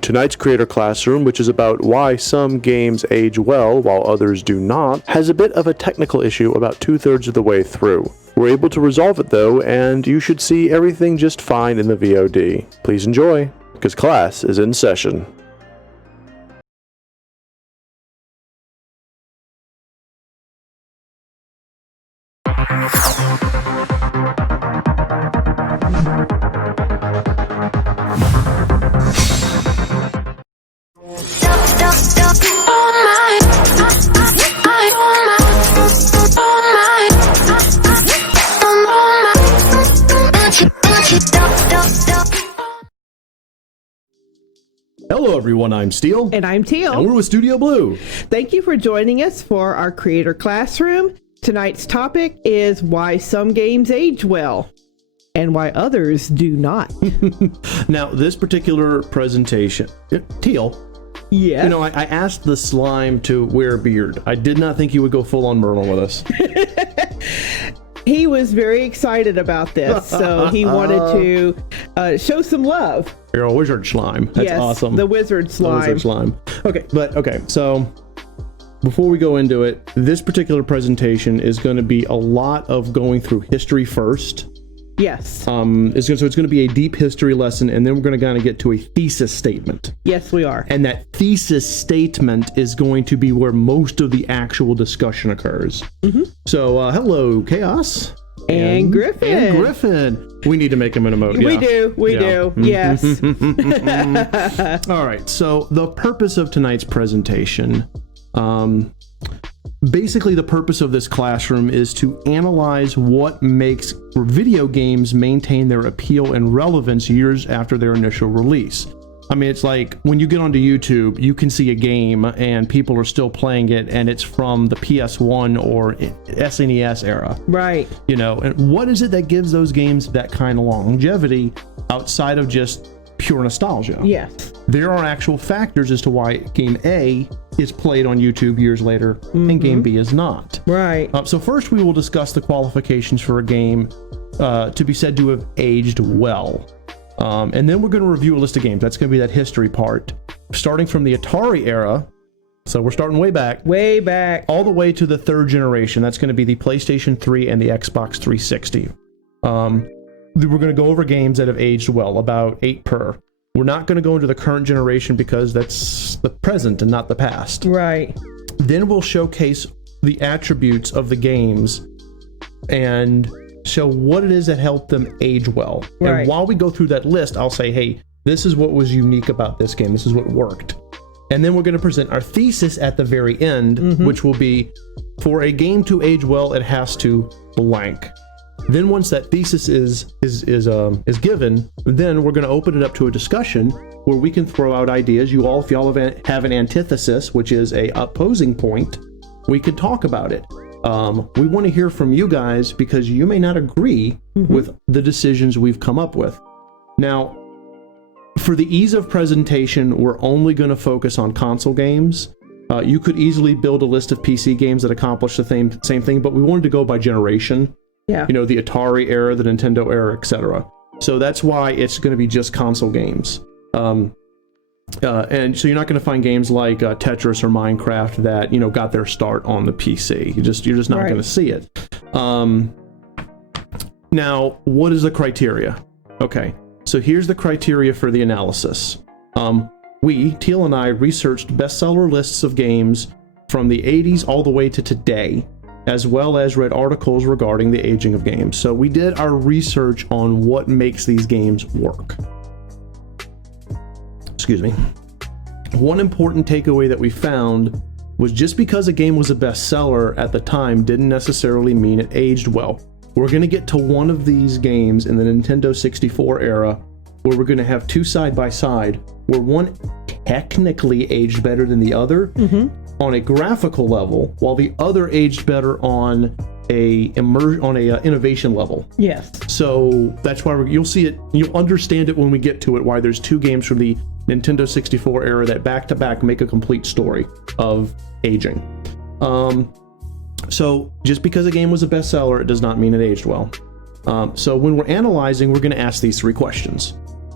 Tonight's Creator Classroom, which is about why some games age well while others do not, has a bit of a technical issue about 2/3 of the way through. We're able to resolve it though, and you should see everything just fine in the VOD. Please enjoy, because class is in session. Hello everyone, I'm Steel. And I'm Teal. And we're with Studio Blue. Thank you for joining us for our Creator Classroom. Tonight's topic is why some games age well and why others do not. Now, this particular presentation, Teal. Yeah. You know, I asked the slime to wear a beard. I did not think you would go full on Merlin with us. He was very excited about this, so he wanted to show some love. You're a wizard slime. That's awesome. The wizard slime. The wizard slime. Okay, so before we go into it, this particular presentation is going to be a lot of going through history first. Yes. So it's going to be a deep history lesson, and then we're going to kind of get to a thesis statement. Yes, we are. And that thesis statement is going to be where most of the actual discussion occurs. Mm-hmm. So, hello, Chaos. And Gryphon. And Gryphon. We need to make him an emote. We do. Yes. All right. So, the purpose of tonight's presentation, basically the purpose of this classroom is to analyze what makes video games maintain their appeal and relevance years after their initial release. I mean, it's like when you get onto YouTube, you can see a game and people are still playing it and it's from the PS1 or SNES era. Right. You know, and what is it that gives those games that kind of longevity outside of just pure nostalgia? Yes. There are actual factors as to why game A is played on YouTube years later and game B is not. Right. So first we will discuss the qualifications for a game to be said to have aged well. And then we're going to review a list of games. That's going to be that history part. Starting from the Atari era, so we're starting way back. Way back. All the way to the third generation. That's going to be the PlayStation 3 and the Xbox 360. We're going to go over games that have aged well, about 8 per. We're not going to go into the current generation because that's the present and not the past. Right. Then we'll showcase the attributes of the games and show what it is that helped them age well. Right. And while we go through that list, I'll say, hey, this is what was unique about this game. This is what worked. And then we're going to present our thesis at the very end, which will be, for a game to age well, it has to blank. Then once that thesis is given, then we're going to open it up to a discussion where we can throw out ideas. You all, if y'all have an antithesis, which is a opposing point, we could talk about it. We want to hear from you guys because you may not agree with the decisions we've come up with. Now, for the ease of presentation, we're only going to focus on console games. You could easily build a list of PC games that accomplish the same thing, but we wanted to go by generation. Yeah. You know, the Atari era, the Nintendo era, etc. So that's why it's going to be just console games. And so you're not going to find games like Tetris or Minecraft that, you know, got their start on the PC. You're just not going to see it. Now, what is the criteria? Okay, so here's the criteria for the analysis. Teal and I, researched bestseller lists of games from the 80s all the way to today, as well as read articles regarding the aging of games. So we did our research on what makes these games work. Excuse me. One important takeaway that we found was just because a game was a bestseller at the time didn't necessarily mean it aged well. We're going to get to one of these games in the Nintendo 64 era where we're going to have two side by side, where one technically aged better than the other on a graphical level, while the other aged better on a innovation level. Yes. So that's why you'll see it, you'll understand it when we get to it, why there's two games from the Nintendo 64 era that back to back make a complete story of aging. So just because a game was a bestseller, it does not mean it aged well. So when we're analyzing, we're going to ask these three questions.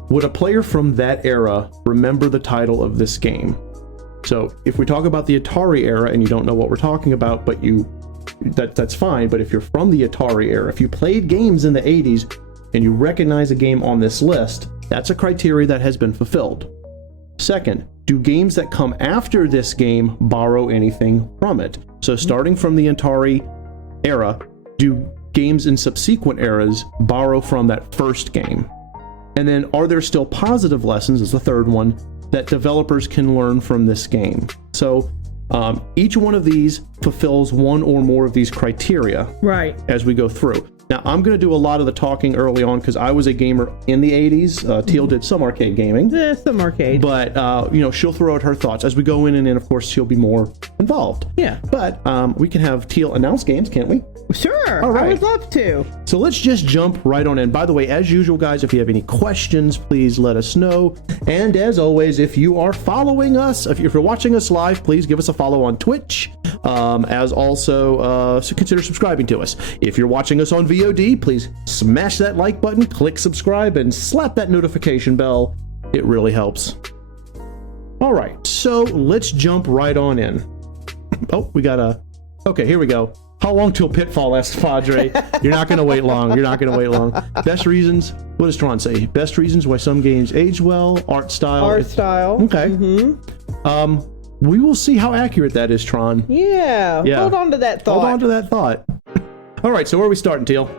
would a player from that era remember the title of this game? So if we talk about the Atari era and you don't know what we're talking about, but that's fine. But if you're from the Atari era, if you played games in the 80s and you recognize a game on this list, that's a criteria that has been fulfilled. Second, do games that come after this game borrow anything from it? So starting from the Atari era, do games in subsequent eras borrow from that first game? And then are there still positive lessons, is the third one, that developers can learn from this game? So each one of these fulfills one or more of these criteria as we go through. Now, I'm going to do a lot of the talking early on because I was a gamer in the 80s. Teal did some arcade gaming. Yeah, some arcade. But, she'll throw out her thoughts as we go in, and then, of course, she'll be more involved. Yeah. But we can have Teal announce games, can't we? Sure. All right. I would love to. So let's just jump right on in. By the way, as usual, guys, if you have any questions, please let us know. And as always, if you are following us, if you're watching us live, please give us a follow on Twitch. So consider subscribing to us. If you're watching us on VOD, please smash that like button, click subscribe, and slap that notification bell. It really helps. All right, so let's jump right on in. Oh, okay, here we go. How long till Pitfall, asks Padre. You're not going to wait long. You're not going to wait long. Best reasons, what does Tron say? Best reasons why some games age well, art style. Okay. Mm-hmm. We will see how accurate that is, Tron. Yeah. Hold on to that thought. All right, so where are we starting, Teal?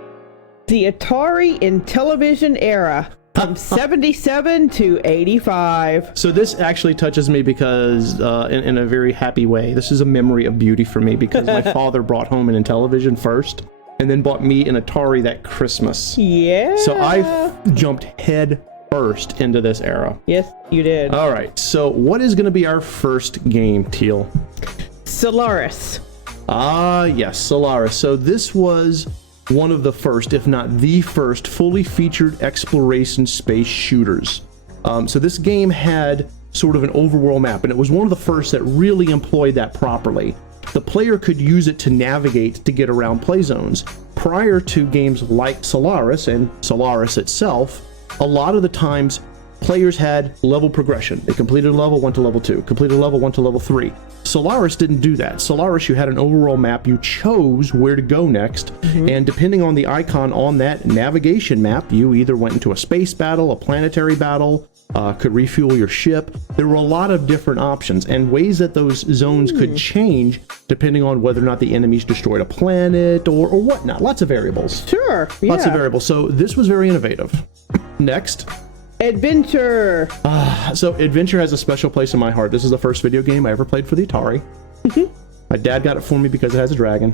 The Atari Intellivision era. From 77 to 85. So this actually touches me because, in a very happy way, this is a memory of beauty for me because my father brought home an Intellivision first and then bought me an Atari that Christmas. Yeah. So I jumped head first into this era. Yes, you did. All right. So what is going to be our first game, Teal? Solaris. Ah, yes, Solaris. So this was one of the first, if not the first, fully featured exploration space shooters. So this game had sort of an overworld map, and it was one of the first that really employed that properly. The player could use it to navigate to get around play zones. Prior to games like Solaris and Solaris itself, a lot of the times players had level progression. They completed level 1 to level 2, completed level 1 to level 3. Solaris didn't do that. Solaris, you had an overall map. You chose where to go next, and depending on the icon on that navigation map, you either went into a space battle, a planetary battle, could refuel your ship. There were a lot of different options and ways that those zones could change depending on whether or not the enemies destroyed a planet or whatnot. Lots of variables. Sure. Yeah. Lots of variables. So this was very innovative. Next. Adventure. So Adventure has a special place in my heart. This is the first video game I ever played for the Atari. My dad got it for me because it has a dragon.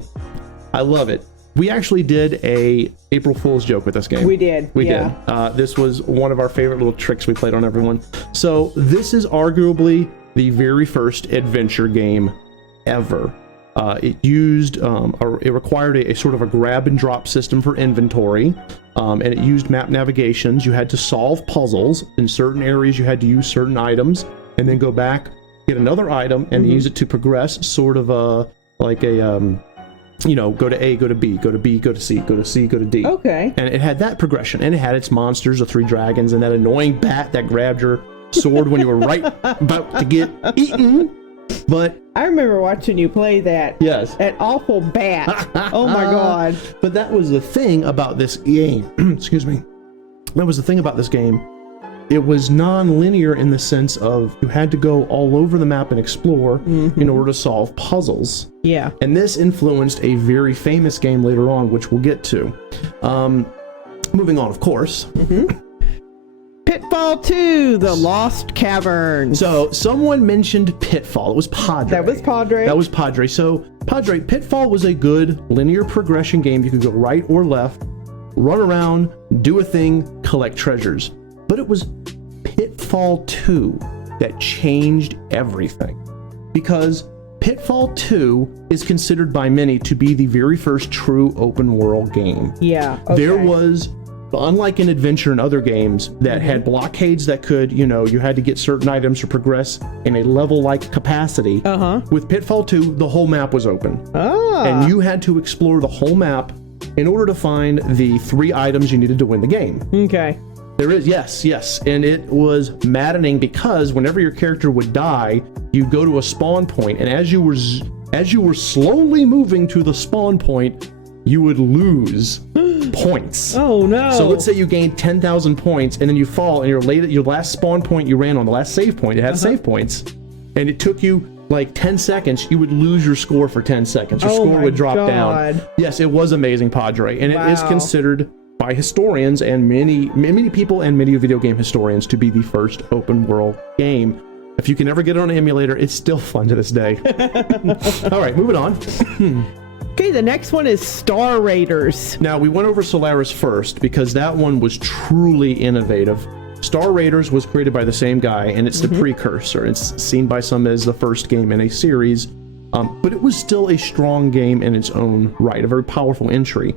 I love it. We actually did a April Fool's joke with this game. We did. We did. This was one of our favorite little tricks we played on everyone. So this is arguably the very first adventure game ever. It required a sort of a grab and drop system for inventory, and it used map navigations. You had to solve puzzles. In certain areas, you had to use certain items, and then go back, get another item, and use it to progress. Sort of go to A, go to B, go to B, go to C, go to C, go to D. Okay. And it had that progression, and it had its monsters, the 3 dragons, and that annoying bat that grabbed your sword when you were right about to get eaten. But I remember watching you play that. Yes. That awful bat. Oh my God. But that was the thing about this game. Excuse me. That was the thing about this game. It was non-linear in the sense of you had to go all over the map and explore in order to solve puzzles. Yeah. And this influenced a very famous game later on, which we'll get to. Moving on, of course. Pitfall 2, The Lost Cavern. So someone mentioned Pitfall. It was Padre. That was Padre. That was Padre. So Padre, Pitfall was a good linear progression game. You could go right or left, run around, do a thing, collect treasures. But it was Pitfall 2 that changed everything. Because Pitfall 2 is considered by many to be the very first true open world game. Yeah. Okay. There was, unlike in Adventure and other games that had blockades that could, you had to get certain items to progress in a level-like capacity. With Pitfall 2, the whole map was open. And you had to explore the whole map in order to find the 3 items you needed to win the game. Okay. There is, yes. And it was maddening because whenever your character would die, you go to a spawn point, and as you were slowly moving to the spawn point, you would lose points. Oh no. So let's say you gained 10,000 points and then you fall, and your last spawn point you ran on, the last save point, it had save points, and it took you like 10 seconds, you would lose your score for 10 seconds. Your score would drop down. Yes, it was amazing, Padre, and it is considered by historians and many people and many video game historians to be the first open world game. If you can ever get it on an emulator, it's still fun to this day. All right, moving on. Okay, the next one is Star Raiders. Now, we went over Solaris first because that one was truly innovative. Star Raiders was created by the same guy, and it's the precursor. It's seen by some as the first game in a series, but it was still a strong game in its own right, a very powerful entry.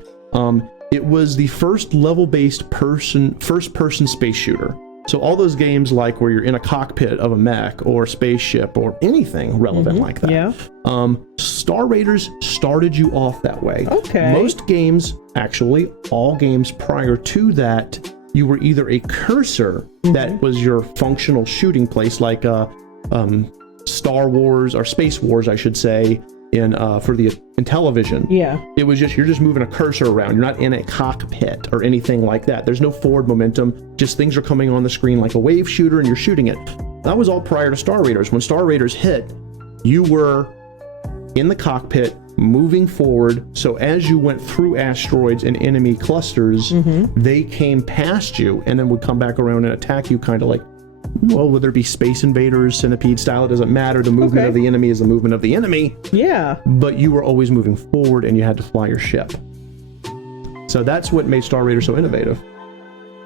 It was the first level-based first-person space shooter. So all those games like where you're in a cockpit of a mech or a spaceship or anything relevant like that. Yeah. Star Raiders started you off that way. Okay. Most games, actually, all games prior to that, you were either a cursor that was your functional shooting place, like Star Wars or Space Wars, I should say, in television. Yeah. It was just, you're just moving a cursor around. You're not in a cockpit or anything like that. There's no forward momentum. Just things are coming on the screen like a wave shooter and you're shooting it. That was all prior to Star Raiders. When Star Raiders hit, you were in the cockpit moving forward. So as you went through asteroids and enemy clusters, they came past you and then would come back around and attack you, kind of like, well, whether it be Space Invaders, Centipede style, it doesn't matter. The movement of the enemy is the movement of the enemy. Yeah. But you were always moving forward and you had to fly your ship. So that's what made Star Raiders so innovative.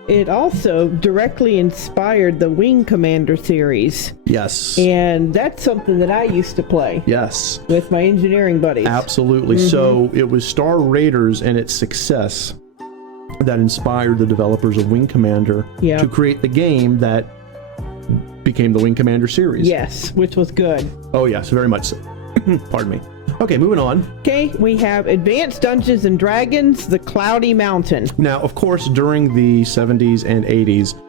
It also directly inspired the Wing Commander series. Yes. And that's something that I used to play. Yes. With my engineering buddies. Absolutely. So it was Star Raiders and its success that inspired the developers of Wing Commander to create the game that became the Wing Commander series. Yes, which was good. Oh yes, very much so. Pardon me. Okay, moving on. Okay, we have Advanced Dungeons and Dragons, The Cloudy Mountain. Now, of course, during the 70s and 80s,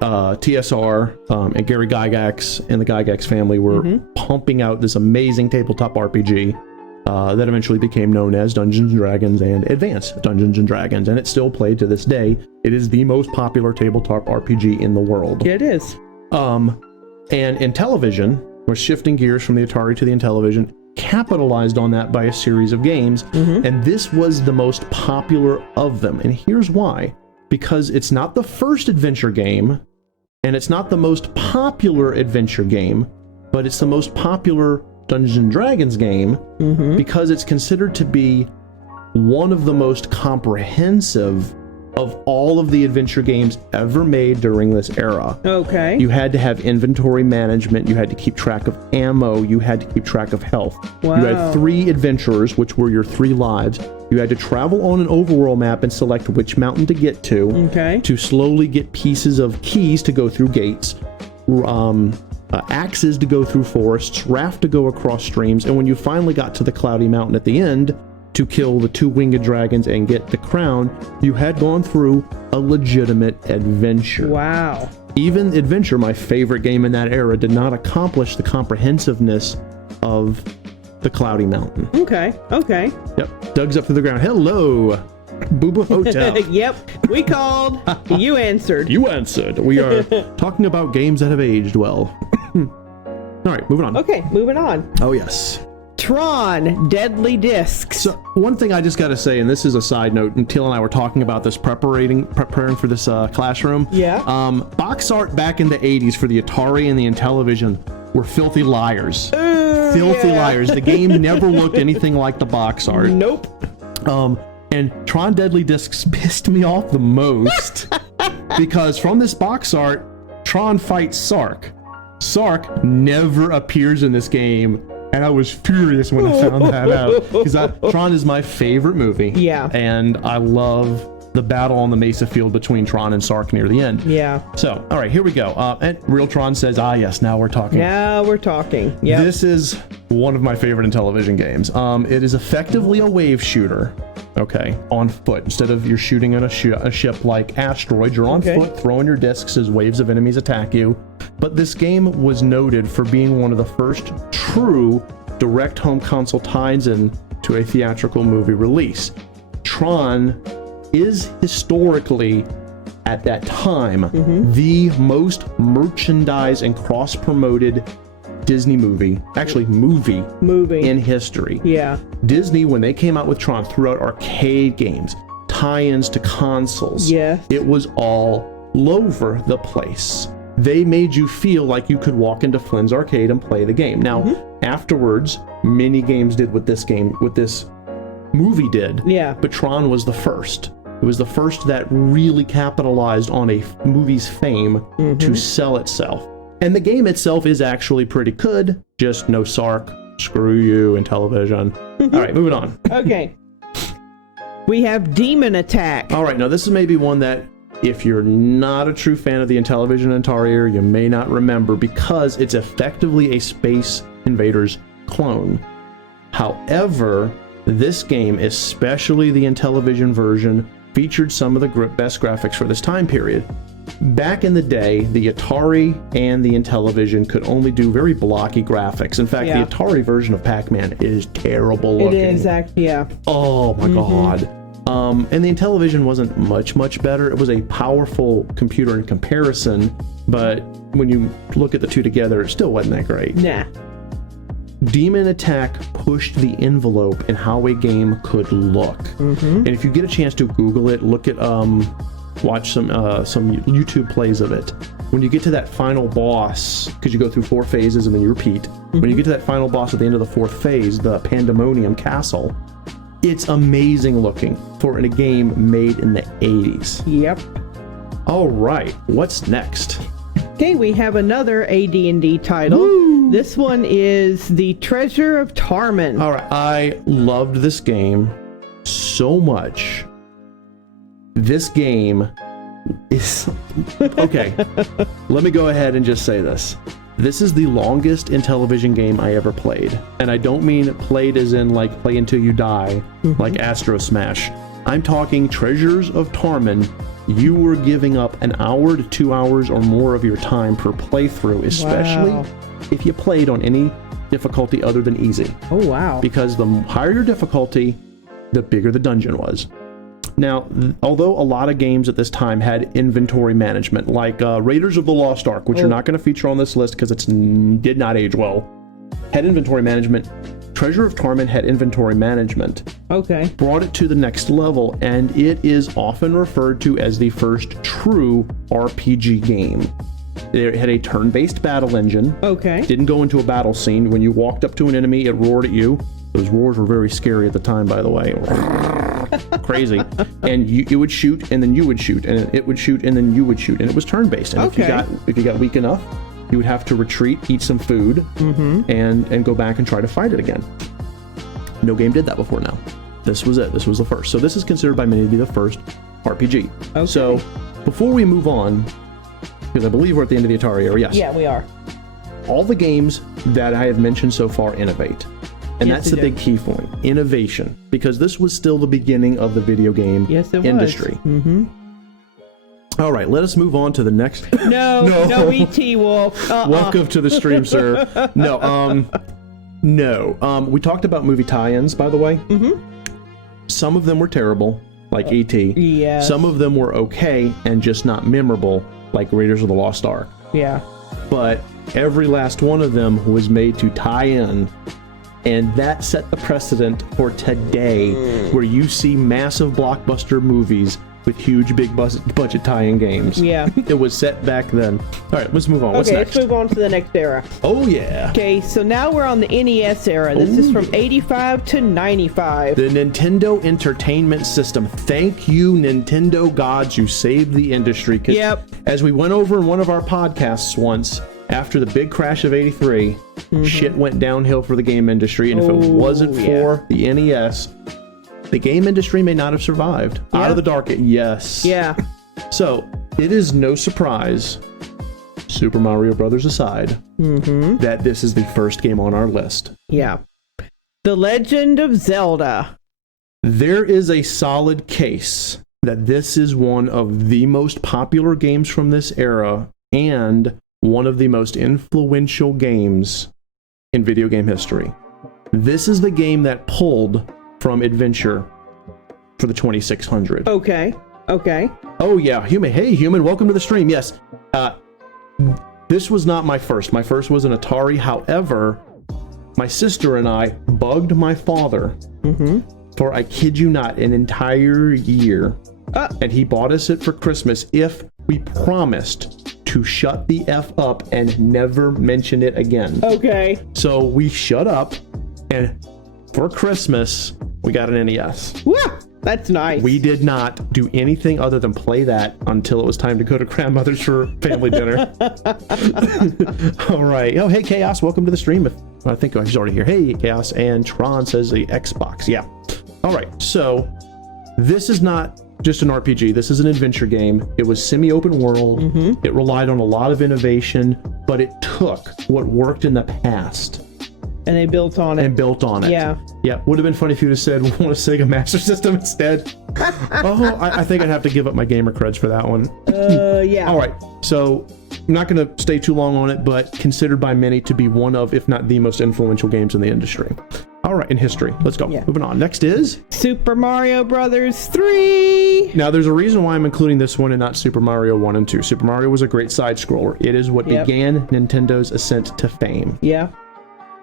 TSR and Gary Gygax and the Gygax family were pumping out this amazing tabletop RPG that eventually became known as Dungeons and Dragons and Advanced Dungeons and Dragons, and it's still played to this day. It is the most popular tabletop RPG in the world. It is. And in television, we're shifting gears from the Atari to the Intellivision, capitalized on that by a series of games, and this was the most popular of them. And here's why. Because it's not the first adventure game, and it's not the most popular adventure game, but it's the most popular Dungeons and Dragons game, because it's considered to be one of the most comprehensive of all of the adventure games ever made during this era. Okay. You had to have inventory management, you had to keep track of ammo, you had to keep track of health. Wow. You had 3 adventurers, which were your 3 lives. You had to travel on an overworld map and select which mountain to get to, to slowly get pieces of keys to go through gates, axes to go through forests, raft to go across streams, and when you finally got to the Cloudy Mountain at the end, to kill the 2 winged dragons and get the crown, you had gone through a legitimate adventure. Wow. Even Adventure, my favorite game in that era, did not accomplish the comprehensiveness of the Cloudy Mountain. Okay. Yep. Doug's up to the ground. Hello, Boo Boo Hotel. Yep. We called. You answered. You answered. We are talking about games that have aged well. All right, moving on. Okay, moving on. Oh, yes. Tron, Deadly Discs. So one thing I just got to say, and this is a side note, and Teal and I were talking about this preparing for this classroom. Yeah. Box art back in the 80s for the Atari and the Intellivision were filthy liars. Filthy liars. The game never looked anything like the box art. Nope. And Tron Deadly Discs pissed me off the most because from this box art, Tron fights Sark. Sark never appears in this game. And I was furious when I found that out, because Tron is my favorite movie. Yeah. And I love the battle on the Mesa field between Tron and Sark near the end. Yeah. So, all right, here we go. And Real Tron says, yes, now we're talking. Now we're talking. Yeah. This is one of my favorite Intellivision games. It is effectively a wave shooter. Okay, on foot. Instead of you're shooting on a ship like Asteroid, you're on foot, throwing your discs as waves of enemies attack you. But this game was noted for being one of the first true direct home console ties in to a theatrical movie release. Tron is historically, at that time, the most merchandised and cross-promoted Disney movie in history. Yeah. Disney, when they came out with Tron, threw out arcade games, tie-ins to consoles. Yeah. It was all over the place. They made you feel like you could walk into Flynn's arcade and play the game. Now, afterwards, many games did what this movie did. Yeah. But Tron was the first. It was the first that really capitalized on a movie's fame to sell itself. And the game itself is actually pretty good, just no Sark, screw you, and television. All right, moving on. Okay. We have Demon Attack. All right, now this is maybe one that if you're not a true fan of the Intellivision and Atari era, you may not remember because it's effectively a Space Invaders clone. However, this game, especially the Intellivision version, featured some of the best graphics for this time period. Back in the day, the Atari and the Intellivision could only do very blocky graphics. In fact, the Atari version of Pac-Man is terrible looking. It is, yeah. Oh my god. And the Intellivision wasn't much better. It was a powerful computer in comparison, but when you look at the two together, it still wasn't that great. Nah. Demon Attack pushed the envelope in how a game could look. And if you get a chance to Google it, look at watch some YouTube plays of it. When you get to that final boss, because you go through 4 phases and then you repeat, when you get to that final boss at the end of the 4th phase, the Pandemonium Castle, it's amazing looking for a game made in the 80s. Yep. All right, what's next? Okay, we have another AD&D title. Woo! This one is the Treasure of Tarman. All right, I loved this game so much. This game is... Okay, let me go ahead and just say this. This is the longest Intellivision game I ever played. And I don't mean played as in like play until you die, like Astro Smash. I'm talking Treasures of Tarman. You were giving up an hour to 2 hours or more of your time per playthrough, especially if you played on any difficulty other than easy. Oh, wow. Because the higher your difficulty, the bigger the dungeon was. Now, although a lot of games at this time had inventory management, like Raiders of the Lost Ark, which are not going to feature on this list because it did not age well, had inventory management. Treasure of Tarman had inventory management. Okay. Brought it to the next level, and it is often referred to as the first true RPG game. It had a turn-based battle engine. Okay. Didn't go into a battle scene. When you walked up to an enemy, it roared at you. Those roars were very scary at the time, by the way. Crazy. And it would shoot, and then you would shoot, and it would shoot, and then you would shoot. And it was turn-based. And if you got weak enough, you would have to retreat, eat some food, and go back and try to fight it again. No game did that before now. This was it. This was the first. So this is considered by many to be the first RPG. Okay. So before we move on, because I believe we're at the end of the Atari era, yes. Yeah, we are. All the games that I have mentioned so far innovate. And that's the big key point. Innovation. Because this was still the beginning of the video game industry. All right, let us move on to the next. No E.T. Wolf. Welcome to the stream, sir. No. We talked about movie tie-ins, by the way. Some of them were terrible, like E.T. Yes. Some of them were okay and just not memorable, like Raiders of the Lost Ark. Yeah. But every last one of them was made to tie in. And that set the precedent for today, where you see massive blockbuster movies with huge big budget tie-in games. Yeah. It was set back then. All right, let's move on. What's next? Let's move on to the next era. Oh, yeah. Okay, so now we're on the NES era. This is from 85 to 95. The Nintendo Entertainment System. Thank you, Nintendo gods. You saved the industry. Yep. As we went over in one of our podcasts once, after the big crash of 83, shit went downhill for the game industry. And if it wasn't for the NES, the game industry may not have survived. Out of the dark, yes. Yeah. So, it is no surprise, Super Mario Brothers aside, that this is the first game on our list. Yeah. The Legend of Zelda. There is a solid case that this is one of the most popular games from this era and one of the most influential games in video game history. This is the game that pulled from Adventure for the 2600. Okay. Oh yeah, Human. Hey, Human, welcome to the stream. Yes. This was not my first. My first was an Atari. However, my sister and I bugged my father for, I kid you not, an entire year. And he bought us it for Christmas if we promised to shut the F up and never mention it again. Okay. So we shut up, and for Christmas, we got an NES. Woo! That's nice. We did not do anything other than play that until it was time to go to grandmother's for family dinner. All right. Oh, hey, Chaos. Welcome to the stream. I think he's already here. Hey, Chaos. And Tron says the Xbox. Yeah. All right. So this is not just an RPG. This is an adventure game. It was semi-open world. It relied on a lot of innovation, but it took what worked in the past and they built on it. Yeah. Would have been funny if you'd have said, we want a Sega Master System instead. I think I'd have to give up my gamer creds for that one. Yeah. All right. So I'm not going to stay too long on it, but considered by many to be one of, if not the most influential games in the industry. All right, in history. Let's go. Yeah. Moving on. Next is Super Mario Brothers 3. Now, there's a reason why I'm including this one and not Super Mario 1 and 2. Super Mario was a great side scroller. It is what began Nintendo's ascent to fame. Yeah.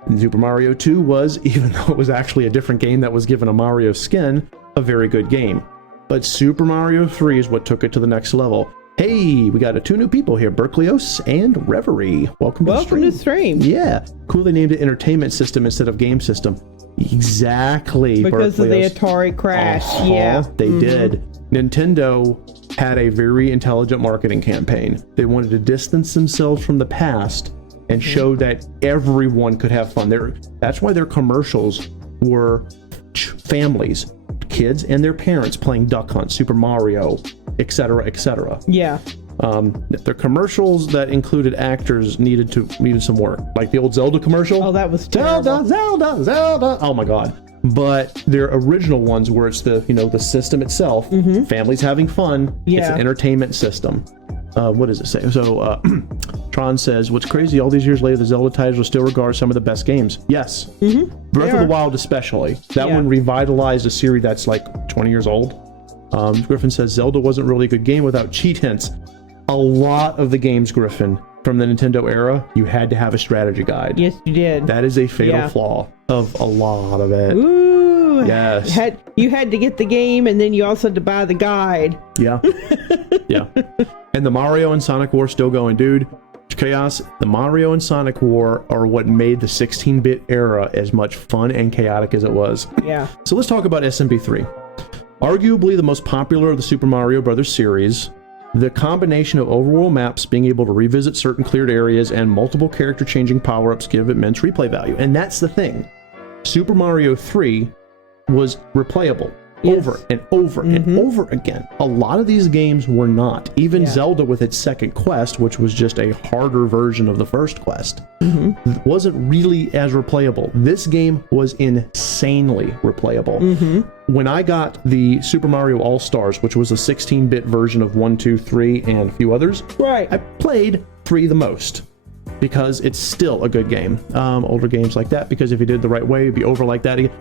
And Super Mario 2 was, even though it was actually a different game that was given a Mario skin, a very good game. But Super Mario 3 is what took it to the next level. Hey, we got two new people here, Berkelios and Reverie. Welcome to the stream. Yeah. Cool, they named it Entertainment System instead of Game System. Exactly. Because of the Atari crash. Yeah. They did. Nintendo had a very intelligent marketing campaign. They wanted to distance themselves from the past and show that everyone could have fun. That's why their commercials were families, kids and their parents playing Duck Hunt, Super Mario, etc., etc. Yeah. Their commercials that included actors needed some work, like the old Zelda commercial. Oh, that was terrible. Zelda. Oh my god. But their original ones, where it's the system itself, families having fun. Yeah. It's an entertainment system. What does it say? So Tron says, what's crazy, all these years later, the Zelda titles are still regarded as some of the best games. Yes. Breath of the Wild especially. That one revitalized a series that's like 20 years old. Gryphon says, Zelda wasn't really a good game without cheat hints. A lot of the games, Gryphon, from the Nintendo era, you had to have a strategy guide. Yes, you did. That is a fatal flaw of a lot of it. Ooh. Yes. You had to get the game, and then you also had to buy the guide. Yeah. Yeah. And the Mario and Sonic War still going, dude. Chaos, the Mario and Sonic War are what made the 16-bit era as much fun and chaotic as it was. Yeah. So let's talk about SMP3. Arguably the most popular of the Super Mario Brothers series, the combination of overworld maps, being able to revisit certain cleared areas, and multiple character-changing power-ups give immense replay value. And that's the thing. Super Mario 3 was replayable. Over and over and over again. A lot of these games were not. Even Zelda with its second quest, which was just a harder version of the first quest, wasn't really as replayable. This game was insanely replayable. When I got the Super Mario All-Stars, which was a 16-bit version of 1, 2, 3, and a few others, I played 3 the most. Because it's still a good game. Older games like that, because if you did it the right way, it'd be over like that again.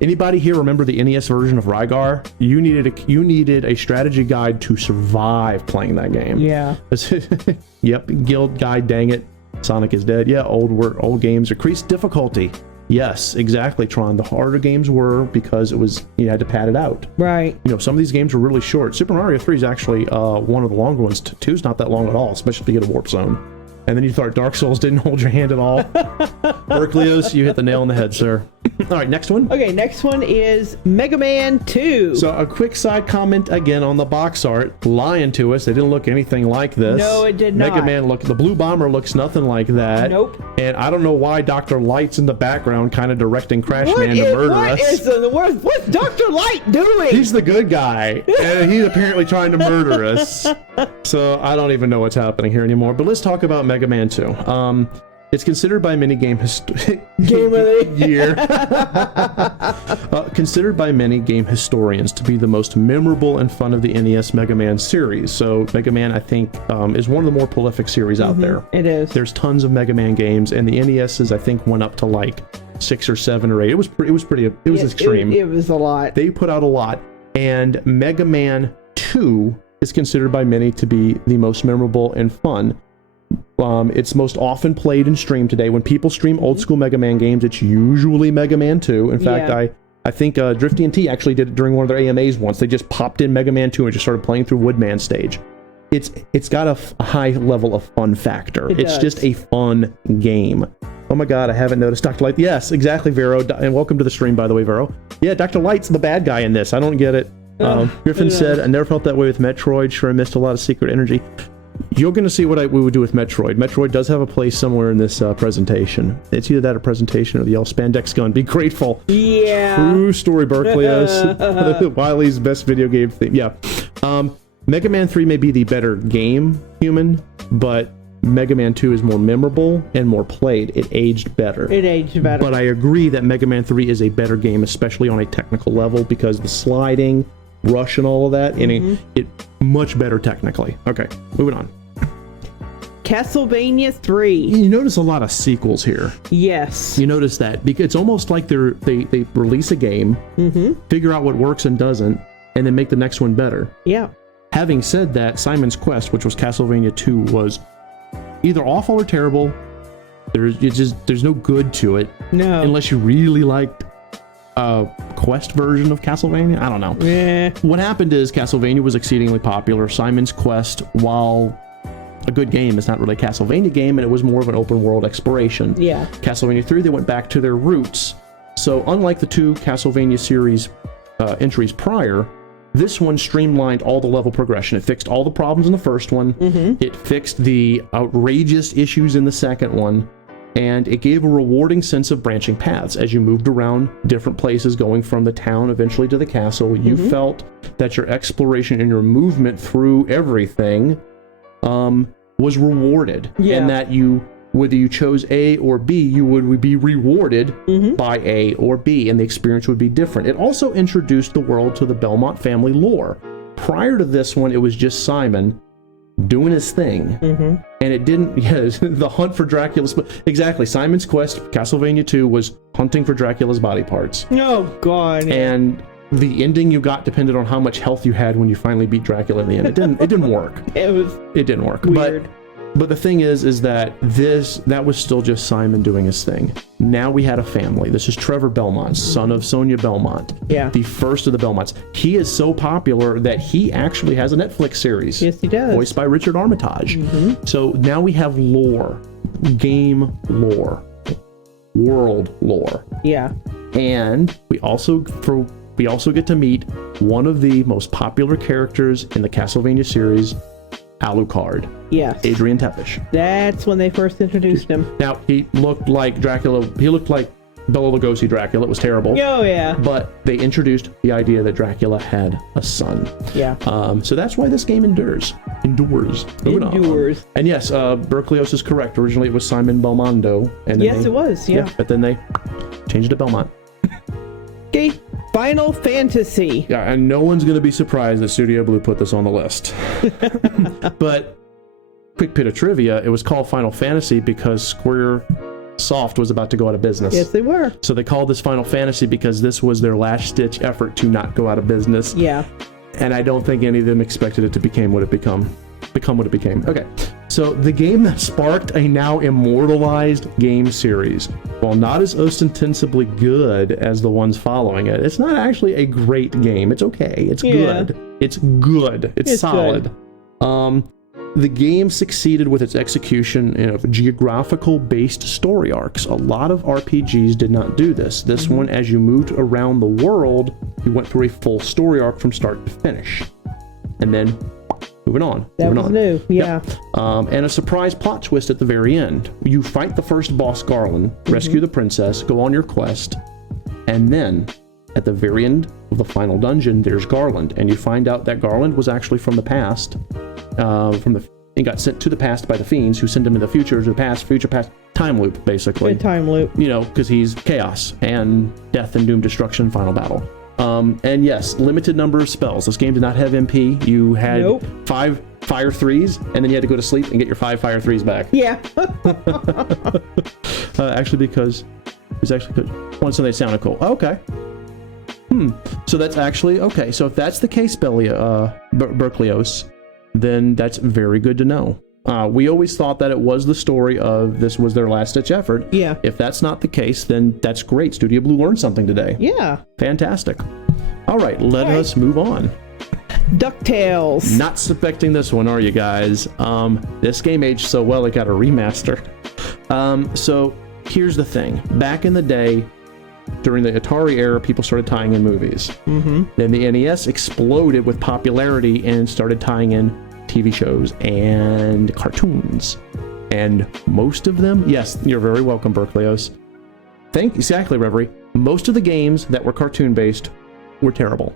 Anybody here remember the NES version of Rygar? You needed a strategy guide to survive playing that game. Yeah. Yep, guild guide, dang it. Sonic is dead. Yeah, old games increased difficulty. Yes, exactly, Tron. The harder games were because you had to pad it out. Right. Some of these games were really short. Super Mario 3 is actually one of the longer ones. 2's not that long at all, especially if you get a warp zone. And then you thought Dark Souls didn't hold your hand at all. Berkelios, you hit the nail on the head, sir. All right, next one. Okay, next one is Mega Man 2. So a quick side comment again on the box art. Lying to us. They didn't look anything like this. No, it did not. Mega Man the Blue Bomber looks nothing like that. Nope. And I don't know why Dr. Light's in the background kind of directing Crash Man to murder us. What's Dr. Light doing? He's the good guy. And he's apparently trying to murder us. So I don't even know what's happening here anymore. But let's talk about Mega Man 2. It's considered by many Game of the year. Considered by many game historians to be the most memorable and fun of the NES Mega Man series. So Mega Man, I think, is one of the more prolific series out there. It is. There's tons of Mega Man games, and the NES's I think went up to like 6 or 7 or 8. It was extreme. It was a lot. They put out a lot, and Mega Man 2 is considered by many to be the most memorable and fun. It's most often played and streamed today. When people stream old school Mega Man games, it's usually Mega Man 2. In fact, I think Drifty and T actually did it during one of their AMAs once. They just popped in Mega Man 2 and just started playing through Woodman stage. It's got a high level of fun factor. It's just a fun game. Oh my god, I haven't noticed Dr. Light. Yes, exactly, Vero. And welcome to the stream, by the way, Vero. Yeah, Dr. Light's the bad guy in this. I don't get it. Gryphon said, I never felt that way with Metroid. Sure, I missed a lot of secret energy. You're going to see what we would do with Metroid. Metroid does have a place somewhere in this presentation. It's either that or presentation or the yellow spandex gun. Be grateful. Yeah. True story, Berkeleus. Wiley's best video game theme. Yeah. Mega Man 3 may be the better game, human, but Mega Man 2 is more memorable and more played. It aged better. But I agree that Mega Man 3 is a better game, especially on a technical level, because the sliding, rush, and all of that, and it much better technically. Okay, moving on. Castlevania 3. You notice a lot of sequels here. Yes. You notice that because it's almost like they release a game, figure out what works and doesn't, and then make the next one better. Yeah. Having said that, Simon's Quest, which was Castlevania 2, was either awful or terrible. There's no good to it. No. Unless you really liked Quest version of Castlevania. I don't know. Yeah. What happened is Castlevania was exceedingly popular. Simon's Quest, while a good game, is not really a Castlevania game, and it was more of an open world exploration. Yeah. Castlevania 3, they went back to their roots. So unlike the 2 Castlevania series entries prior, this one streamlined all the level progression. It fixed all the problems in the first one. It fixed the outrageous issues in the second one. And it gave a rewarding sense of branching paths. As you moved around different places, going from the town eventually to the castle, you felt that your exploration and your movement through everything was rewarded. Yeah. And that whether you chose A or B, you would be rewarded by A or B, and the experience would be different. It also introduced the world to the Belmont family lore. Prior to this one, it was just Simon doing his thing, and it didn't. The hunt for Dracula's. Exactly, Simon's Quest, Castlevania 2, was hunting for Dracula's body parts. Oh God! And the ending you got depended on how much health you had when you finally beat Dracula in the end. It didn't work. It didn't work. Weird. But the thing is that that was still just Simon doing his thing. Now we had a family. This is Trevor Belmont, son of Sonia Belmont. Yeah. The first of the Belmonts. He is so popular that he actually has a Netflix series. Yes, he does. Voiced by Richard Armitage. So now we have lore. Game lore. World lore. Yeah. And we also get to meet one of the most popular characters in the Castlevania series, Alucard. Yes. Adrian Tepish. That's when they first introduced him. Now, he looked like Dracula. He looked like Bela Lugosi Dracula. It was terrible. Oh, yeah. But they introduced the idea that Dracula had a son. Yeah. So that's why this game endures. Moving on. And yes, Berkeleus is correct. Originally it was Simon Belmondo. And yes, it was. Yeah. But then they changed it to Belmont. Okay. Final Fantasy. Yeah, and no one's going to be surprised that Studio Blue put this on the list. But quick bit of trivia, it was called Final Fantasy because Square Soft was about to go out of business. Yes, they were. So they called this Final Fantasy because this was their last-ditch effort to not go out of business. Yeah. And I don't think any of them expected it to become what it became. Okay, so the game that sparked a now immortalized game series, while not as ostensibly good as the ones following it, it's not actually a great game. It's okay. It's good. It's good. It's solid. Good. The game succeeded with its execution of geographical-based story arcs. A lot of RPGs did not do this. This one, as you moved around the world, you went through a full story arc from start to finish. And then moving on. That was new, yeah. And a surprise plot twist at the very end. You fight the first boss, Garland, rescue the princess, go on your quest, and then at the very end of the final dungeon, there's Garland, and you find out that Garland was actually from the past, from the and got sent to the past by the fiends who send him in the future to the past, future past, time loop, basically. A time loop. You know, because he's chaos and death and doom, destruction, final battle. And yes, limited number of spells. This game did not have MP. You had 5 fire 3s, and then you had to go to sleep and get your 5 fire 3s back. Yeah. Actually, because it was actually once they sounded cool. Okay. So that's actually okay. So if that's the case, Berkelios, then that's very good to know. We always thought that it was the story of this was their last ditch effort. Yeah. If that's not the case, then that's great. Studio Blue learned something today. Yeah. Fantastic. All right, let us move on. DuckTales. Not suspecting this one, are you guys? This game aged so well it got a remaster. So here's the thing. Back in the day, during the Atari era, people started tying in movies. Then the NES exploded with popularity and started tying in TV shows and cartoons. And most of them, yes, you're very welcome, Berkelios. Exactly, Reverie. Most of the games that were cartoon-based were terrible.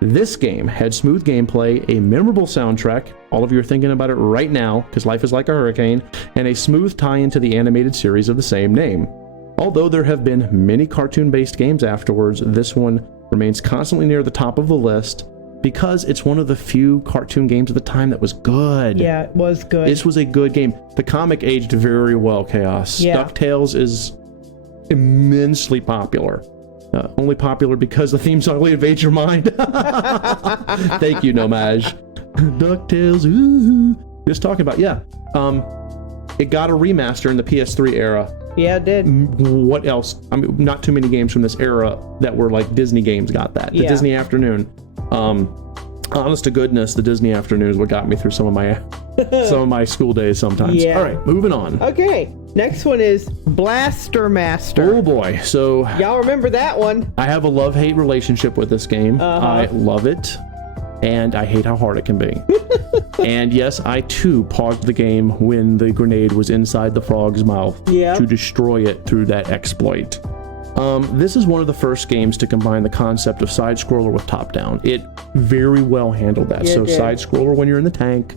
This game had smooth gameplay, a memorable soundtrack, all of you are thinking about it right now, because life is like a hurricane, and a smooth tie-in to the animated series of the same name. Although there have been many cartoon-based games afterwards, this one remains constantly near the top of the list because it's one of the few cartoon games at the time that was good. Yeah, it was good. This was a good game. The comic aged very well, Chaos. Yeah. DuckTales is immensely popular. Only popular because the theme song will invade your mind. Thank you, Nomage. DuckTales, ooh. Just talking about, it got a remaster in the PS3 era. Yeah, it did. What else? I mean, not too many games from this era that were like Disney games got that. The Disney Afternoon. Honest to goodness, the Disney Afternoon is what got me through some of my school days sometimes. Yeah. All right, moving on. Okay, next one is Blaster Master. Oh boy, so Y'all remember that one? I have a love-hate relationship with this game. I love it, and I hate how hard it can be. And yes, I too paused the game when the grenade was inside the frog's mouth to destroy it through that exploit. This is one of the first games to combine the concept of side-scroller with top-down. It very well handled that. So side-scroller when you're in the tank,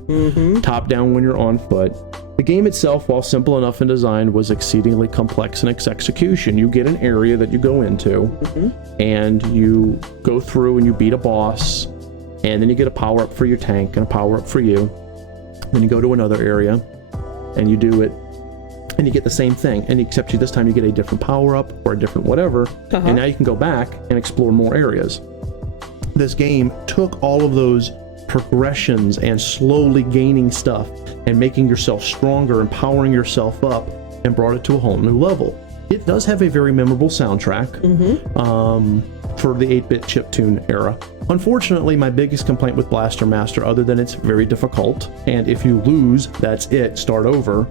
top-down when you're on foot. The game itself, while simple enough in design, was exceedingly complex in its execution. You get an area that you go into, and you go through and you beat a boss, and then you get a power-up for your tank and a power-up for you. Then you go to another area, and you do it, and you get the same thing, and except this time you get a different power-up or a different whatever, and now you can go back and explore more areas. This game took all of those progressions and slowly gaining stuff and making yourself stronger and powering yourself up and brought it to a whole new level. It does have a very memorable soundtrack for the 8-bit chiptune era. Unfortunately, my biggest complaint with Blaster Master, other than it's very difficult, and if you lose, that's it, start over,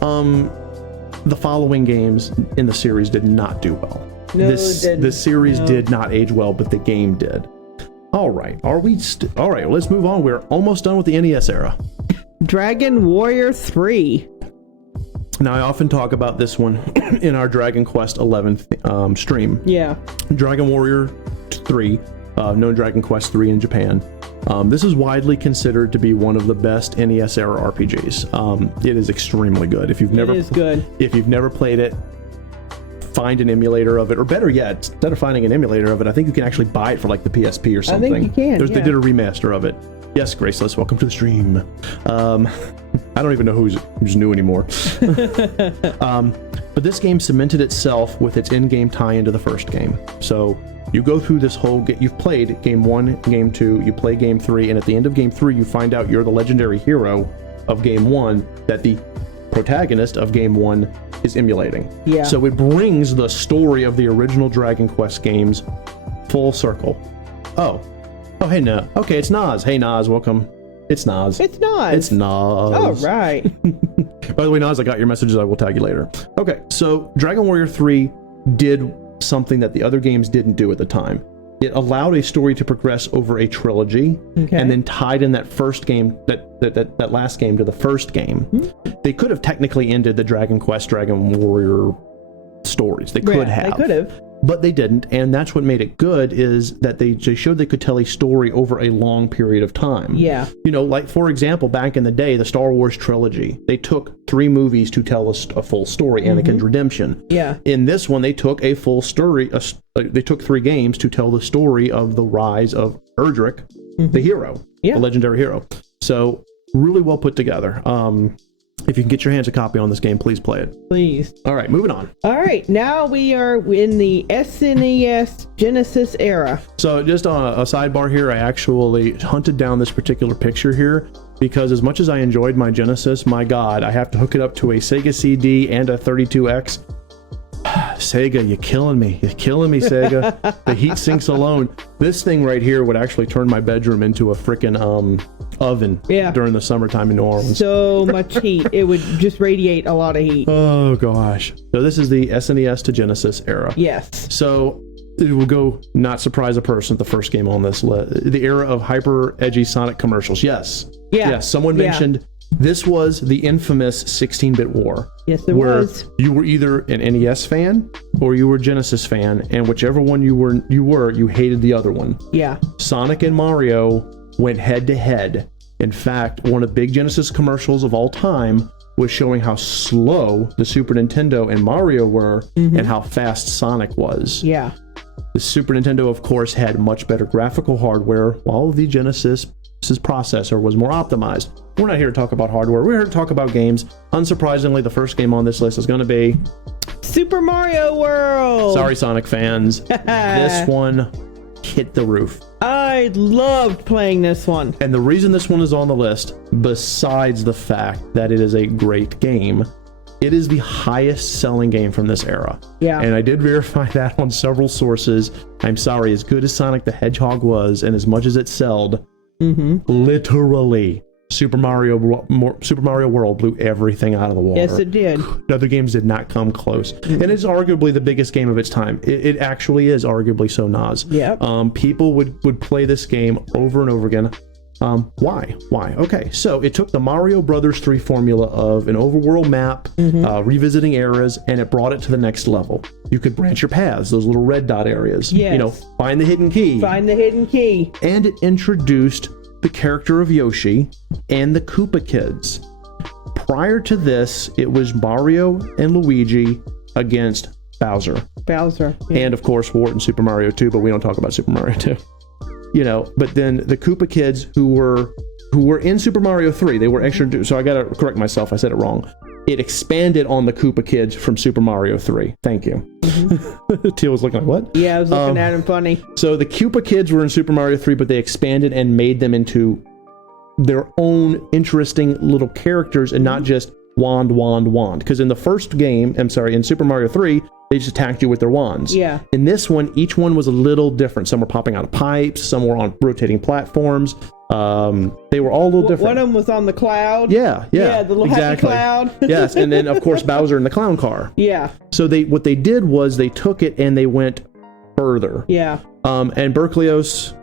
the following games in the series did not do well. No, the series did not age well, but the game did. All right, all right, well, let's move on. We're almost done with the NES era. Dragon Warrior 3. Now, I often talk about this one in our Dragon Quest 11 stream. Yeah. Dragon Warrior 3, known Dragon Quest 3 in Japan. This is widely considered to be one of the best NES era RPGs. It is extremely good. If you've never played it, find an emulator of it, or better yet, instead of finding an emulator of it, I think you can actually buy it for like the PSP or something. I think you can. They did a remaster of it. Yes, Graceless, welcome to the stream. I don't even know who's new anymore. But this game cemented itself with its in-game tie into the first game. So you go through this whole you've played game 1, game 2, you play game 3, and at the end of game 3 you find out you're the legendary hero of game 1 that the protagonist of game 1 is emulating. Yeah. So it brings the story of the original Dragon Quest games full circle. Oh, hey, no. Okay, it's Nas. Hey, Nas, welcome. It's Nas. It's Nas. It's Nas. All right. By the way, Nas, I got your messages. I will tag you later. Okay, so Dragon Warrior 3 did something that the other games didn't do at the time. It allowed a story to progress over a trilogy, and then tied in that first game, that last game to the first game. They could have technically ended the Dragon Quest, Dragon Warrior stories. They could have. They could have. but they didn't, and that's what made it good, is that they showed they could tell a story over a long period of time. Yeah. You know, like, for example, back in the day, the Star Wars trilogy, they took 3 movies to tell a full story, Anakin's redemption. Yeah. In this one, they took a full story, they took 3 games to tell the story of the rise of Erdrick, the hero, the legendary hero. So, really well put together. If you can get your hands a copy on this game, please play it. Please. All right, moving on. All right, now we are in the SNES Genesis era. So just a sidebar here, I actually hunted down this particular picture here because as much as I enjoyed my Genesis, my God, I have to hook it up to a Sega CD and a 32X. Sega, you're killing me. You're killing me, Sega. The heat sinks alone. This thing right here would actually turn my bedroom into a freaking oven during the summertime in New Orleans. So much heat. It would just radiate a lot of heat. Oh, gosh. So this is the SNES to Genesis era. Yes. So it will go, not surprise a person, the first game on this list. The era of hyper edgy Sonic commercials. Yes. Yeah. Yes, someone mentioned this was the infamous 16-bit war. Yes, it was. You were either an NES fan or you were a Genesis fan, and whichever one you hated the other one. Yeah. Sonic and Mario went head to head. In fact, one of the big Genesis commercials of all time was showing how slow the Super Nintendo and Mario were and how fast Sonic was. Yeah. The Super Nintendo, of course, had much better graphical hardware, while the Genesis processor was more optimized. We're not here to talk about hardware. We're here to talk about games. Unsurprisingly, the first game on this list is going to be Super Mario World. Sorry, Sonic fans. This one hit the roof. I loved playing this one. And the reason this one is on the list, besides the fact that it is a great game, it is the highest selling game from this era. Yeah. And I did verify that on several sources. I'm sorry, as good as Sonic the Hedgehog was, and as much as it sold, literally, Super Mario World blew everything out of the water. Yes, it did. Other games did not come close. And it's arguably the biggest game of its time. It actually is arguably so, Nas. Yep. People would play this game over and over again. Why? Okay, so it took the Mario Brothers 3 formula of an overworld map, revisiting eras, and it brought it to the next level. You could branch your paths, those little red dot areas. Yes. You know, find the hidden key. Find the hidden key. And it introduced the character of Yoshi and the Koopa Kids. Prior to this, it was Mario and Luigi against Bowser. Yeah. And of course, Wart and Super Mario 2, but we don't talk about Super Mario 2. You know, but then the Koopa Kids who were in Super Mario 3, they were introduced. So I gotta correct myself, I said it wrong. It expanded on the Koopa Kids from Super Mario 3. Thank you. Teal was looking like, what? Yeah, I was looking at him funny. So the Koopa Kids were in Super Mario 3, but they expanded and made them into their own interesting little characters and not just wand. Because in the first game, in Super Mario 3, they just attacked you with their wands. Yeah. In this one, each one was a little different. Some were popping out of pipes, some were on rotating platforms. They were all a little different. One of them was on the cloud. Yeah, the little happy cloud. Yes, and then of course Bowser in the clown car. Yeah. So what they did was they took it and they went further. Yeah. And Berkelios,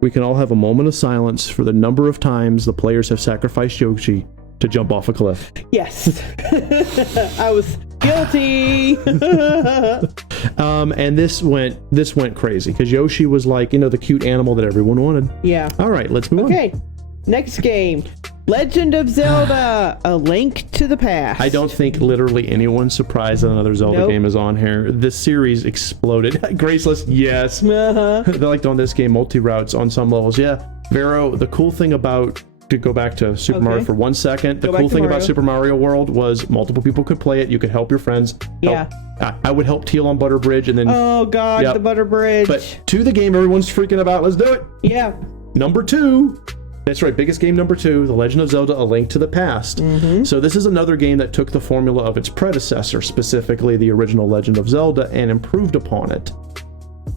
we can all have a moment of silence for the number of times the players have sacrificed Yoshi to jump off a cliff. Yes. I was guilty. And this went crazy because Yoshi was like, the cute animal that everyone wanted. Yeah. All right, let's move on. Okay. Next game. Legend of Zelda, A Link to the Past. I don't think literally anyone's surprised that another Zelda game is on here. This series exploded. Graceless, yes. They liked on this game multi-routes on some levels. Yeah. Vero, the cool thing about, to go back to Super Mario for 1 second, the cool thing about Super Mario World was multiple people could play it. You could help your friends. I would help Teal on Butter Bridge and then... Oh, God, the Butter Bridge. But to the game everyone's freaking about. Let's do it. Yeah. Number 2. That's right, biggest game number 2, The Legend of Zelda: A Link to the Past. So this is another game that took the formula of its predecessor, specifically the original Legend of Zelda, and improved upon it.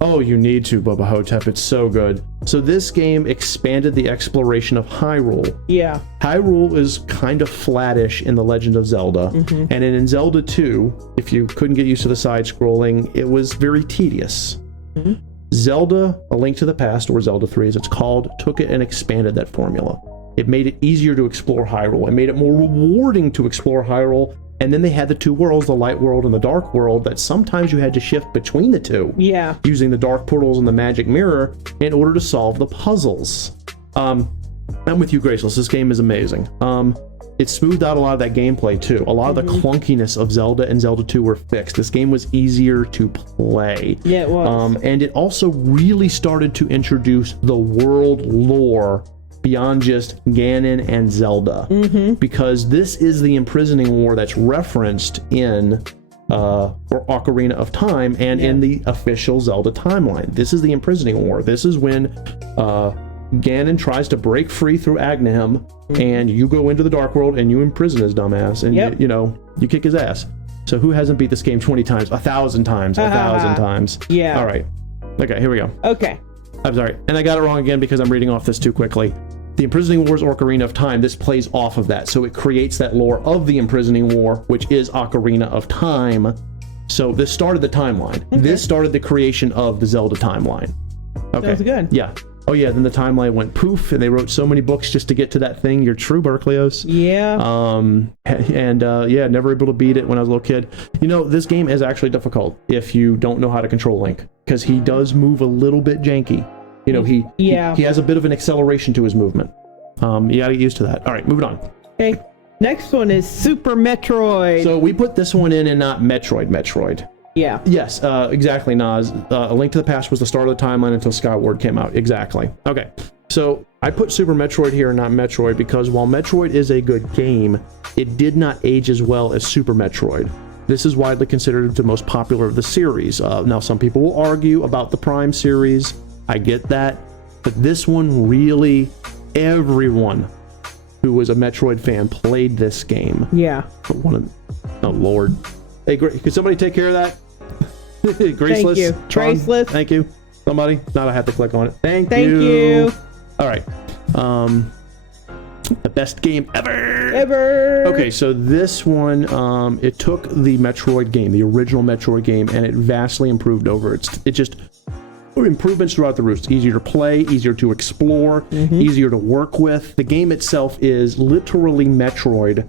Oh, you need to, Bubba Hotep. It's so good. So this game expanded the exploration of Hyrule. Yeah. Hyrule is kind of flattish in The Legend of Zelda. And in Zelda 2, if you couldn't get used to the side-scrolling, it was very tedious. Zelda: A Link to the Past, or Zelda 3 as it's called, took it and expanded that formula. It made it easier to explore Hyrule. It made it more rewarding to explore Hyrule, And then they had the two worlds, the light world and the dark world, that sometimes you had to shift between the two. Yeah. Using the dark portals and the magic mirror in order to solve the puzzles. I'm with you, Graceless. This game is amazing. It smoothed out a lot of that gameplay too. A lot of the clunkiness of Zelda and Zelda 2 were fixed. This game was easier to play. Yeah, it was. And it also really started to introduce the world lore beyond just Ganon and Zelda. Because this is the imprisoning war that's referenced in Ocarina of Time and in the official Zelda timeline. This is the imprisoning war. This is when Ganon tries to break free through Agnehem, and you go into the Dark World and you imprison his dumbass, and you kick his ass. So who hasn't beat this game 20 times, 1,000 times, 1,000 times? Yeah. All right. Okay, here we go. Okay. I'm sorry, and I got it wrong again because I'm reading off this too quickly. The Imprisoning War is Ocarina of Time. This plays off of that, so it creates that lore of the Imprisoning War, which is Ocarina of Time. So this started the timeline. Okay. This started the creation of the Zelda timeline. Okay. Sounds good. Yeah. Oh yeah, then the timeline went poof, and they wrote so many books just to get to that thing. You're true, Berkeleos. Yeah. Never able to beat it when I was a little kid. You know, this game is actually difficult if you don't know how to control Link, because he does move a little bit janky. You know, he has a bit of an acceleration to his movement. You gotta get used to that. All right, moving on. Okay. Next one is Super Metroid. So we put this one in and not Metroid. Yeah. Yes, exactly, Nas. A Link to the Past was the start of the timeline until Skyward came out. Exactly. Okay. So I put Super Metroid here and not Metroid because while Metroid is a good game, it did not age as well as Super Metroid. This is widely considered the most popular of the series. Now, some people will argue about the Prime series. I get that. But this one really, everyone who was a Metroid fan played this game. Yeah. Oh, Lord. Hey, could somebody take care of that? Graceless. Thank you. Tron, Graceless. Thank you. Somebody. Now I have to click on it. Thank you. All right. The best game ever. Okay, so this one, it took the Metroid game, the original Metroid game, and it vastly improved over it. It just improvements throughout the roost. Easier to play, easier to explore, easier to work with. The game itself is literally Metroid,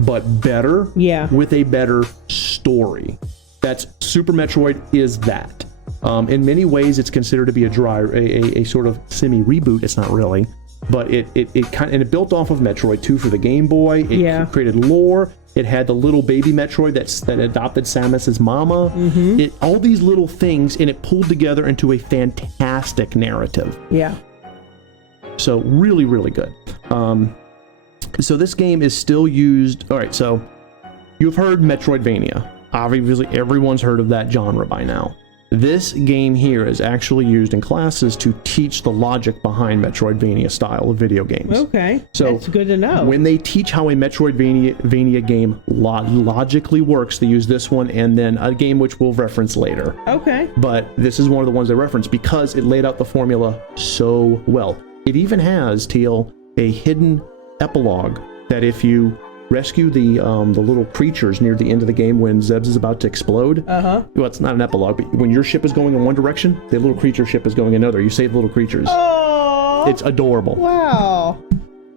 but better. Yeah. With a better story. That's Super Metroid is that. In many ways, it's considered to be a sort of semi reboot. It's not really, but it built off of Metroid 2 for the Game Boy. It created lore. It had the little baby Metroid that adopted Samus's mama. All these little things, and it pulled together into a fantastic narrative. Yeah. So really, really good. So this game is still used. All right, so you've heard Metroidvania. Obviously, everyone's heard of that genre by now. This game here is actually used in classes to teach the logic behind Metroidvania style of video games. Okay, so that's good to know. When they teach how a Metroidvania game logically works, they use this one and then a game which we'll reference later. Okay. But this is one of the ones they reference because it laid out the formula so well. It even has, Teal, a hidden epilogue that if you rescue the little creatures near the end of the game when Zeb's is about to explode. Well, it's not an epilogue, but when your ship is going in one direction, the little creature ship is going in another. You save the little creatures. Oh, it's adorable. Wow.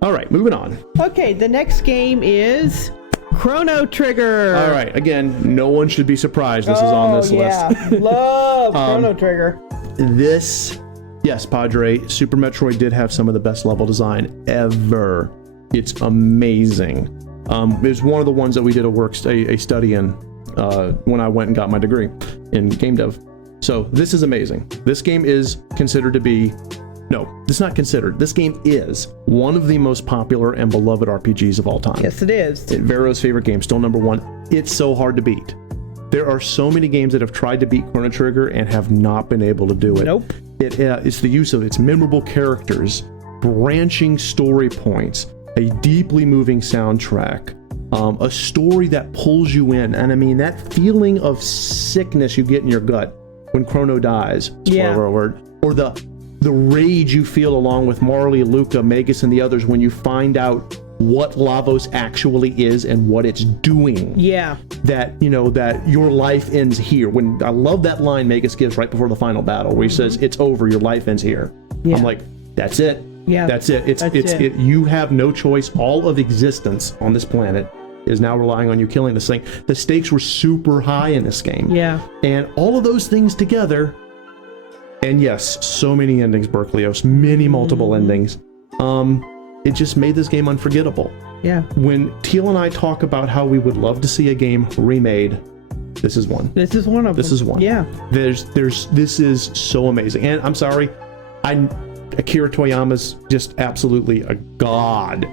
All right, moving on. Okay, the next game is Chrono Trigger. All right, again, no one should be surprised this is on this list. Love Chrono Trigger. Yes, Padre, Super Metroid did have some of the best level design ever. It's amazing. It was one of the ones that we did a study in when I went and got my degree in game dev. So this is amazing. This game is considered to be, it's not considered. This game is one of the most popular and beloved RPGs of all time. Yes, it is. Vero's favorite game, still number one. It's so hard to beat. There are so many games that have tried to beat Chrono Trigger and have not been able to do it. Nope. It's the use of its memorable characters, branching story points, a deeply moving soundtrack, a story that pulls you in. And I mean, that feeling of sickness you get in your gut when Chrono dies, spoiler alert, or the rage you feel along with Marley, Luca, Magus, and the others when you find out what Lavos actually is and what it's doing. Yeah. That your life ends here. When I love that line Magus gives right before the final battle where he says, "It's over, your life ends here." Yeah. I'm like, that's it. Yeah, that's it. It's you have no choice. All of existence on this planet is now relying on you killing this thing. The stakes were super high in this game. Yeah. And all of those things together, and yes, so many endings, Berkelios, many multiple endings. It just made this game unforgettable. Yeah. When Teal and I talk about how we would love to see a game remade, this is one. This is one of them. This is one. Yeah. This is so amazing. And I'm sorry, Akira Toyama's just absolutely a god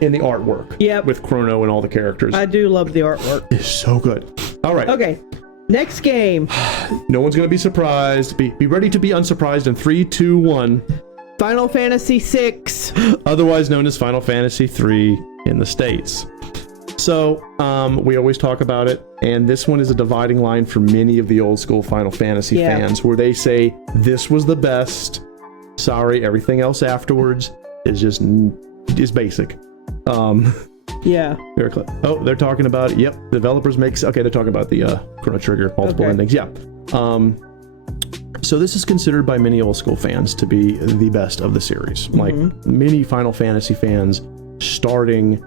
in the artwork. Yep. With Chrono and all the characters. I do love the artwork. It's so good. All right. Okay. Next game. No one's going to be surprised. Be ready to be unsurprised in 3, 2, 1. Final Fantasy VI. Otherwise known as Final Fantasy III in the States. So, we always talk about it, and this one is a dividing line for many of the old school Final Fantasy fans, where they say, this was the best. Sorry, everything else afterwards is basic. Yeah. They're talking about it. Yep, developers they're talking about the Chrono Trigger multiple endings. Yeah. So this is considered by many old school fans to be the best of the series. Like many Final Fantasy fans starting,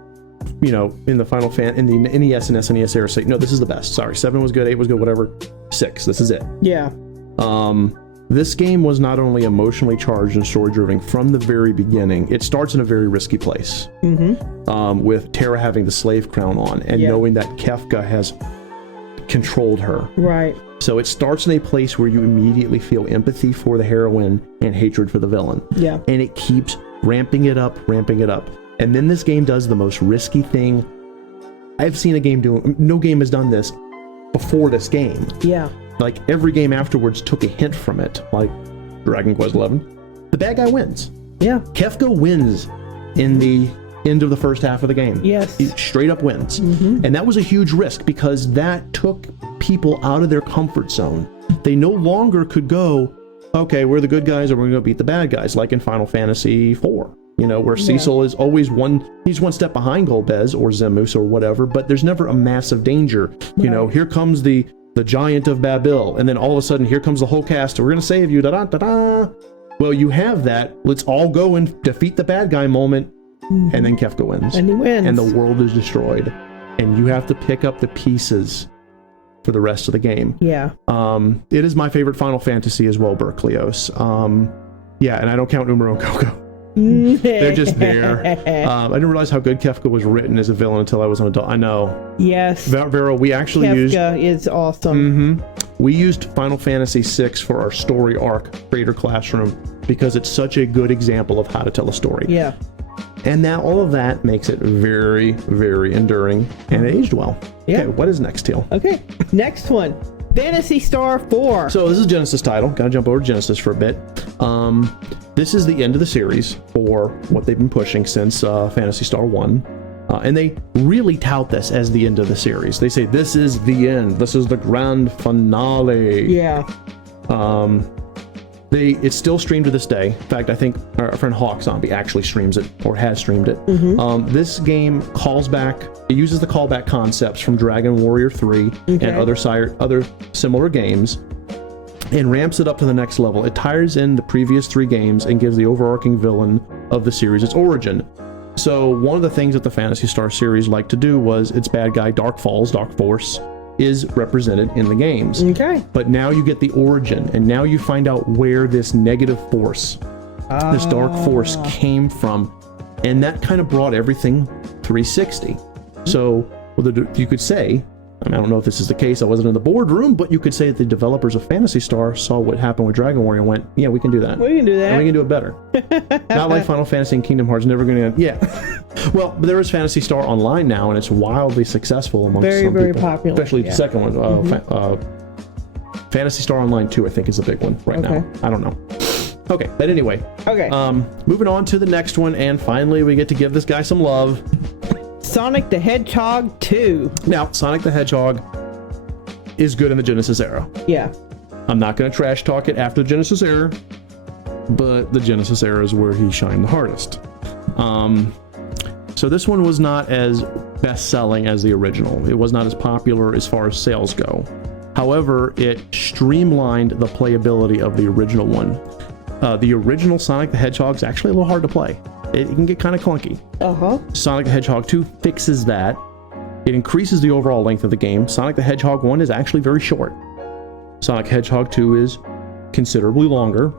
in the in the NES and SNES era say, no, this is the best. Sorry, 7 was good, 8 was good, whatever. 6, this is it. Yeah. This game was not only emotionally charged and story-driven from the very beginning. It starts in a very risky place, with Terra having the slave crown on and knowing that Kefka has controlled her. Right. So it starts in a place where you immediately feel empathy for the heroine and hatred for the villain. Yeah. And it keeps ramping it up. And then this game does the most risky thing I've seen a game do. No game has done this before this game. Yeah. Like every game afterwards took a hint from it, like Dragon Quest XI. The bad guy wins. Yeah. Kefka wins in the end of the first half of the game. Yes. He straight up wins. And that was a huge risk because that took people out of their comfort zone. They no longer could go, okay, we're the good guys and we're going to beat the bad guys, like in Final Fantasy IV. Where Cecil is always he's one step behind Golbez or Zemus or whatever, but there's never a massive danger. Here comes the giant of Babil, and then all of a sudden, here comes the whole cast, we're going to save you, da-da-da-da. Well, you have that, let's all go and defeat the bad guy moment, and then Kefka wins. And he wins. And the world is destroyed. And you have to pick up the pieces for the rest of the game. Yeah. It is my favorite Final Fantasy as well, Berkelios. And I don't count Umaro and Coco. They're just there. I didn't realize how good Kefka was written as a villain until I was an adult. I know. Yes. Vero, we actually Kefka is awesome. We used Final Fantasy VI for our story arc creator classroom because it's such a good example of how to tell a story. Yeah. And now all of that makes it very, very enduring, and it aged well. Yeah. Okay, what is next, Teal? Okay, next one. Phantasy Star 4. So this is a Genesis title. Gotta jump over to Genesis for a bit. This is the end of the series for what they've been pushing since Phantasy Star 1. And they really tout this as the end of the series. They say, this is the end. This is the grand finale. Yeah. It's still streamed to this day. In fact, I think our friend Hawk Zombie actually streams it, or has streamed it. This game it uses the callback concepts from Dragon Warrior 3 and other similar games, and ramps it up to the next level. It ties in the previous 3 games and gives the overarching villain of the series its origin. So one of the things that the Phantasy Star series liked to do was its bad guy, Dark Force, is represented in the games. Okay. But now you get the origin, and now you find out where this negative force, this dark force came from, and that kind of brought everything 360. So you could say, I don't know if this is the case, I wasn't in the boardroom, but you could say that the developers of Phantasy Star saw what happened with Dragon Warrior and went, yeah, we can do that. We can do that. And we can do it better. Not like Final Fantasy and Kingdom Hearts, never going to, yeah. Well, but there is Phantasy Star Online now, and it's wildly successful amongst some very people. Popular. Especially the second one. Phantasy Star Online 2, I think, is the big one right now. I don't know. Okay, but anyway. Okay. Moving on to the next one, and finally we get to give this guy some love. Sonic the Hedgehog 2. Now, Sonic the Hedgehog is good in the Genesis era. Yeah. I'm not going to trash talk it after the Genesis era, but the Genesis era is where he shined the hardest. So this one was not as best-selling as the original. It was not as popular as far as sales go. However, it streamlined the playability of the original one. The original Sonic the Hedgehog is actually a little hard to play. It can get kind of clunky. Uh-huh. Sonic the Hedgehog 2 fixes that It increases the overall length of the game. Sonic the Hedgehog 1 is actually very short. Sonic Hedgehog 2 is considerably longer,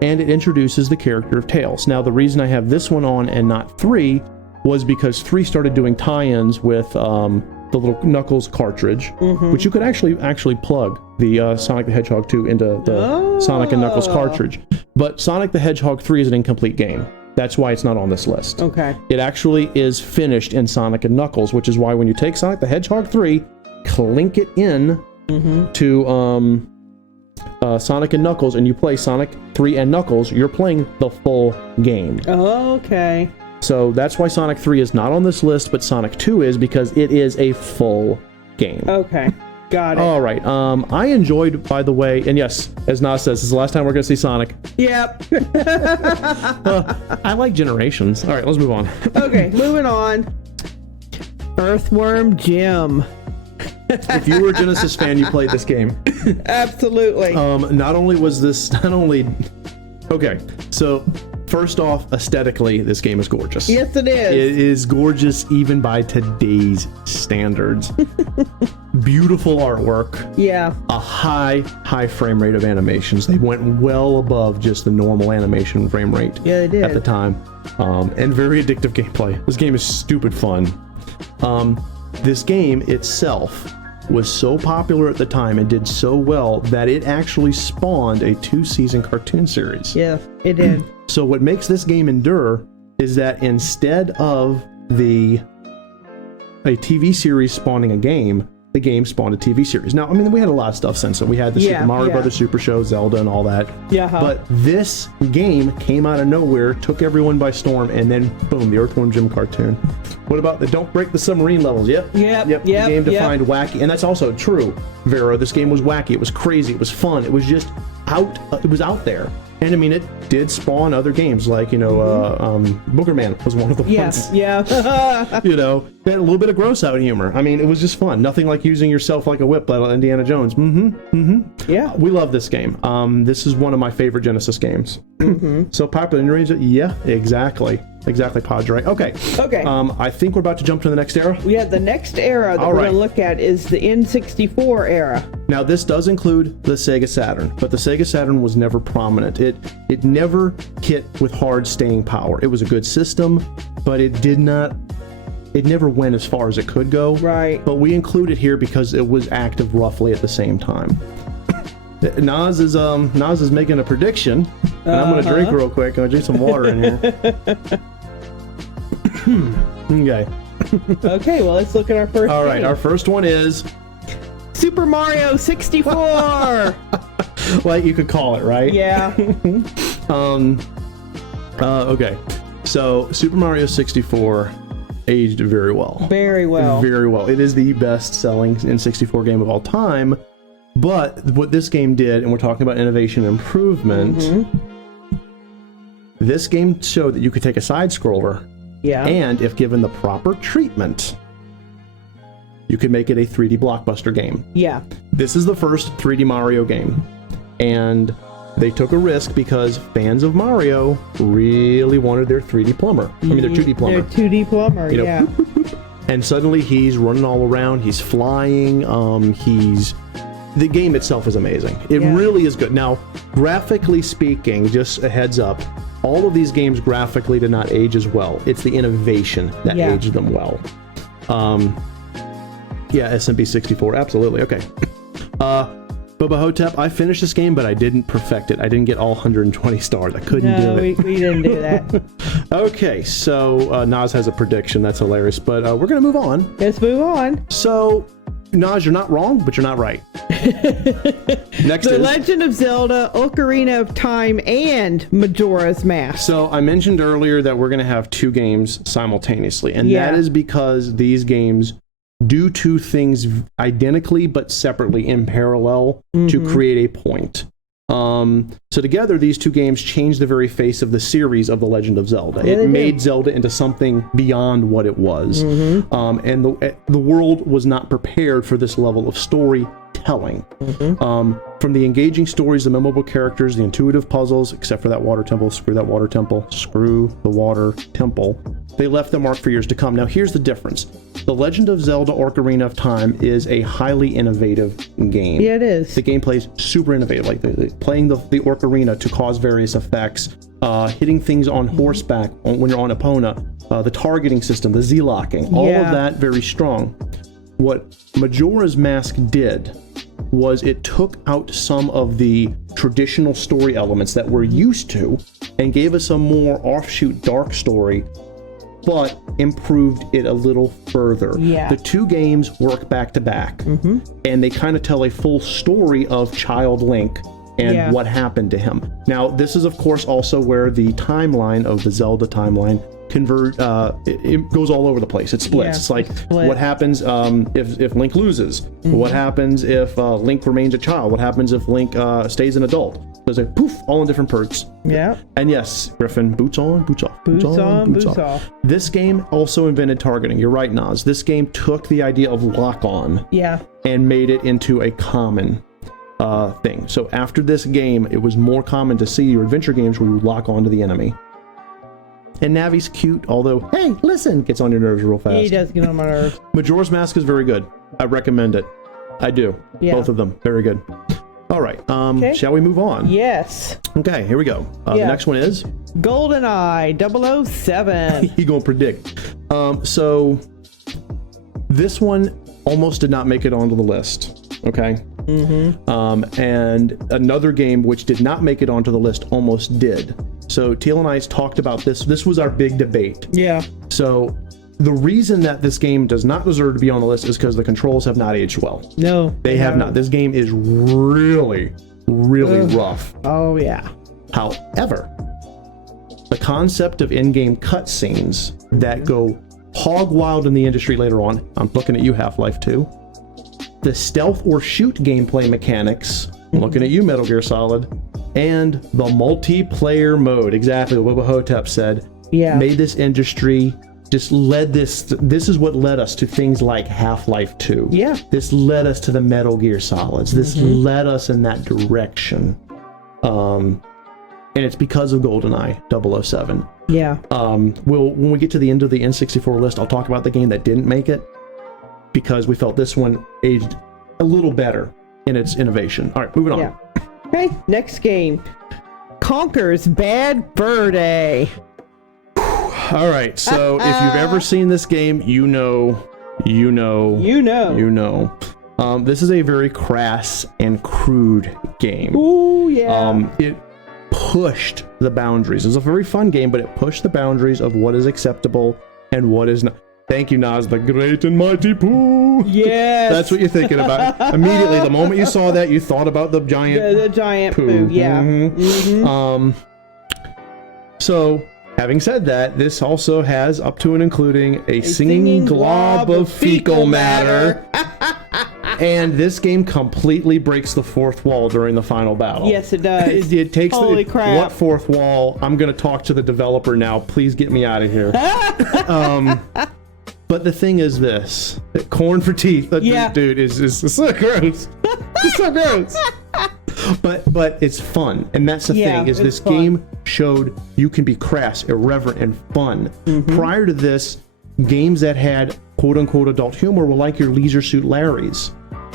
and it introduces the character of Tails. Now, the reason I have this one on and not 3 was because 3 started doing tie-ins with the little Knuckles cartridge, which you could actually plug the Sonic the Hedgehog 2 into the Sonic and Knuckles cartridge. But Sonic the Hedgehog 3 is an incomplete game. That's why it's not on this list. Okay. It actually is finished in Sonic and Knuckles, which is why when you take Sonic the Hedgehog 3, clink it in to Sonic and Knuckles, and you play Sonic 3 and Knuckles, you're playing the full game. Okay. So that's why Sonic 3 is not on this list, but Sonic 2 is, because it is a full game. Okay. Got it. All right. I enjoyed, by the way, and yes, as Nas says, this is the last time we're going to see Sonic. Yep. I like Generations. All right, let's move on. Okay, moving on. Earthworm Gym. If you were a Genesis fan, you played this game. Absolutely. Okay, so first off, aesthetically, this game is gorgeous. Yes, it is. It is gorgeous even by today's standards. Beautiful artwork. Yeah. A high frame rate of animations. They went well above just the normal animation frame rate Yeah, they did. at the time. And very addictive gameplay. This game is stupid fun. This game itself was so popular at the time and did so well that it actually spawned a 2-season cartoon series. Yeah, it did. So what makes this game endure is that instead of a TV series spawning a game, the game spawned a TV series. Now, I mean, we had a lot of stuff since then. We had the Super Mario Brothers Super Show, Zelda, and all that. Yeah. But this game came out of nowhere, took everyone by storm, and then boom, the Earthworm Gym cartoon. What about the Don't Break the Submarine levels? Yep. The game defined wacky, and that's also true, Vera. This game was wacky. It was crazy. It was fun. It was just it was out there. And I mean, it did spawn other games, like, Booger Man was one of the ones. Yeah. They had a little bit of gross out humor. I mean, it was just fun. Nothing like using yourself like a whip like Indiana Jones. Yeah. We love this game. This is one of my favorite Genesis games. So popular in your range? Yeah, exactly. Exactly, Padre. Okay. I think we're about to jump to the next era. Yeah, the next era that we're going to look at is the N64 era. Now, this does include the Sega Saturn, but the Sega Saturn was never prominent. It never hit with hard staying power. It was a good system, but it never went as far as it could go. Right. But we include it here because it was active roughly at the same time. Nas is making a prediction, and I'm going to drink real quick. I'm going to drink some water in here. Okay, well, let's look at our first All right, game. our first one is Super Mario 64. Like you could call it, right? Yeah. Okay. So Super Mario 64 aged very well. Very well. Very well. It is the best-selling N64 game of all time. But what this game did, and we're talking about innovation and improvement, this game showed that you could take a side scroller, and if given the proper treatment, you could make it a 3D blockbuster game. Yeah. This is the first 3D Mario game, and they took a risk because fans of Mario really wanted their 3D plumber. I mean, their 2D plumber. Their 2D plumber, yeah. And suddenly he's running all around, he's flying, the game itself is amazing. It really is good. Now, graphically speaking, just a heads up, all of these games graphically did not age as well. It's the innovation that aged them well. SMB 64, absolutely. Okay. Bubba Hotep, I finished this game, but I didn't perfect it. I didn't get all 120 stars. I couldn't do it. We didn't do that. Okay, so Nas has a prediction. That's hilarious. But we're going to move on. Let's move on. So, Nas, you're not wrong, but you're not right. Next The is Legend of Zelda, Ocarina of Time, and Majora's Mask. So I mentioned earlier that we're going to have 2 games simultaneously, and that is because these games do 2 things identically but separately in parallel to create a point. So together, these 2 games changed the very face of the series of The Legend of Zelda. It made Zelda into something beyond what it was. And the world was not prepared for this level of storytelling. From the engaging stories, the memorable characters, the intuitive puzzles, except for that water temple, screw that water temple, screw the water temple, they left their mark for years to come. Now, here's the difference. The Legend of Zelda Ocarina of Time is a highly innovative game. Yeah, it is. The gameplay is super innovative, like playing the ocarina to cause various effects, hitting things on horseback when you're on Epona, the targeting system, the Z-locking, all of that very strong. What Majora's Mask did was it took out some of the traditional story elements that we're used to and gave us a more offshoot dark story, but improved it a little further. Yeah. The two games work back to back, and they kind of tell a full story of Child Link and what happened to him. Now, this is, of course, also where the timeline of the Zelda timeline it goes all over the place. It splits. It's like what happens if Link loses? What happens if Link remains a child? What happens if Link stays an adult? So it's like poof, all in different parts. Yeah. And yes, Gryphon, boots on, boots off. Boots on, boots off. This game also invented targeting. You're right, Nas. This game took the idea of lock on and made it into a common thing. So after this game, it was more common to see your adventure games where you lock on to the enemy. And Navi's cute, although, hey, listen, gets on your nerves real fast. He does get on my nerves. Majora's Mask is very good. I recommend it. I do. Yeah. Both of them. Very good. All right. Shall we move on? Yes. Okay, here we go. The next one is? GoldenEye 007. He gonna predict. So this one almost did not make it onto the list. Okay. And another game which did not make it onto the list almost did. So Teal and I talked about this. This was our big debate. Yeah. So the reason that this game does not deserve to be on the list is because the controls have not aged well. No. They have not. This game is really, really rough. Oh, yeah. However, the concept of in-game cutscenes that go hog wild in the industry later on, I'm looking at you, Half-Life 2, the stealth or shoot gameplay mechanics, looking at you, Metal Gear Solid, and the multiplayer mode, exactly what Bubba Hotep said, made this industry, just led this is what led us to things like Half-Life 2. Yeah. This led us to the Metal Gear Solids. This led us in that direction. And it's because of GoldenEye 007. Yeah. When we get to the end of the N64 list, I'll talk about the game that didn't make it, because we felt this one aged a little better in its innovation. All right, moving on. Yeah. Okay, next game. Conker's Bad Fur Day. All right, so if you've ever seen this game, you know. This is a very crass and crude game. Ooh, yeah. It pushed the boundaries. It was a very fun game, but it pushed the boundaries of what is acceptable and what is not. Thank you, Nas, the great and mighty Pooh. Yes. That's what you're thinking about. Immediately, the moment you saw that, you thought about the giant the giant Pooh. Yeah. So, having said that, this also has up to and including a singing glob of fecal matter. And this game completely breaks the fourth wall during the final battle. Yes, it does. It takes Holy crap. What fourth wall? I'm going to talk to the developer now. Please get me out of here. But the thing is this. Corn for teeth. Dude, is so gross. It's so gross. But it's fun. And that's the thing, is this game showed you can be crass, irreverent, and fun. Prior to this, games that had quote-unquote adult humor were like your Leisure Suit Larrys.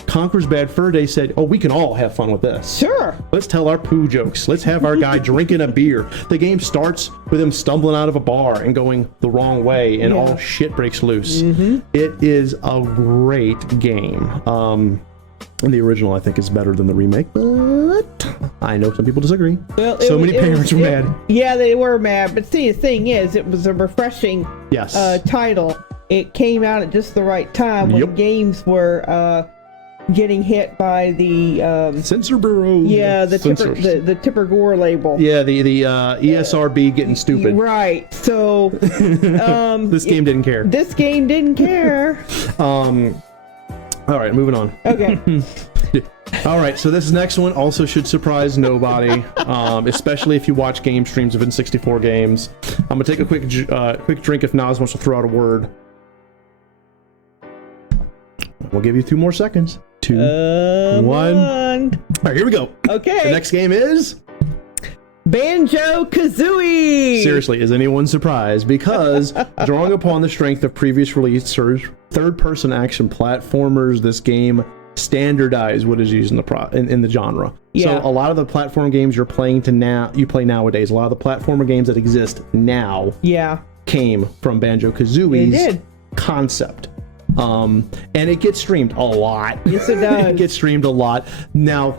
Conker's Bad Fur Day said, oh, we can all have fun with this. Sure. Let's tell our poo jokes. Let's have our guy drinking a beer. The game starts with him stumbling out of a bar and going the wrong way, and all shit breaks loose. It is a great game. And the original, I think, is better than the remake, but I know some people disagree. Well, so many parents were mad. Yeah, they were mad. But see, the thing is, it was a refreshing title. It came out at just the right time when games were getting hit by the Censor Bureau. Yeah, the Tipper Gore label. Yeah, the ESRB getting stupid. Right. So this game didn't care. This game didn't care. All right, moving on. Okay. All right, so this next one also should surprise nobody, especially if you watch game streams of N64 games. I'm gonna take a quick drink if Nas wants to throw out a word. We'll give you 2 more seconds. 2, 1. All right, here we go. Okay. The next game is Banjo Kazooie. Seriously, is anyone surprised? Because drawing upon the strength of previous releases, third-person action platformers, this game standardized what is used in the genre. Yeah. So a lot of the platform games you play nowadays, a lot of the platformer games that exist now, came from Banjo Kazooie's concept. And it gets streamed a lot. Yes, it does. It gets streamed a lot. Now,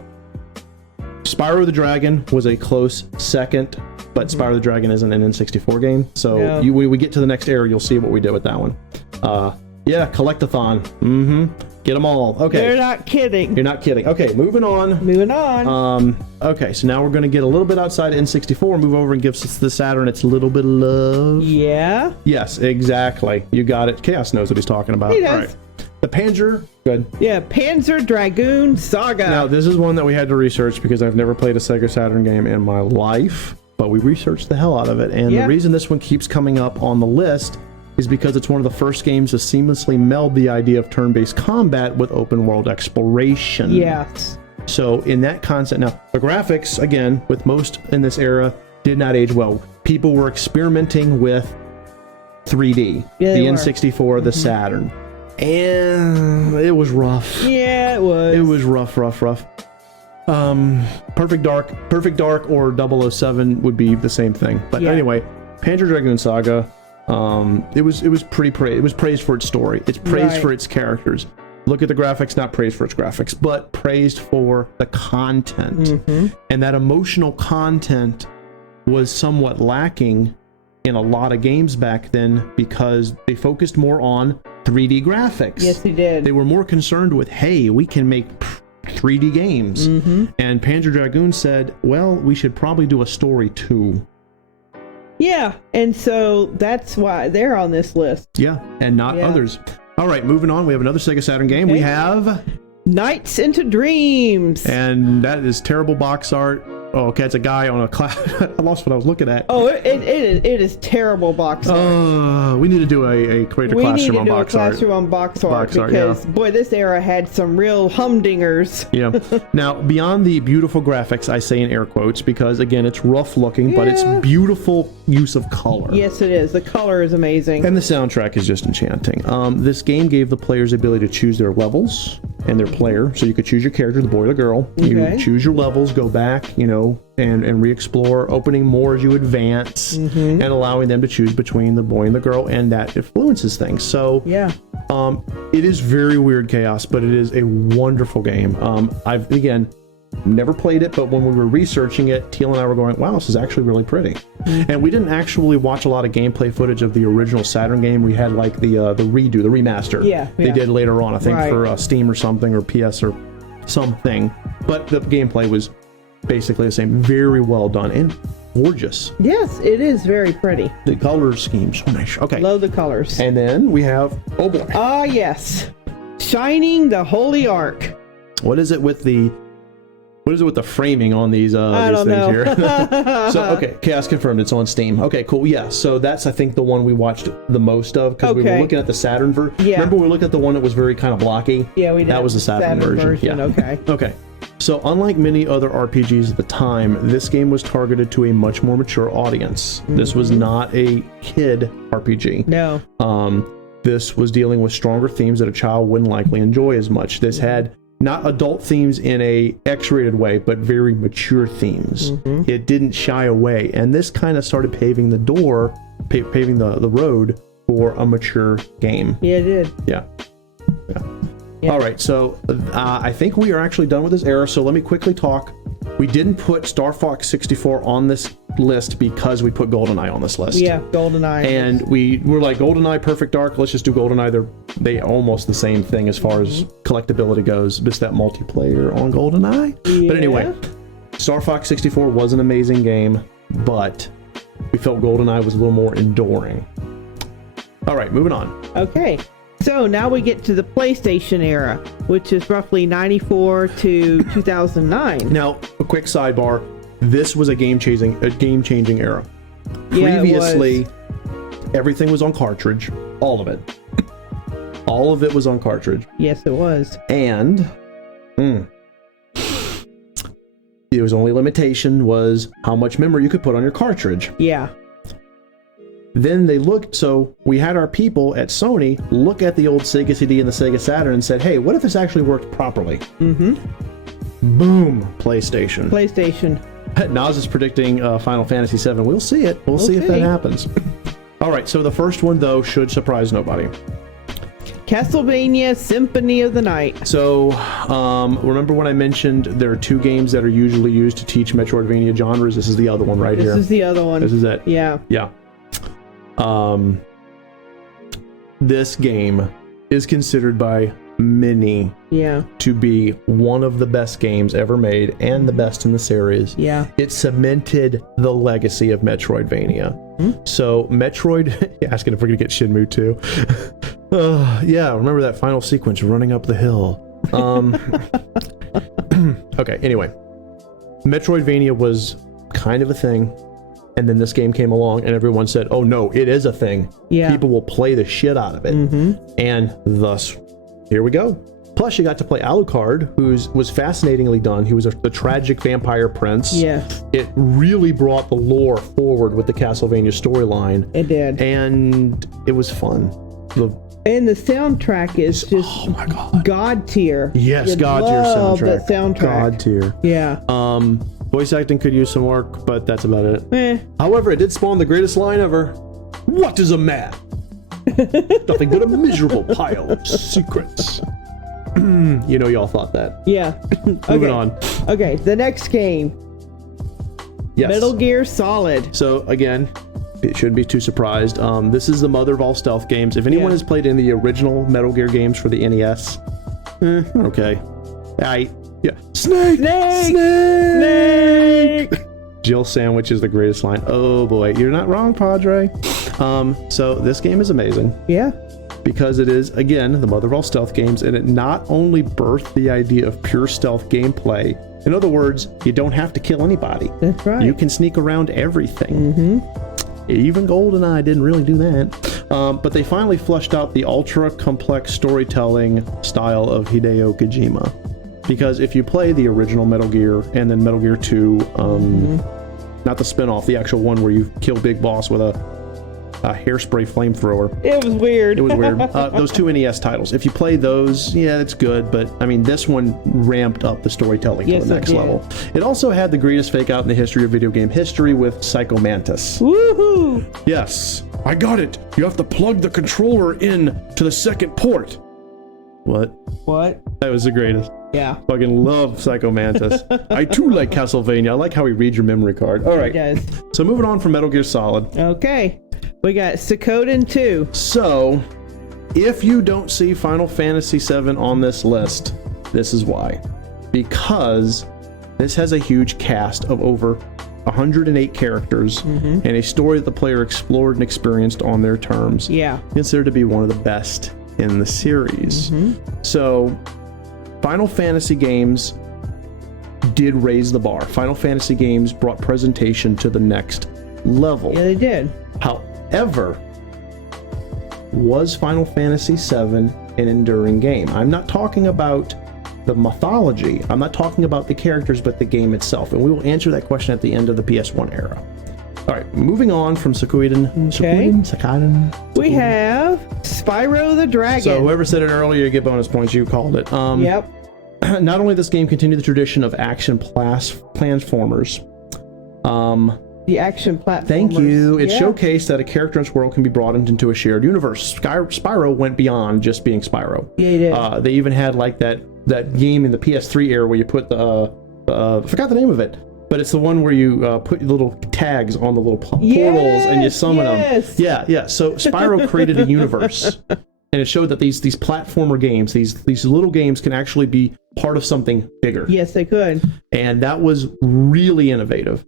Spyro the Dragon was a close second, but Spyro the Dragon isn't an N64 game. So when we get to the next era, you'll see what we did with that one. Collectathon. Get them all. Okay. You're not kidding. You're not kidding. Okay, moving on. Okay, so now we're going to get a little bit outside of N64, move over and give the Saturn its little bit of love. Yeah. Yes, exactly. You got it. Chaos knows what he's talking about. He does. All right. The Panzer. Good. Yeah, Panzer Dragoon Saga. Now, this is one that we had to research because I've never played a Sega Saturn game in my life, but we researched the hell out of it. And the reason this one keeps coming up on the list is because it's one of the first games to seamlessly meld the idea of turn-based combat with open-world exploration. Yes. So in that concept, now the graphics, again, with most in this era, did not age well. People were experimenting with 3D, the N64, the Saturn, and it was rough. Yeah, it was. It was rough. Perfect Dark, or 007 would be the same thing. But anyway, Panzer Dragoon Saga. It was praised for its story. It's praised for its characters. Look at the graphics, not praised for its graphics, but praised for the content. And that emotional content was somewhat lacking in a lot of games back then because they focused more on 3D graphics. Yes, they did. They were more concerned with, hey, we can make 3D games. And Panzer Dragoon said, well, we should probably do a story too. Yeah, and so that's why they're on this list. Yeah, and not others. All right, moving on. We have another Sega Saturn game. We have Nights into Dreams. And that is terrible box art. Oh, okay, it's a guy on a cloud. I lost what I was looking at. Oh, it is terrible box art. We need to do a creator classroom on box art. We need to do a classroom on box art because, boy, this era had some real humdingers. Yeah. Now, beyond the beautiful graphics, I say in air quotes, because, again, it's rough looking, but it's beautiful use of color. Yes, it is. The color is amazing. And the soundtrack is just enchanting. This game gave the players the ability to choose their levels and their player. So you could choose your character, the boy or the girl. You choose your levels, go back, and re-explore, opening more as you advance, and allowing them to choose between the boy and the girl, and that influences things. So it is very weird chaos, but it is a wonderful game. I've, again, never played it, but when we were researching it, Teal and I were going, wow, this is actually really pretty. And we didn't actually watch a lot of gameplay footage of the original Saturn game. We had like the remaster they did later on, I think for Steam or something, or PS or something. But the gameplay was basically the same. Very well done and gorgeous. Yes, it is very pretty. The color scheme so nice. Okay. Love the colors. And then we have, oh boy. Ah, yes. Shining the Holy Ark. What is it with the framing on these things here? So, okay, Chaos confirmed it's on Steam. Okay, cool. Yeah, so that's, I think, the one we watched the most of, because we were looking at the Saturn version. Yeah. Remember we looked at the one that was very kind of blocky? Yeah, we did. That was the Saturn version. Yeah. Okay. Okay. So, unlike many other RPGs at the time, this game was targeted to a much more mature audience. This was not a kid RPG. No. This was dealing with stronger themes that a child wouldn't likely enjoy as much. This had not adult themes in a X-rated way, but very mature themes. It didn't shy away, and this kind of started paving the road for a mature game. Yeah, it did. Yeah. All right, so I think we are actually done with this era, so let me quickly talk. We didn't put Star Fox 64 on this list because we put GoldenEye on this list. Yeah, GoldenEye. And we were like, GoldenEye, Perfect Dark, let's just do GoldenEye. They almost the same thing as far as collectability goes. Just that multiplayer on GoldenEye. Yeah. But anyway, Star Fox 64 was an amazing game, but we felt GoldenEye was a little more enduring. All right, moving on. Okay. So now we get to the PlayStation era, which is roughly 94 to 2009. Now, a quick sidebar. This was a game-changing era. Yeah, previously, everything was on cartridge. All of it. All of it was on cartridge. Yes, it was. And It was only limitation was how much memory you could put on your cartridge. Yeah. Then they looked, so we had our people at Sony look at the old Sega CD and the Sega Saturn and said, hey, what if this actually worked properly? Mm-hmm. Boom, PlayStation. Nas is predicting Final Fantasy VII. We'll see it. We'll see if that happens. All right, so the first one, though, should surprise nobody. Castlevania Symphony of the Night. So, remember when I mentioned there are 2 games that are usually used to teach Metroidvania genres? This is the other one right here. This is the other one. This is it. Yeah. Yeah. This game is considered by many to be one of the best games ever made and the best in the series. Yeah. It cemented the legacy of Metroidvania. So Metroid, asking if we're gonna get Shenmue 2. Yeah, remember that final sequence running up the hill. Okay, anyway. Metroidvania was kind of a thing. And then this game came along and everyone said, oh no, it is a thing. Yeah. People will play the shit out of it. And thus, here we go. Plus, you got to play Alucard, who was fascinatingly done. He was the tragic vampire prince. Yeah. It really brought the lore forward with the Castlevania storyline. It did. And it was fun. And the soundtrack is just God tier. Yes, God tier soundtrack. That soundtrack. God tier. Yeah. Voice acting could use some work, but that's about it. However, it did spawn the greatest line ever. What is a man? Nothing but a miserable pile of secrets. You know y'all thought that. Yeah. Moving on. Okay, the next game. Yes. Metal Gear Solid. So again, it shouldn't be too surprised. This is the mother of all stealth games. If anyone has played in the original Metal Gear games for the NES, okay. Snake! Jill Sandwich is the greatest line. Oh boy, you're not wrong, Padre. So this game is amazing. Yeah. Because it is, again, the mother of all stealth games, and it not only birthed the idea of pure stealth gameplay. In other words, you don't have to kill anybody. That's right. You can sneak around everything. Even GoldenEye didn't really do that. But they finally fleshed out the ultra-complex storytelling style of Hideo Kojima. Because if you play the original Metal Gear and then Metal Gear 2, not the spin-off, the actual one where you kill Big Boss with a hairspray flamethrower. It was weird. It was weird. Those 2 NES titles. If you play those, yeah, it's good. But, I mean, this one ramped up the storytelling to the next level. It also had the greatest fake out in the history of video game history with Psycho Mantis. Woohoo! Yes. I got it. You have to plug the controller in to the second port. What? That was the greatest. Yeah. Fucking love Psycho Mantis. I too like Castlevania. I like how he reads your memory card. All right. He does. So moving on from Metal Gear Solid. Okay. We got Suikoden 2. So, if you don't see Final Fantasy VII on this list, this is why. Because this has a huge cast of over 108 characters and a story that the player explored and experienced on their terms. Yeah. Considered to be one of the best in the series. So, Final Fantasy games did raise the bar. Final Fantasy games brought presentation to the next level. Yeah, they did. However, was Final Fantasy VII an enduring game? I'm not talking about the mythology. I'm not talking about the characters, but the game itself. And we will answer that question at the end of the PS1 era. All right, moving on from Suikoden. We have Spyro the Dragon. So whoever said it earlier, you get bonus points. You called it. Yep. Not only this game continued the tradition of action platformers. The action platformers. Thank you. It showcased that a character in this world can be brought into a shared universe. Spyro went beyond just being Spyro. Yeah, he did. They even had like that game in the PS3 era where you put I forgot the name of it, but it's the one where you put little tags on the little portals and you summon them. Yeah. So Spyro created a universe, and it showed that these platformer games, these little games, can actually be part of something bigger. Yes, they could. And that was really innovative.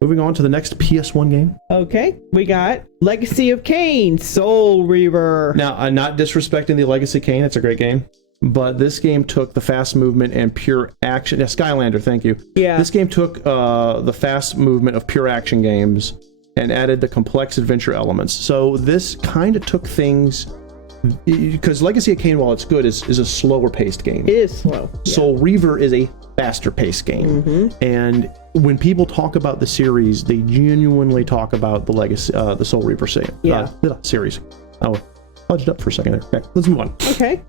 Moving on to the next PS1 game. Okay, we got Legacy of Kain, Soul Reaver. Now, I'm not disrespecting the Legacy of Kain. It's a great game. But this game took the fast movement and pure action. Yeah, Skylander, thank you. Yeah. This game took the fast movement of pure action games and added the complex adventure elements. So this kind of took things because Legacy of Kain, while it's good, is a slower paced game. It is slow. Soul Reaver is a faster paced game. And when people talk about the series, they genuinely talk about the Legacy, the Soul Reaver series. Oh, fudged up for a second there. Okay, let's move on. Okay.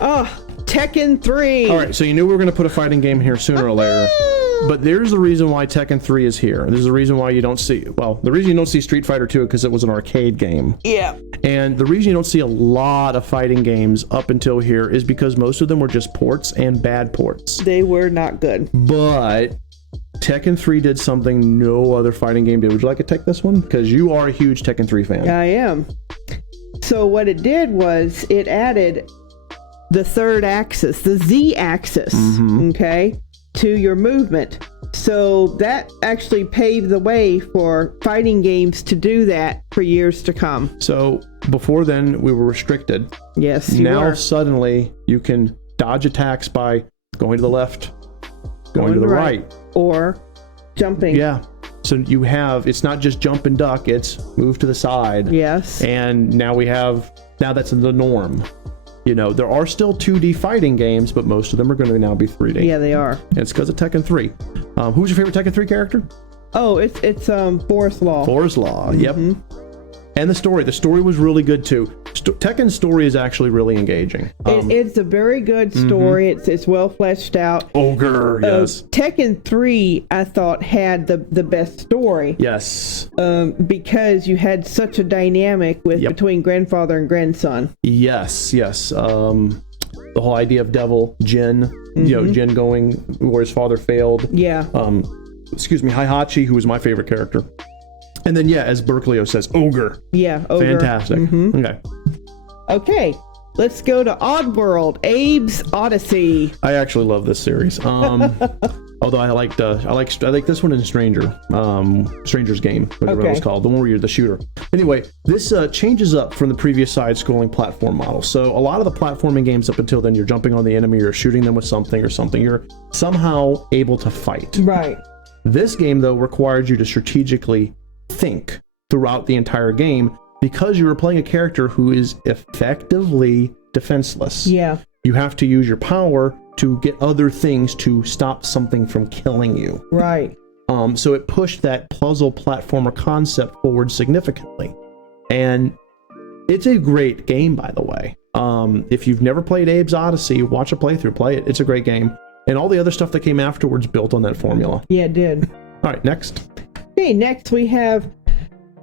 Oh, Tekken 3. All right, so you knew we were going to put a fighting game here sooner or later. But there's the reason why Tekken 3 is here. There's the reason why you don't see, the reason you don't see Street Fighter 2 because it was an arcade game. Yeah. And the reason you don't see a lot of fighting games up until here is because most of them were just ports and bad ports. They were not good. But Tekken 3 did something no other fighting game did. Would you like to take this one? Because you are a huge Tekken 3 fan. I am. So what it did was it added the third axis, the Z axis, okay, to your movement. So that actually paved the way for fighting games to do that for years to come. So before then, we were restricted. Yes, you now were. Suddenly you can dodge attacks by going to the left, going to the right, or jumping. Yeah. So you have, it's not just jump and duck, it's move to the side. Yes. And now that's the norm. You know, there are still 2D fighting games, but most of them are going to now be 3D. Yeah, they are. And it's because of Tekken 3. Who's your favorite Tekken 3 character? Oh, it's Forest Law. Forest Law, yep. And the story was really good too. Tekken's story is actually really engaging. It's a very good story. It's well fleshed out. Ogre, yes. Tekken 3, I thought, had the best story. Yes. Because you had such a dynamic between grandfather and grandson. Yes. The whole idea of Devil, Jin, Jin going where his father failed. Yeah. Heihachi, who was my favorite character. And then, as Berkeley says, Ogre. Yeah, Ogre. Fantastic. Okay, let's go to Oddworld, Abe's Odyssey. I actually love this series. Although I like this one in Stranger's Game, whatever it was called, the one where you're the shooter. Anyway, this changes up from the previous side-scrolling platform model. So a lot of the platforming games up until then, you're jumping on the enemy, you're shooting them with something or something. You're somehow able to fight. Right. This game, though, requires you to strategically think throughout the entire game because you were playing a character who is effectively defenseless. Yeah. You have to use your power to get other things to stop something from killing you. Right. So it pushed that puzzle platformer concept forward significantly. And it's a great game, by the way. If you've never played Abe's Odyssey, watch a playthrough, play it. It's a great game. And all the other stuff that came afterwards built on that formula. Yeah, it did. All right, next. Okay, next we have,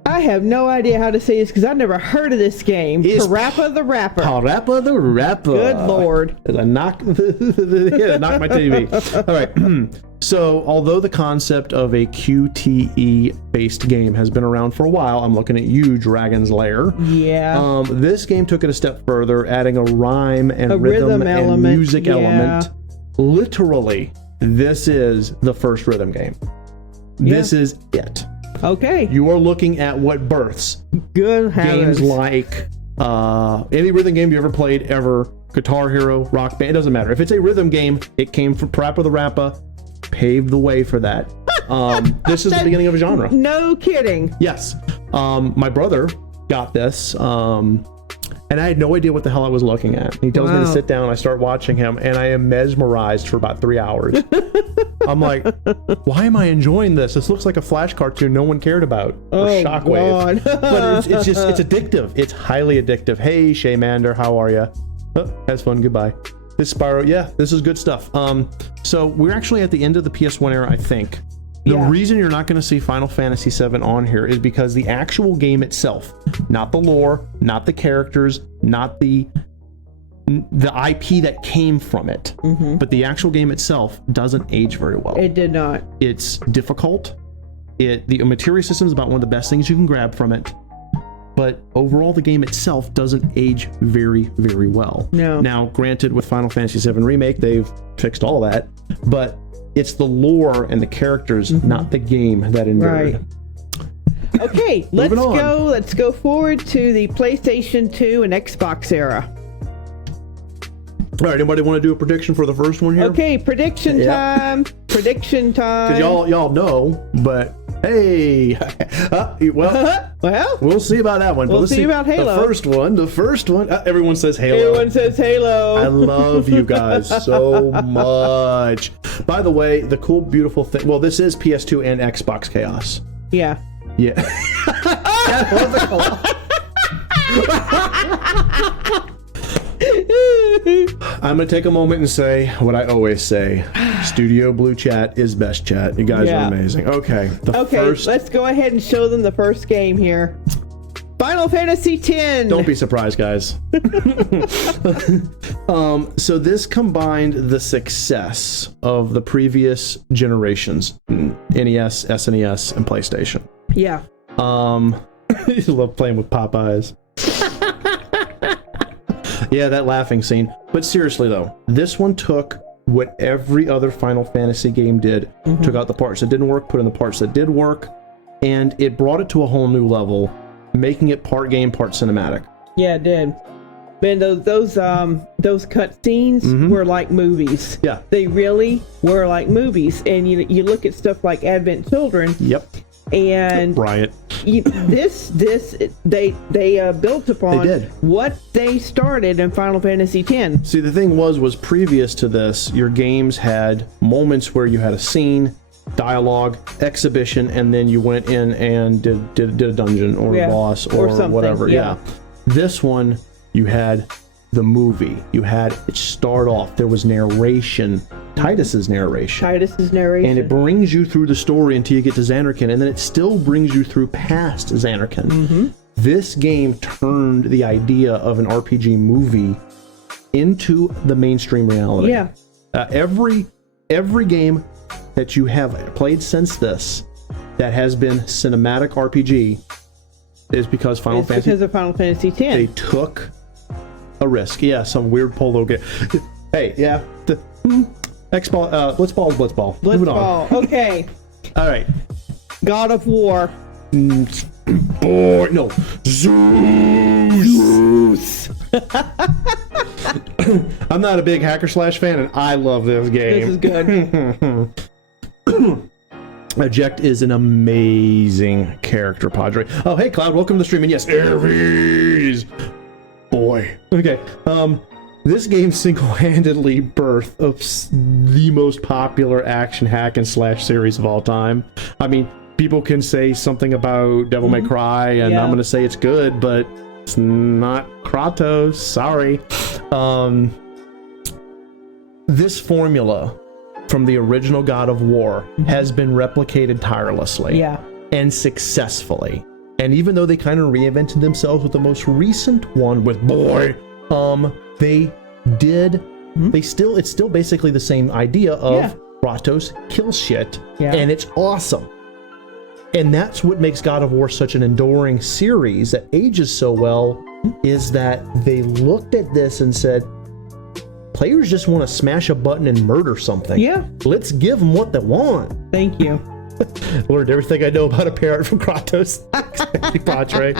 I have no idea how to say this because I've never heard of this game. Parappa the Rapper. Parappa the Rapper. Good Lord. As I knock my TV. All right. So, although the concept of a QTE-based game has been around for a while, I'm looking at you, Dragon's Lair. Yeah. This game took it a step further, adding a rhyme and rhythm and music element. Literally, this is the first rhythm game. This is it. Okay. You are looking at what births good games like any rhythm game you ever played ever, Guitar Hero, Rock Band, it doesn't matter. If it's a rhythm game, it came from Parappa the Rapper, paved the way for that. This is the beginning of a genre. No kidding. Yes. My brother got this, and I had no idea what the hell I was looking at. He tells me to sit down, I start watching him, and I am mesmerized for about 3 hours. I'm like, why am I enjoying this? This looks like a Flash cartoon no one cared about. Or Shockwave. But it's addictive. It's highly addictive. Hey, Shaymander, how are you? Oh, has fun, goodbye. This Spyro, this is good stuff. So we're actually at the end of the PS1 era, I think. The reason you're not going to see Final Fantasy VII on here is because the actual game itself, not the lore, not the characters, not the IP that came from it, but the actual game itself doesn't age very well. It did not. It's difficult. The materia system is about one of the best things you can grab from it. But overall, the game itself doesn't age very, very well. No. Now, granted, with Final Fantasy VII Remake, they've fixed all of that. But it's the lore and the characters, not the game that endured. Right. Okay, let's go forward to the PlayStation 2 and Xbox era. All right, anybody want to do a prediction for the first one here? Okay, prediction time. Prediction time. Because y'all know, but Hey, well, Well, we'll see about that one. But We'll let's see about Halo. The first one. Everyone says Halo. everyone says Halo. I love you guys so much. By the way, the cool, beautiful thing. Well, this is PS2 and Xbox Chaos. Yeah. Yeah. I'm going to take a moment and say what I always say. Studio Blue Chat is best chat. You guys Yeah. are amazing. Okay. Let's go ahead and show them the first game here. Final Fantasy X. Don't be surprised, guys. So this combined the success of the previous generations, NES, SNES, and PlayStation. Yeah. I love playing with Popeyes. Yeah, that laughing scene. But seriously though, this one took what every other Final Fantasy game did, took out the parts that didn't work, put in the parts that did work, and it brought it to a whole new level, making it part game, part cinematic. Yeah, it did. Man, those cut scenes were like movies. Yeah. They really were like movies. And you look at stuff like Advent Children. Yep. And Riot. they built upon They did. what they started in Final Fantasy X. See, the thing was previous to this, your games had moments where you had a scene, dialogue, exhibition, and then you went in and did a dungeon or a boss or something, whatever. yeah. This one, you had the movie. You had it start off. There was narration, Titus's narration. And it brings you through the story until you get to Xanarkand, and then it still brings you through past Xanarkand. This game turned the idea of an RPG movie into the mainstream reality. Yeah. Every game that you have played since this that has been cinematic RPG is because because of Final Fantasy X. they took a risk. Yeah, some weird polo game. Hey, yeah. X-Ball, Blitzball. Moving on. Blitzball. Okay. All right. God of War. Boy, no. Zeus. I'm not a big Hacker Slash fan, and I love this game. This is good. Eject is an amazing character, Padre. Oh, hey, Cloud, welcome to the stream, and yes, Ares. Boy. Okay. This game single-handedly birthed of the most popular action hack and slash series of all time. I mean, people can say something about Devil May Cry, and I'm going to say it's good, but it's not Kratos. Sorry. This formula from the original God of War has been replicated tirelessly. Yeah. And successfully. And even though they kind of reinvented themselves with the most recent one with they did, it's still basically the same idea of Kratos kill shit, and it's awesome. And that's what makes God of War such an enduring series that ages so well, is that they looked at this and said, players just want to smash a button and murder something. Yeah. Let's give them what they want. Thank you. Learned everything I know about a parrot from Kratos. Padre.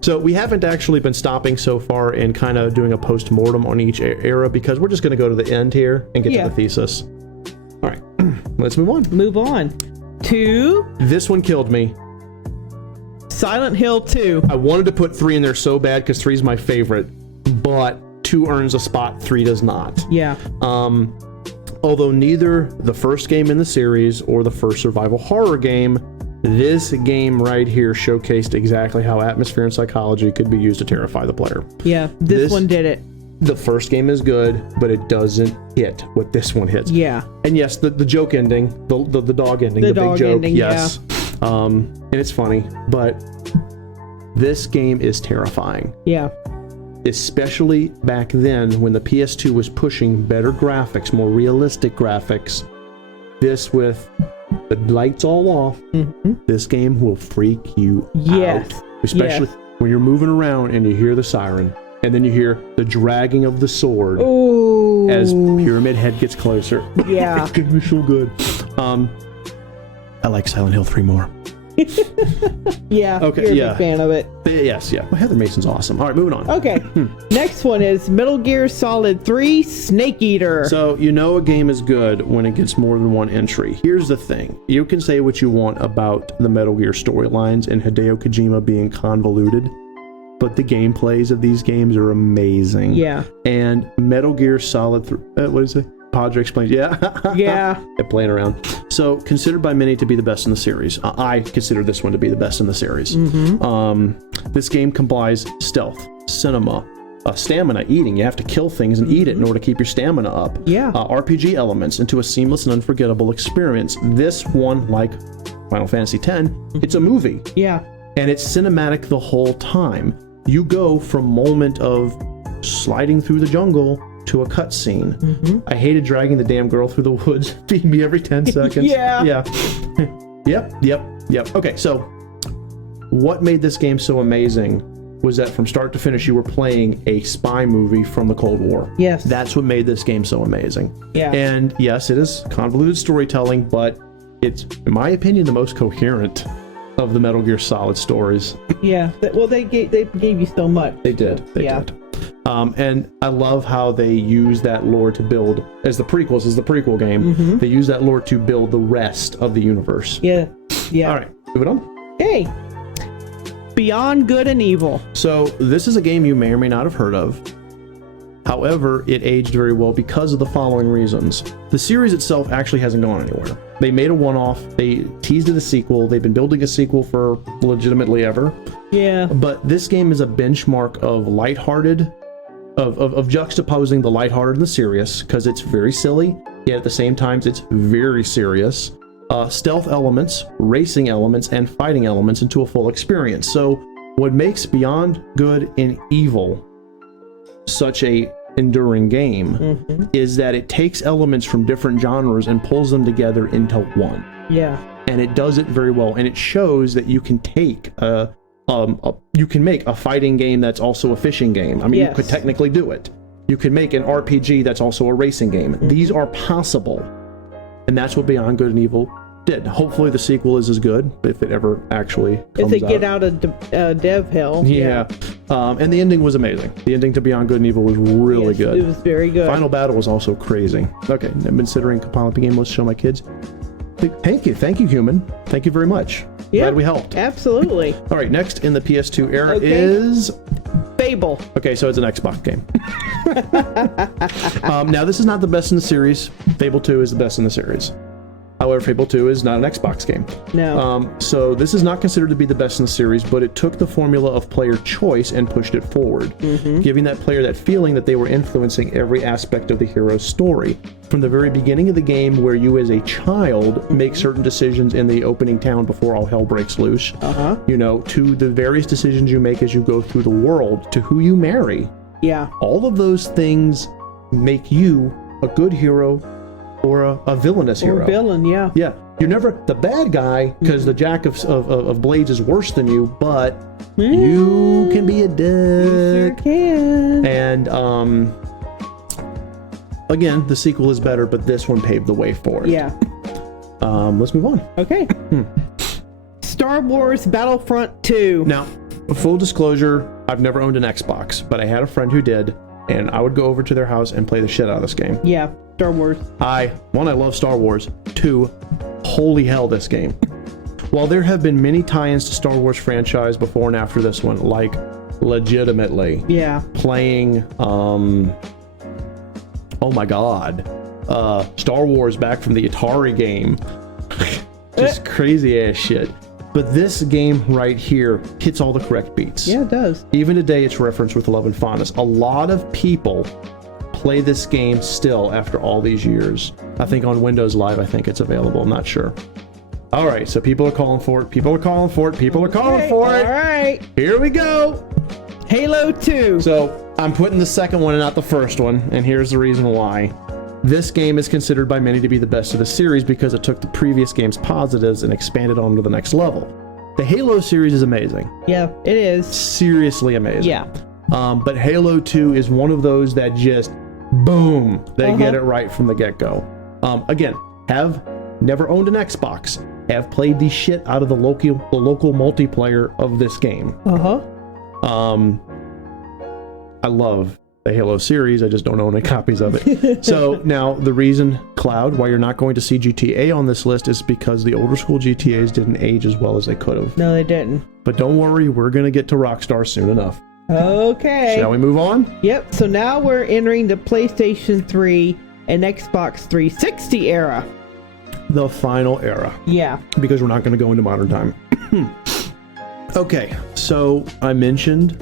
So we haven't actually been stopping so far and kind of doing a post-mortem on each era, because we're just going to go to the end here and get to the thesis. All right, let's move on. Move on to... This one killed me. Silent Hill 2. I wanted to put 3 in there so bad because 3 is my favorite, but 2 earns a spot, 3 does not. Yeah. Although neither the first game in the series or the first survival horror game, this game right here showcased exactly how atmosphere and psychology could be used to terrify the player. Yeah, this one did it. The first game is good, but it doesn't hit what this one hits. Yeah. And yes, the joke ending, the dog ending, the dog big joke, ending, yes. And it's funny, but this game is terrifying. Yeah. Especially back then when the PS2 was pushing better graphics, more realistic graphics. This with the lights all off, this game will freak you out. Especially when you're moving around and you hear the siren, and then you hear the dragging of the sword as Pyramid Head gets closer. Yeah. It's gonna be so good. I like Silent Hill 3 more. Yeah. Okay, You're a yeah. big fan of it. Yes, yeah. Well, Heather Mason's awesome. All right, moving on. Okay. Next one is Metal Gear Solid 3 Snake Eater. So you know a game is good when it gets more than one entry. Here's the thing. You can say what you want about the Metal Gear storylines and Hideo Kojima being convoluted, but the gameplays of these games are amazing. Yeah. And Metal Gear Solid 3... what is it? Padre explains. Yeah. Yeah. They're playing around. So, considered by many to be the best in the series. I consider this one to be the best in the series. This game combines stealth, cinema, stamina, eating. You have to kill things and eat it in order to keep your stamina up. Yeah. RPG elements into a seamless and unforgettable experience. This one, like Final Fantasy X, it's a movie. Yeah. And it's cinematic the whole time. You go from moment of sliding through the jungle to a cutscene. I hated dragging the damn girl through the woods, feeding me every 10 seconds. Yeah. Yep. Okay, so what made this game so amazing was that from start to finish, you were playing a spy movie from the Cold War. Yes. That's what made this game so amazing. Yeah. And yes, it is convoluted storytelling, but it's, in my opinion, the most coherent of the Metal Gear Solid stories. Yeah. Well, they gave you so much. They did. They did. And I love how they use that lore to build, as the prequel game, they use that lore to build the rest of the universe. Yeah. All right, moving on. Okay. Beyond Good and Evil. So this is a game you may or may not have heard of. However, it aged very well because of the following reasons. The series itself actually hasn't gone anywhere. They made a one-off, they teased it a sequel, they've been building a sequel for legitimately ever. Yeah. But this game is a benchmark of lighthearted, of juxtaposing the lighthearted and the serious, because it's very silly, yet at the same time it's very serious. Stealth elements, racing elements, and fighting elements into a full experience. So what makes Beyond Good and Evil such a enduring game is that it takes elements from different genres and pulls them together into one. Yeah. And it does it very well, and it shows that you can take you can make a fighting game that's also a fishing game. I mean, you could technically do it. You could make an RPG that's also a racing game. These are possible, and that's what Beyond Good and Evil did. Hopefully the sequel is as good, if it ever actually comes If they get out of dev hell. Yeah. And the ending was amazing. The ending to Beyond Good and Evil was really good. It was very good. Final battle was also crazy. Okay, I'm considering compiling the game. Let's show my kids. Thank you, human. Thank you very much. Yeah, glad we helped. Absolutely. All right, next in the PS2 era is Fable. Okay, so it's an Xbox game. Now, this is not the best in the series. Fable 2 is the best in the series. However, Fable 2 is not an Xbox game. No. So this is not considered to be the best in the series, but it took the formula of player choice and pushed it forward, giving that player that feeling that they were influencing every aspect of the hero's story. From the very beginning of the game, where you as a child make certain decisions in the opening town before all hell breaks loose, you know, to the various decisions you make as you go through the world, to who you marry. Yeah. All of those things make you a good hero or a villainous hero. Or villain, yeah. Yeah. You're never the bad guy, because the jack of blades is worse than you, but you can be a dick. You sure can. And again, the sequel is better, but this one paved the way for it. Yeah. Let's move on. Okay. Star Wars Battlefront 2. Now, full disclosure, I've never owned an Xbox, but I had a friend who did, and I would go over to their house and play the shit out of this game. Yeah, Star Wars. I love Star Wars. 2, holy hell, this game. While there have been many tie-ins to Star Wars franchise before and after this one, like legitimately playing, oh my god, Star Wars back from the Atari game. Just crazy ass shit. But this game right here hits all the correct beats. Yeah, it does. Even today, it's referenced with love and fondness. A lot of people play this game still after all these years. I think on Windows Live, I think it's available. I'm not sure. All right, so people are calling for it. People are calling for it. People are calling for it. All right. Here we go. Halo 2. So I'm putting the second one and not the first one, and here's the reason why. This game is considered by many to be the best of the series because it took the previous game's positives and expanded on to the next level. The Halo series is amazing. Yeah, it is. Seriously amazing. Yeah. But Halo 2 is one of those that just, boom, they get it right from the get-go. Again, have never owned an Xbox. have played the shit out of the local multiplayer of this game. I love the Halo series. I just don't own any copies of it. So now the reason, Cloud, why you're not going to see GTA on this list is because the older school GTAs didn't age as well as they could have. No, they didn't. But don't worry, we're going to get to Rockstar soon enough. Okay. Shall we move on? Yep. So now we're entering the PlayStation 3 and Xbox 360 era. The final era. Yeah. Because we're not going to go into modern time. Okay, so I mentioned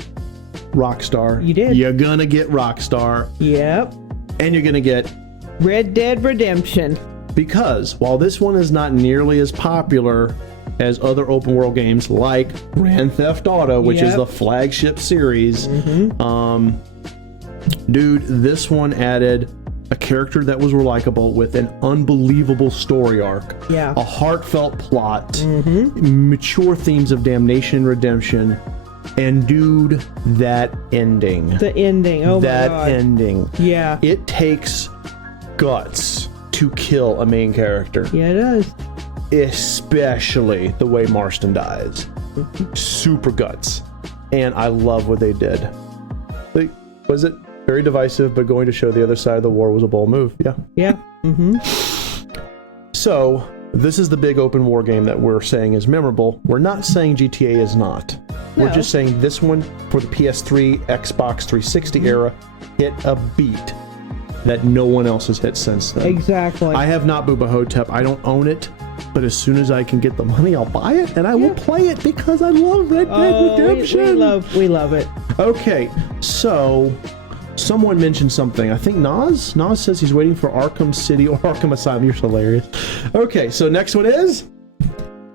Rockstar. You did. You're going to get Rockstar. Yep. And you're going to get Red Dead Redemption. Because while this one is not nearly as popular as other open world games like Grand Theft Auto, which is the flagship series, dude, this one added a character that was likable with an unbelievable story arc, a heartfelt plot, mature themes of damnation and redemption, and dude, that ending. The ending, oh my god. That ending. Yeah. It takes guts to kill a main character. Yeah, it does. Especially the way Marston dies. Super guts. And I love what they did. Was it very divisive, but going to show the other side of the war was a bold move? Yeah. Yeah. So, this is the big open war game that we're saying is memorable. We're not saying GTA is not. No. We're just saying this one, for the PS3, Xbox 360 era, hit a beat that no one else has hit since then. Exactly. I have not Bubba Hotep. I don't own it, but as soon as I can get the money, I'll buy it, and I will play it because I love Red Dead Redemption. We love it. Okay, so someone mentioned something. I think Nas says he's waiting for Arkham City or Arkham Asylum. You're hilarious. Okay, so next one is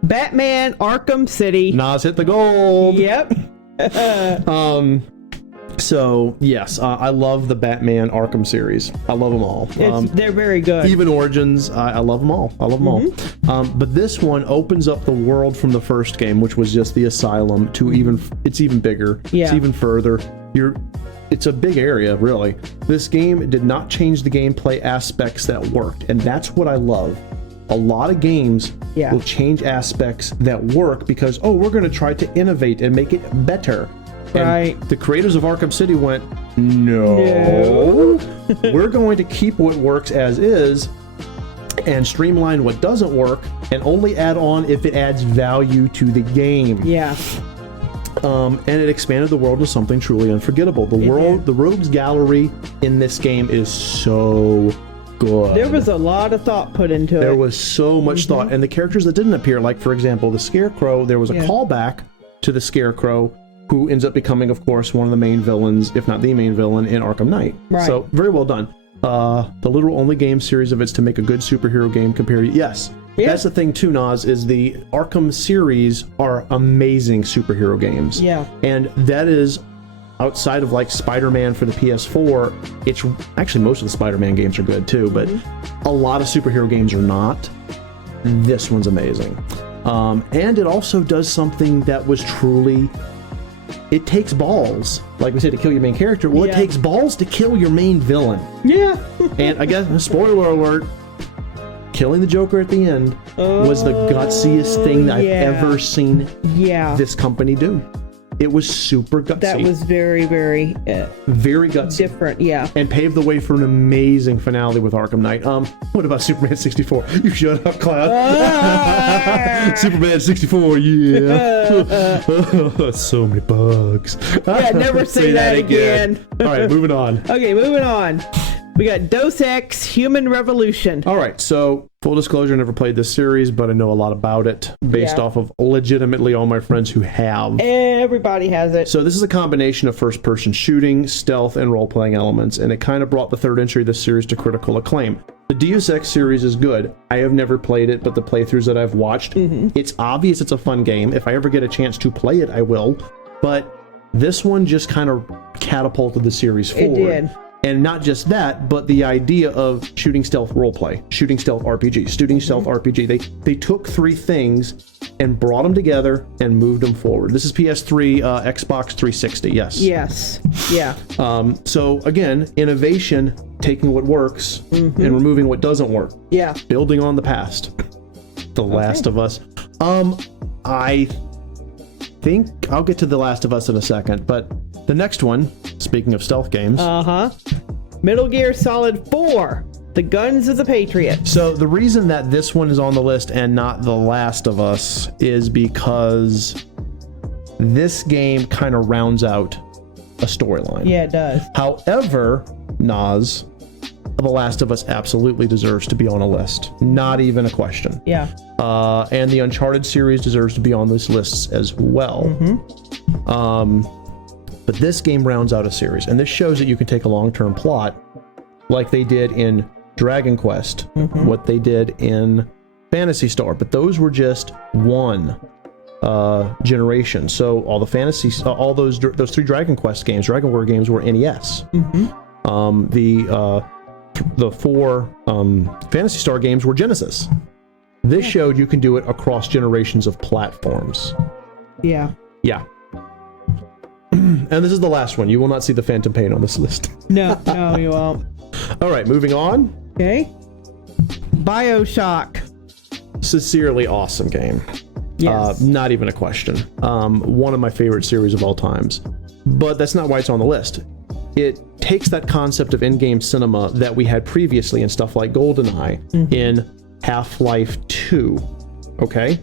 Batman Arkham City. Nas hit the gold. Yep. So yes, I love the Batman Arkham series. I love them all. They're very good. Even Origins, I love them all. I love them all. But this one opens up the world from the first game, which was just the Asylum, to it's even bigger. Yeah. It's even further. It's a big area, really. This game did not change the gameplay aspects that worked, and that's what I love. A lot of games will change aspects that work because, we're going to try to innovate and make it better. And the creators of Arkham City went, no. We're going to keep what works as is and streamline what doesn't work and only add on if it adds value to the game. Yeah. And it expanded the world to something truly unforgettable. The Rogues Gallery in this game is so good. There was a lot of thought put into it. There was so much thought. And the characters that didn't appear, like, for example, the Scarecrow, there was a callback to the Scarecrow, who ends up becoming, of course, one of the main villains, if not the main villain, in Arkham Knight. Right. So, very well done. The literal only game series of it's to make a good superhero game compared to... Yes. Yeah. That's the thing, too, Nas, is the Arkham series are amazing superhero games. Yeah. And that is, outside of, like, Spider-Man for the PS4, it's... Actually, most of the Spider-Man games are good, too, but a lot of superhero games are not. This one's amazing. And it also does something that was truly... It takes balls, like we said, to kill your main character. Well, it takes balls to kill your main villain. Yeah. And I guess, spoiler alert, killing the Joker at the end was the gutsiest thing I've ever seen this company do. It was super gutsy. That was very, very... very gutsy. Different, And paved the way for an amazing finale with Arkham Knight. What about Superman 64? You shut up, Cloud. Superman 64, yeah. So many bugs. Yeah, never say that again. All right, moving on. Okay, moving on. We got Deus Ex Human Revolution. All right, so full disclosure, I never played this series, but I know a lot about it based off of legitimately all my friends who have. Everybody has it. So this is a combination of first-person shooting, stealth, and role-playing elements, and it kind of brought the third entry of this series to critical acclaim. The Deus Ex series is good. I have never played it, but the playthroughs that I've watched, it's obvious it's a fun game. If I ever get a chance to play it, I will. But this one just kind of catapulted the series forward. It did. And not just that, but the idea of shooting stealth roleplay, shooting stealth RPG, shooting stealth RPG. They took three things and brought them together and moved them forward. This is PS3, Xbox 360, yes. Yes, yeah. So again, innovation, taking what works and removing what doesn't work. Yeah. Building on the past. The Last of Us. I think I'll get to The Last of Us in a second, but the next one, speaking of stealth games. Metal Gear Solid 4, The Guns of the Patriot. So the reason that this one is on the list and not The Last of Us is because this game kind of rounds out a storyline. Yeah, it does. However, Nas, The Last of Us absolutely deserves to be on a list. Not even a question. Yeah. And the Uncharted series deserves to be on this list as well. But this game rounds out a series, and this shows that you can take a long-term plot like they did in Dragon Quest, what they did in Phantasy Star, but those were just one generation. So all the fantasy, all those 3 Dragon Quest games, Dragon Warrior games, were NES. The 4 Phantasy Star games were Genesis. This showed you can do it across generations of platforms. Yeah. Yeah. And this is the last one. You will not see the Phantom Pain on this list. No, you won't. All right, moving on. Okay. BioShock. Sincerely awesome game. Yes. Not even a question. One of my favorite series of all times. But that's not why it's on the list. It takes that concept of in-game cinema that we had previously in stuff like GoldenEye in Half-Life 2. Okay?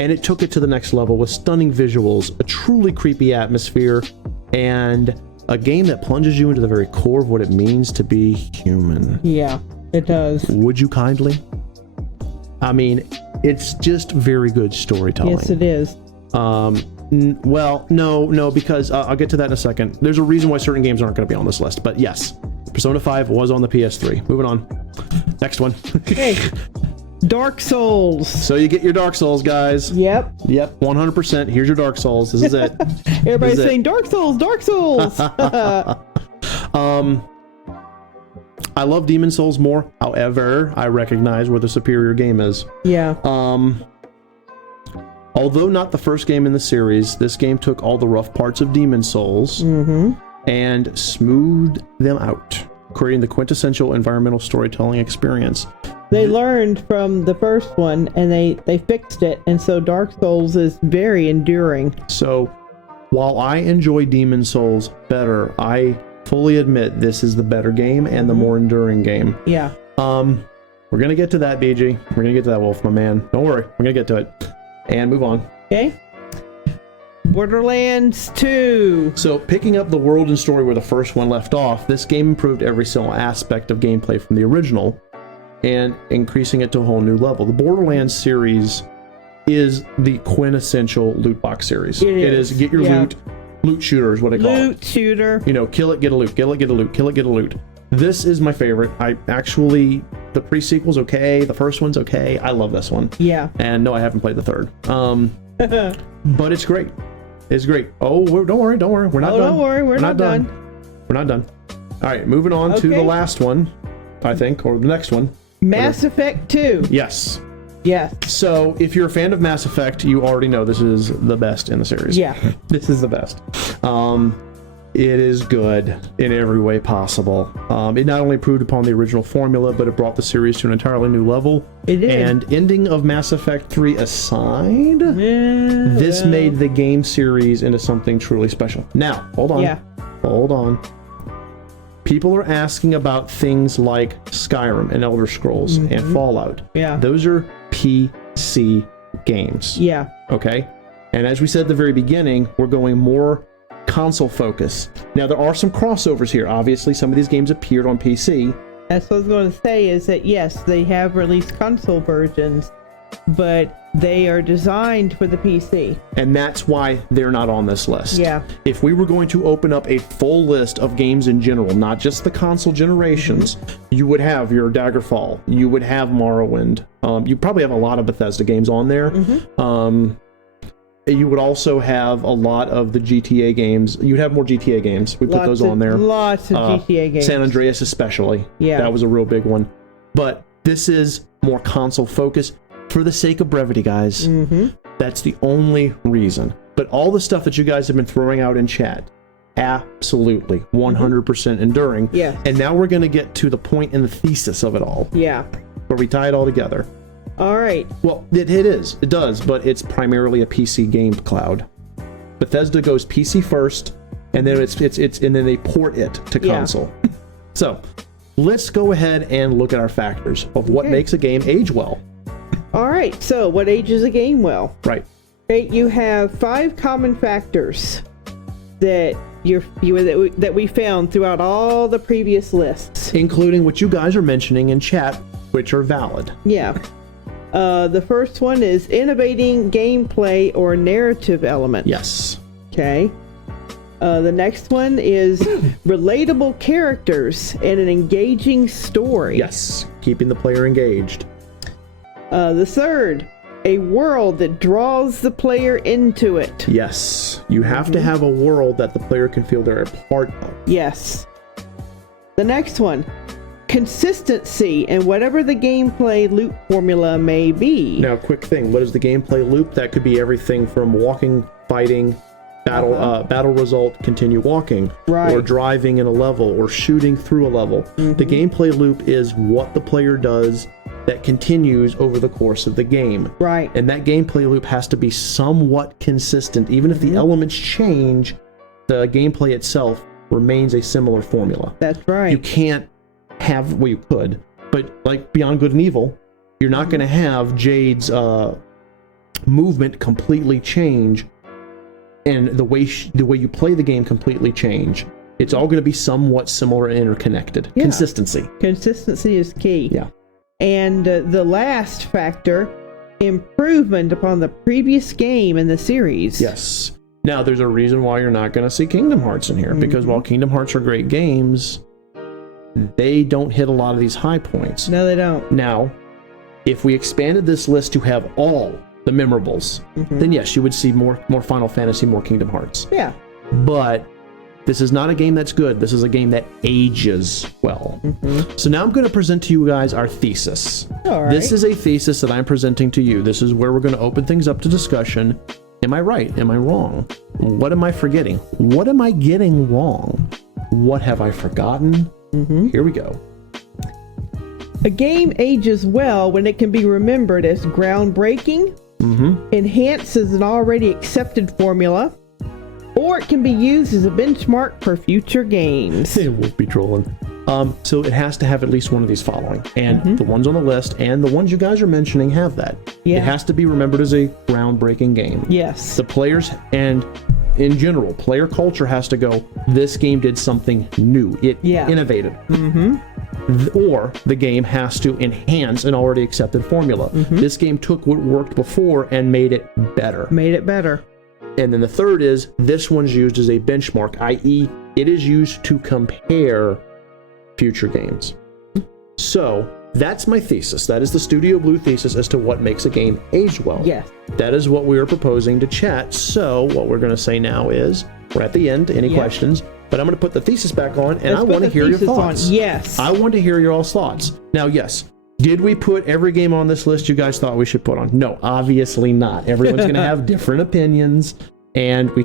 And it took it to the next level with stunning visuals, a truly creepy atmosphere, and a game that plunges you into the very core of what it means to be human. Yeah, it does. Would you kindly? I mean, it's just very good storytelling. Yes, it is. Well, no, because I'll get to that in a second. There's a reason why certain games aren't going to be on this list, but yes, Persona 5 was on the PS3. Moving on. Next one. Hey, Dark Souls. So you get your Dark Souls, guys. Yep. 100%. Here's your Dark Souls. This is it. Everybody's saying Dark Souls, Dark Souls. I love Demon Souls more. However, I recognize where the superior game is. Yeah. Although not the first game in the series, this game took all the rough parts of Demon Souls and smoothed them out, creating the quintessential environmental storytelling experience. They learned from the first one and they fixed it, and so Dark Souls is very enduring. So while I enjoy Demon Souls better, I fully admit this is the better game and the more enduring game. Yeah. We're gonna get to that, BG. We're gonna get to that, Wolf, my man. Don't worry, we're gonna get to it. And move on. Okay. Borderlands 2. So picking up the world and story where the first one left off, this game improved every single aspect of gameplay from the original and increasing it to a whole new level. The Borderlands series is the quintessential loot box series. It is get your loot shooter is what I call it. Loot shooter. You know, kill it, get a loot, kill it, get a loot, kill it, get a loot. This is my favorite. The pre-sequel's okay, the first one's okay. I love this one. Yeah. And no, I haven't played the third. But it's great. It's great. Oh, don't worry. We're not done. Don't worry, we're not done. We're not done. All right, moving on to the last one, I think, or the next one. Mass Effect 2. Yes. Yes. So if you're a fan of Mass Effect, you already know this is the best in the series. Yeah. This is the best. It is good in every way possible. It not only improved upon the original formula, but it brought the series to an entirely new level. It did. And ending of Mass Effect 3 aside, this made the game series into something truly special. Now, hold on. Yeah. Hold on. People are asking about things like Skyrim and Elder Scrolls and Fallout. Yeah. Those are PC games. Yeah. Okay? And as we said at the very beginning, we're going more console focus. Now, there are some crossovers here. Obviously, some of these games appeared on PC. That's what I was going to say, is that yes, they have released console versions, but they are designed for the PC. And that's why they're not on this list. Yeah. If we were going to open up a full list of games in general, not just the console generations, you would have your Daggerfall, you would have Morrowind, you probably have a lot of Bethesda games on there. You would also have a lot of the GTA games. You'd have more GTA games. We put those on there. Lots of GTA games. San Andreas especially. Yeah. That was a real big one. But this is more console focused for the sake of brevity, guys. That's the only reason. But all the stuff that you guys have been throwing out in chat, absolutely 100% enduring. Yeah. And now we're going to get to the point in the thesis of it all, Yeah. where we tie it all together. All right. Well, it is. It does, but it's primarily a PC game cloud. Bethesda goes PC first, and then and then they port it to console. So, let's go ahead and look at our factors of what makes a game age well. All right. So, what ages a game well? Right. Okay, you have 5 common factors that that we found throughout all the previous lists, including what you guys are mentioning in chat, which are valid. Yeah. The first one is innovating gameplay or narrative elements. Yes. Okay. The next one is relatable characters and an engaging story. Yes. Keeping the player engaged. The third, a world that draws the player into it. Yes. You have to have a world that the player can feel they're a part of. Yes. The next one, consistency in whatever the gameplay loop formula may be. Now, quick thing. What is the gameplay loop? That could be everything from walking, fighting, battle result, continue walking, or driving in a level, or shooting through a level. The gameplay loop is what the player does that continues over the course of the game. Right. And that gameplay loop has to be somewhat consistent. Even if the elements change, the gameplay itself remains a similar formula. That's right. You can't have, well, you could, but like Beyond Good and Evil, you're not going to have Jade's movement completely change and the way you play the game completely change. It's all going to be somewhat similar and interconnected. Yeah. Consistency is key. Yeah. And the last factor, improvement upon the previous game in the series. Yes. Now, there's a reason why you're not going to see Kingdom Hearts in here, because while Kingdom Hearts are great games, they don't hit a lot of these high points. No, they don't. Now, if we expanded this list to have all the memorables, then yes, you would see more Final Fantasy, more Kingdom Hearts. Yeah. But this is not a game that's good. This is a game that ages well. So now I'm going to present to you guys our thesis. All right. This is a thesis that I'm presenting to you. This is where we're going to open things up to discussion. Am I right? Am I wrong? What am I forgetting? What am I getting wrong? What have I forgotten? Here we go. A game ages well when it can be remembered as groundbreaking, enhances an already accepted formula, or it can be used as a benchmark for future games. It would be trolling. So it has to have at least one of these following. And the ones on the list and the ones you guys are mentioning have that. Yeah. It has to be remembered as a groundbreaking game. Yes. The players and in general, player culture has to go, this game did something new. It innovated. Or the game has to enhance an already accepted formula. This game took what worked before and made it better. And then the third is, this one's used as a benchmark, i.e. it is used to compare future games. So, that's my thesis. That is the Studio Blue thesis as to what makes a game age well. Yes. That is what we are proposing to chat. So, what we're going to say now is, we're at the end, any questions, but I'm going to put the thesis back on, and I want to hear your thoughts. Yes. I want to hear your all's thoughts. Now, yes, did we put every game on this list you guys thought we should put on? No, obviously not. Everyone's going to have different opinions, and we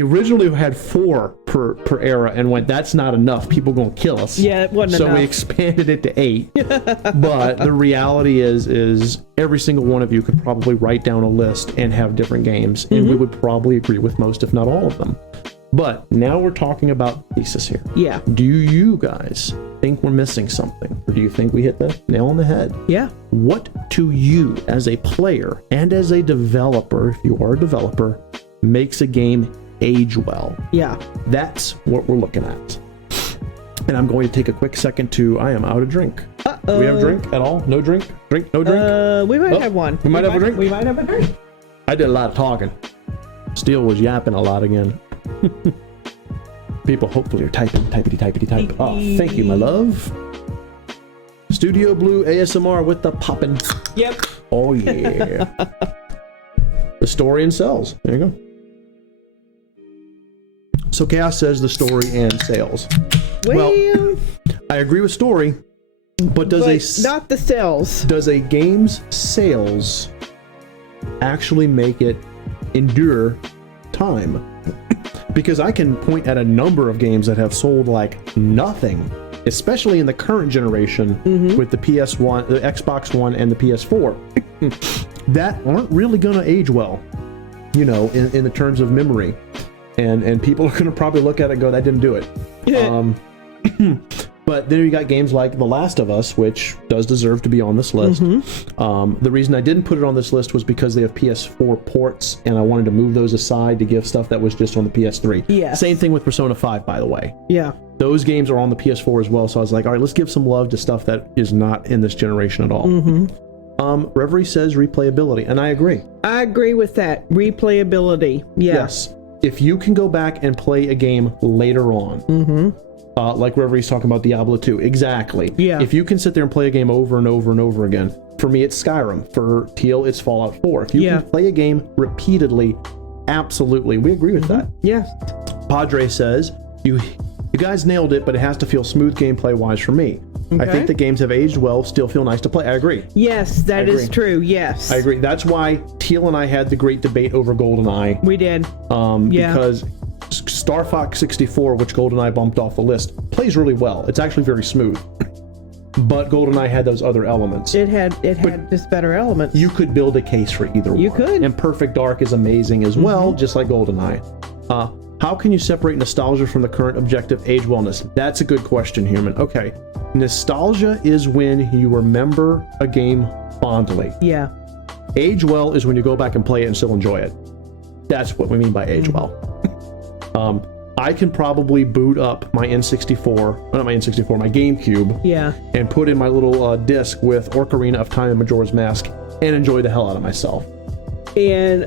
originally had 4 per era and went, that's not enough. People going to kill us. Yeah, it wasn't enough. So we expanded it to 8. But the reality is every single one of you could probably write down a list and have different games, and we would probably agree with most, if not all of them. But now we're talking about thesis here. Yeah. Do you guys think we're missing something? Or do you think we hit the nail on the head? Yeah. What to you as a player and as a developer, if you are a developer, makes a game age well? Yeah. That's what we're looking at. And I'm going to take a quick second I am out of drink. Do we have a drink at all? No drink? No drink? We might have one. We might have a drink? We might have a drink. I did a lot of talking. Steele was yapping a lot again. People hopefully are typing. Oh, thank you, my love. Studio Blue ASMR with the poppin'. Yep. Oh, yeah. The story and sales. There you go. So Chaos says the story and sales. Well, I agree with story, but not the sales. Does a game's sales actually make it endure time? Because I can point at a number of games that have sold like nothing especially in the current generation with the PS1, the Xbox One, and the PS4, that aren't really going to age well, you know, in the terms of memory. And people are going to probably look at it and go, that didn't do it. But then you got games like The Last of Us, which does deserve to be on this list. The reason I didn't put it on this list was because they have PS4 ports, and I wanted to move those aside to give stuff that was just on the PS3. Yes. Same thing with Persona 5, by the way. Yeah. Those games are on the PS4 as well, so I was like, all right, let's give some love to stuff that is not in this generation at all. Reverie says replayability, and I agree. I agree with that. Replayability. Yes. If you can go back and play a game later on, like Reverie's talking about Diablo 2, exactly. Yeah. If you can sit there and play a game over and over and over again, for me it's Skyrim, for Teal it's Fallout 4. If you can play a game repeatedly, absolutely, we agree with that. Yes. Padre says, you guys nailed it, but it has to feel smooth gameplay wise for me. I think the games have aged well, still feel nice to play. I agree. Yes, that is true. Yes. I agree. That's why Teal and I had the great debate over GoldenEye. We did. Because Star Fox 64, which GoldenEye bumped off the list, plays really well. It's actually very smooth. But GoldenEye had those other elements. It had just better elements. You could build a case for either one. You could. And Perfect Dark is amazing as well, just like GoldenEye. How can you separate nostalgia from the current objective age wellness? That's a good question, Human. Okay. Nostalgia is when you remember a game fondly. Yeah. Age well is when you go back and play it and still enjoy it. That's what we mean by age well. I can probably boot up my N64, not my N64, my GameCube, and put in my little disc with Ocarina of Time and Majora's Mask and enjoy the hell out of myself. And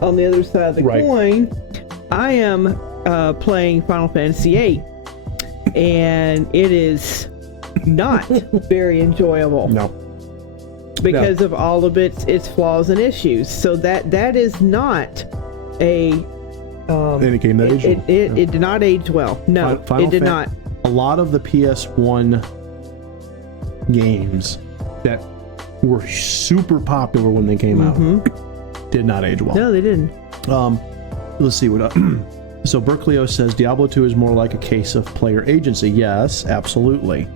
on the other side of the coin, I am playing Final Fantasy VIII, and it is not very enjoyable. No. Because of all of its flaws and issues. So that is not a any game that aged well. It did not age well. No, it did not. A lot of the PS1 games that were super popular when they came out did not age well. No, they didn't. Let's see what. So Berkeley says Diablo 2 is more like a case of player agency. Yes, absolutely.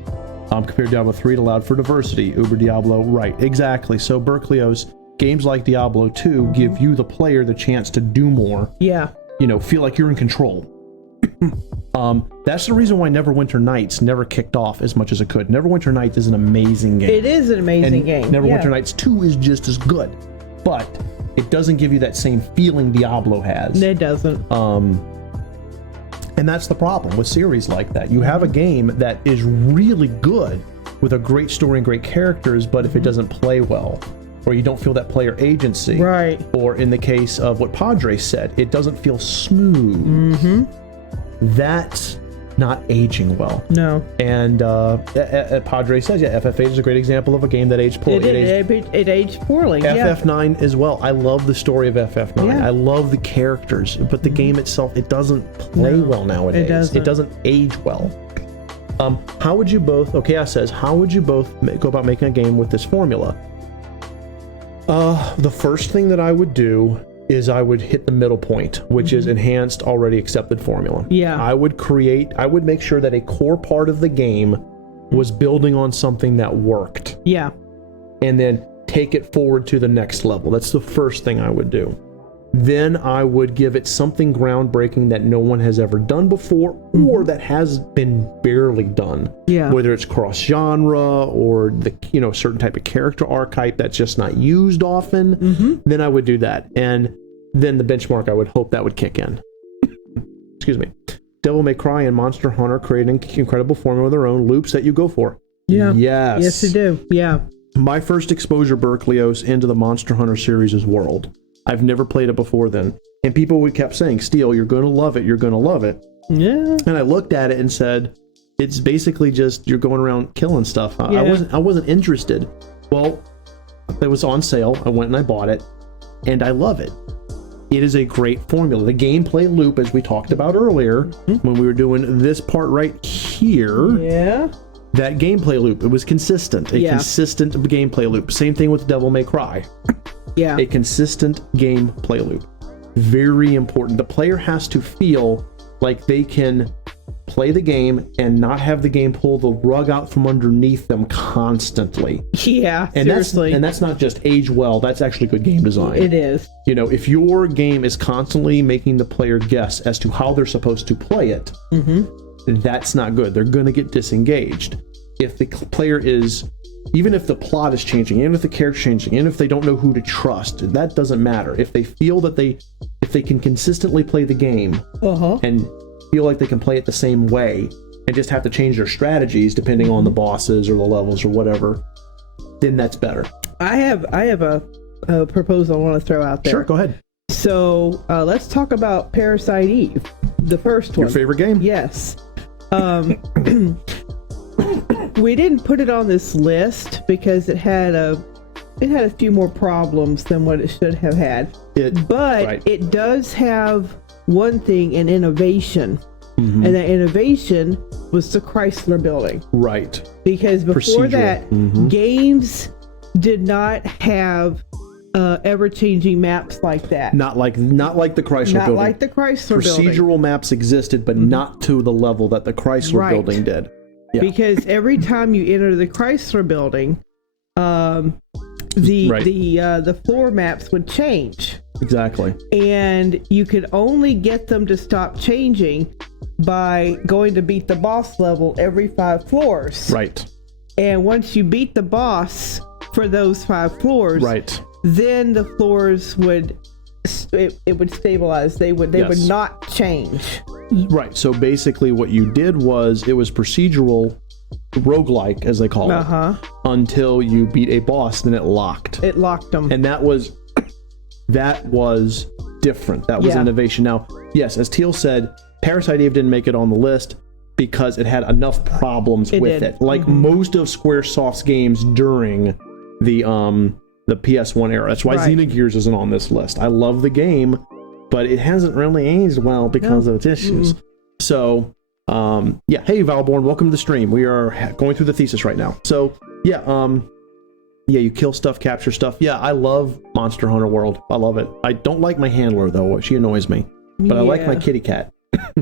Compared to Diablo 3, it allowed for diversity. Uber Diablo, right, exactly. So Berkeley's games like Diablo 2 give you, the player, the chance to do more. Yeah. You know, feel like you're in control. That's the reason why Neverwinter Nights never kicked off as much as it could. Neverwinter Nights is an amazing game. It is an amazing game. Neverwinter Nights 2 is just as good, but it doesn't give you that same feeling Diablo has. It doesn't. And that's the problem with series like that. You have a game that is really good with a great story and great characters, but if it doesn't play well, or you don't feel that player agency, right? Or in the case of what Padre said, it doesn't feel smooth. That's not aging well. No. And Padre says, FF8 is a great example of a game that aged poorly. It aged poorly. FF9 as well. I love the story of FF9. Yeah. I love the characters, but the game itself, it doesn't play well nowadays. It doesn't age well. How would you both, Archeia says, how would you both go about making a game with this formula? The first thing that I would do is I would hit the middle point, which is enhanced, already accepted formula. Yeah. I would make sure that a core part of the game was building on something that worked. Yeah. And then take it forward to the next level. That's the first thing I would do. Then I would give it something groundbreaking that no one has ever done before, or that has been barely done. Yeah. Whether it's cross-genre or the certain type of character archetype that's just not used often, then I would do that. And then the benchmark, I would hope that would kick in. Excuse me. Devil May Cry and Monster Hunter create an incredible formula of their own, loops that you go for. Yeah. Yes. Yes, they do. Yeah. My first exposure, Berkeleos, into the Monster Hunter series is World. I've never played it before then. And people kept saying, Steel, you're going to love it. You're going to love it. Yeah. And I looked at it and said, it's basically just you're going around killing stuff. I wasn't interested. Well, it was on sale. I went and I bought it. And I love it. It is a great formula. The gameplay loop, as we talked about earlier, when we were doing this part right here. Yeah. That gameplay loop, it was consistent. Consistent gameplay loop. Same thing with Devil May Cry. Yeah. A consistent gameplay loop. Very important. The player has to feel like they can play the game and not have the game pull the rug out from underneath them constantly. Yeah, And seriously. that's not just age well, that's actually good game design. It is. You know, if your game is constantly making the player guess as to how they're supposed to play it, that's not good. They're going to get disengaged. If the player is, even if the plot is changing, even if the character's changing, even if they don't know who to trust, that doesn't matter. If they feel that if they can consistently play the game and feel like they can play it the same way and just have to change their strategies depending on the bosses or the levels or whatever, then that's better. I have a proposal I want to throw out there. Sure, go ahead. So let's talk about Parasite Eve, the first one. Your favorite game? Yes. We didn't put it on this list because it had a few more problems than what it should have had. But it does have one thing, an innovation. And that innovation was the Chrysler Building. Right. Because before Procedural. that, games did not have ever-changing maps like that. Not like the Chrysler Not Building. like the Chrysler Building. Procedural maps existed, but not to the level that the Chrysler Building did. Yeah. Because every time you enter the Chrysler Building, the floor maps would change. Exactly. And you could only get them to stop changing by going to beat the boss level every 5 floors. Right. And once you beat the boss for those 5 floors, then the floors would stabilize. They would not change. Right. So basically what you did was it was procedural roguelike, as they call it, until you beat a boss, then it locked. It locked them. And that was different. That was innovation. Now, yes, as Teal said, Parasite Eve didn't make it on the list because it had enough problems with it. Like most of Squaresoft's games during the PS1 era. That's why Xenogears isn't on this list. I love the game, but it hasn't really aged well because of its issues. So, hey Valborn, welcome to the stream. We are going through the thesis right now. So, you kill stuff, capture stuff. Yeah, I love Monster Hunter World. I love it. I don't like my handler though. She annoys me. But I like my kitty cat.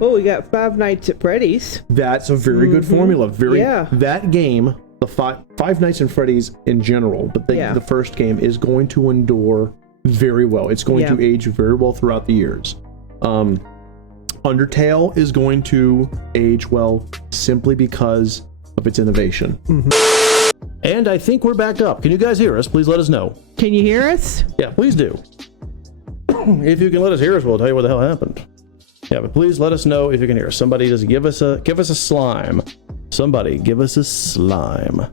Oh, we got Five Nights at Freddy's. That's a very good formula. That game, the Five Nights at Freddy's in general, but the first game is going to endure very well. It's going to age very well throughout the years. Undertale is going to age well simply because of its innovation. And I think we're back up. Can you guys hear us? Please let us know. Can you hear us? Yeah, please do. If you can let us hear us, we'll tell you what the hell happened. Yeah, but please let us know if you can hear us. Somebody just give us a slime. Somebody give us a slime.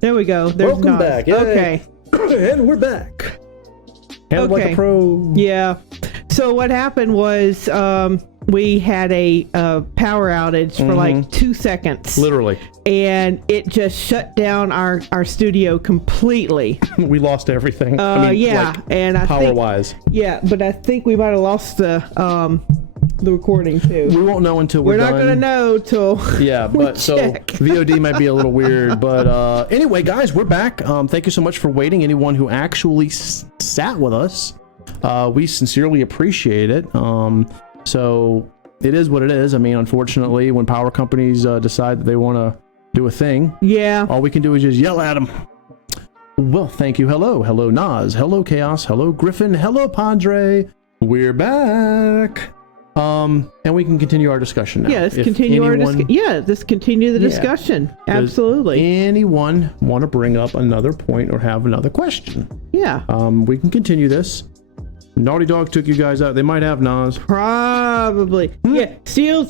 There we go. There's Welcome Nas. back. Yay. Okay. And we're back. And like a pro. Yeah. So what happened was we had a power outage for like 2 seconds. Literally. And it just shut down our studio completely. We lost everything. And I power think, wise. Yeah, but I think we might have lost the recording too. We won't know until we're done. Not gonna know till but check. So VOD might be a little weird, but anyway, guys, we're back. Thank you so much for waiting. Anyone who actually sat with us, we sincerely appreciate it. So it is what it is. I mean, unfortunately, when power companies decide that they want to do a thing, all we can do is just yell at them. Well, thank you. Hello Nas, hello Chaos, hello Gryphon, hello Padre. We're back. And we can continue our discussion now. Yeah, let's continue let's continue the discussion. Absolutely. Anyone want to bring up another point or have another question? Yeah. We can continue this. Naughty Dog took you guys out. They might have Nas. Probably. Yeah. Teal.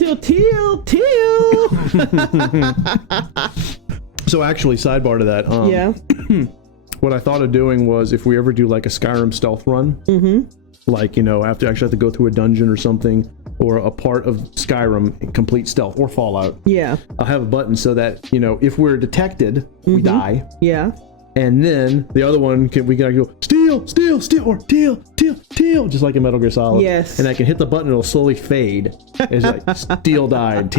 So actually, sidebar to that. What I thought of doing was if we ever do like a Skyrim stealth run, like, after I actually have to go through a dungeon or something, or a part of Skyrim, complete stealth, or Fallout. Yeah. I'll have a button so that, if we're detected, we die. Yeah. And then the other one, we gotta go, steal, or Teal, just like in Metal Gear Solid. Yes. And I can hit the button, it'll slowly fade. It's like, Teal died.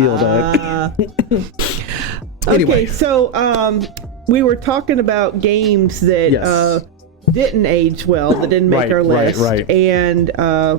Anyway. Okay, so we were talking about games that didn't age well, that didn't make our list. Right. And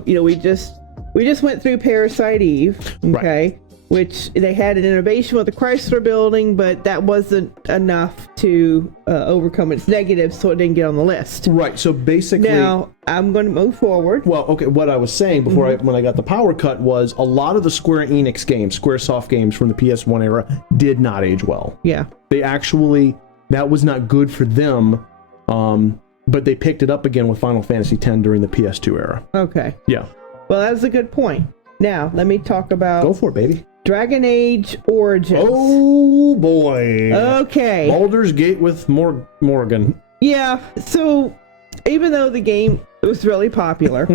we just went through Parasite Eve. Okay. which they had an innovation with the Chrysler building, but that wasn't enough to overcome its negatives, so it didn't get on the list. Right. So basically, Now, I'm going to move forward. well, okay. What I was saying before, when I got the power cut, was a lot of the Square Enix games, SquareSoft games from the PS1 era, did not age well. Yeah. They actually, that was not good for them. But they picked it up again with Final Fantasy X during the PS2 era. Okay. Yeah. Well, that was a good point. Now, let me talk about Go for it, baby. Dragon Age Origins. Oh, boy. Okay. Baldur's Gate with Morgan. Yeah. So, even though the game was really popular,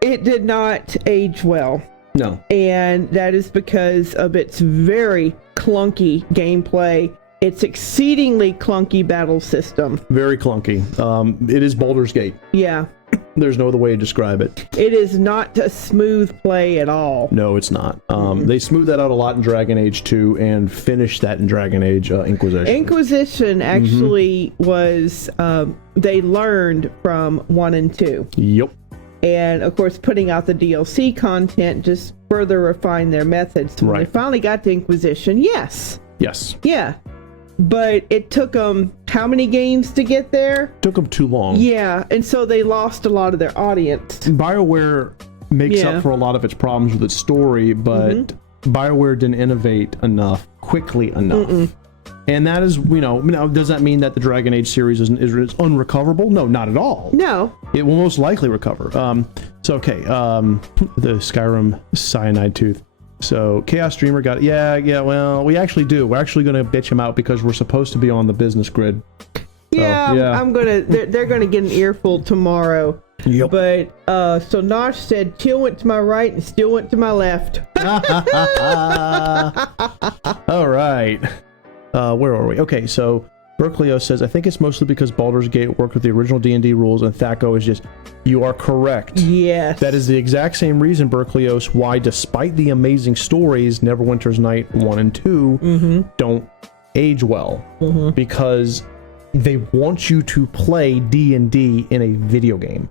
it did not age well. No. And that is because of its very clunky gameplay, its exceedingly clunky battle system. Very clunky. It is Baldur's Gate. Yeah. There's no other way to describe it. It is not a smooth play at all. No, it's not. They smoothed that out a lot in Dragon Age 2 and finished that in Dragon Age Inquisition. Inquisition actually was, they learned from 1 and 2. Yep. And of course, putting out the DLC content just further refined their methods. So when they finally got to Inquisition, yes. Yeah. But it took them how many games to get there? Took them too long. Yeah, and so they lost a lot of their audience. BioWare makes up for a lot of its problems with its story, but BioWare didn't innovate quickly enough. And that is, now does that mean that the Dragon Age series is unrecoverable? No, not at all. No. It will most likely recover. The Skyrim Cyanide Tooth. So Chaos Dreamer got it. Yeah, well, we actually do. We're actually going to bitch him out because we're supposed to be on the business grid. Yeah. I'm gonna. They're gonna get an earful tomorrow. Yep. But so Nosh said Teal went to my right and Steel went to my left. All right. Where are we? Okay, so Berkeley says, I think it's mostly because Baldur's Gate worked with the original D&D rules, and Thaco is just, you are correct. Yes. That is the exact same reason, Berkelios, why despite the amazing stories, Neverwinter's Night 1 and 2 don't age well. Because they want you to play D&D in a video game.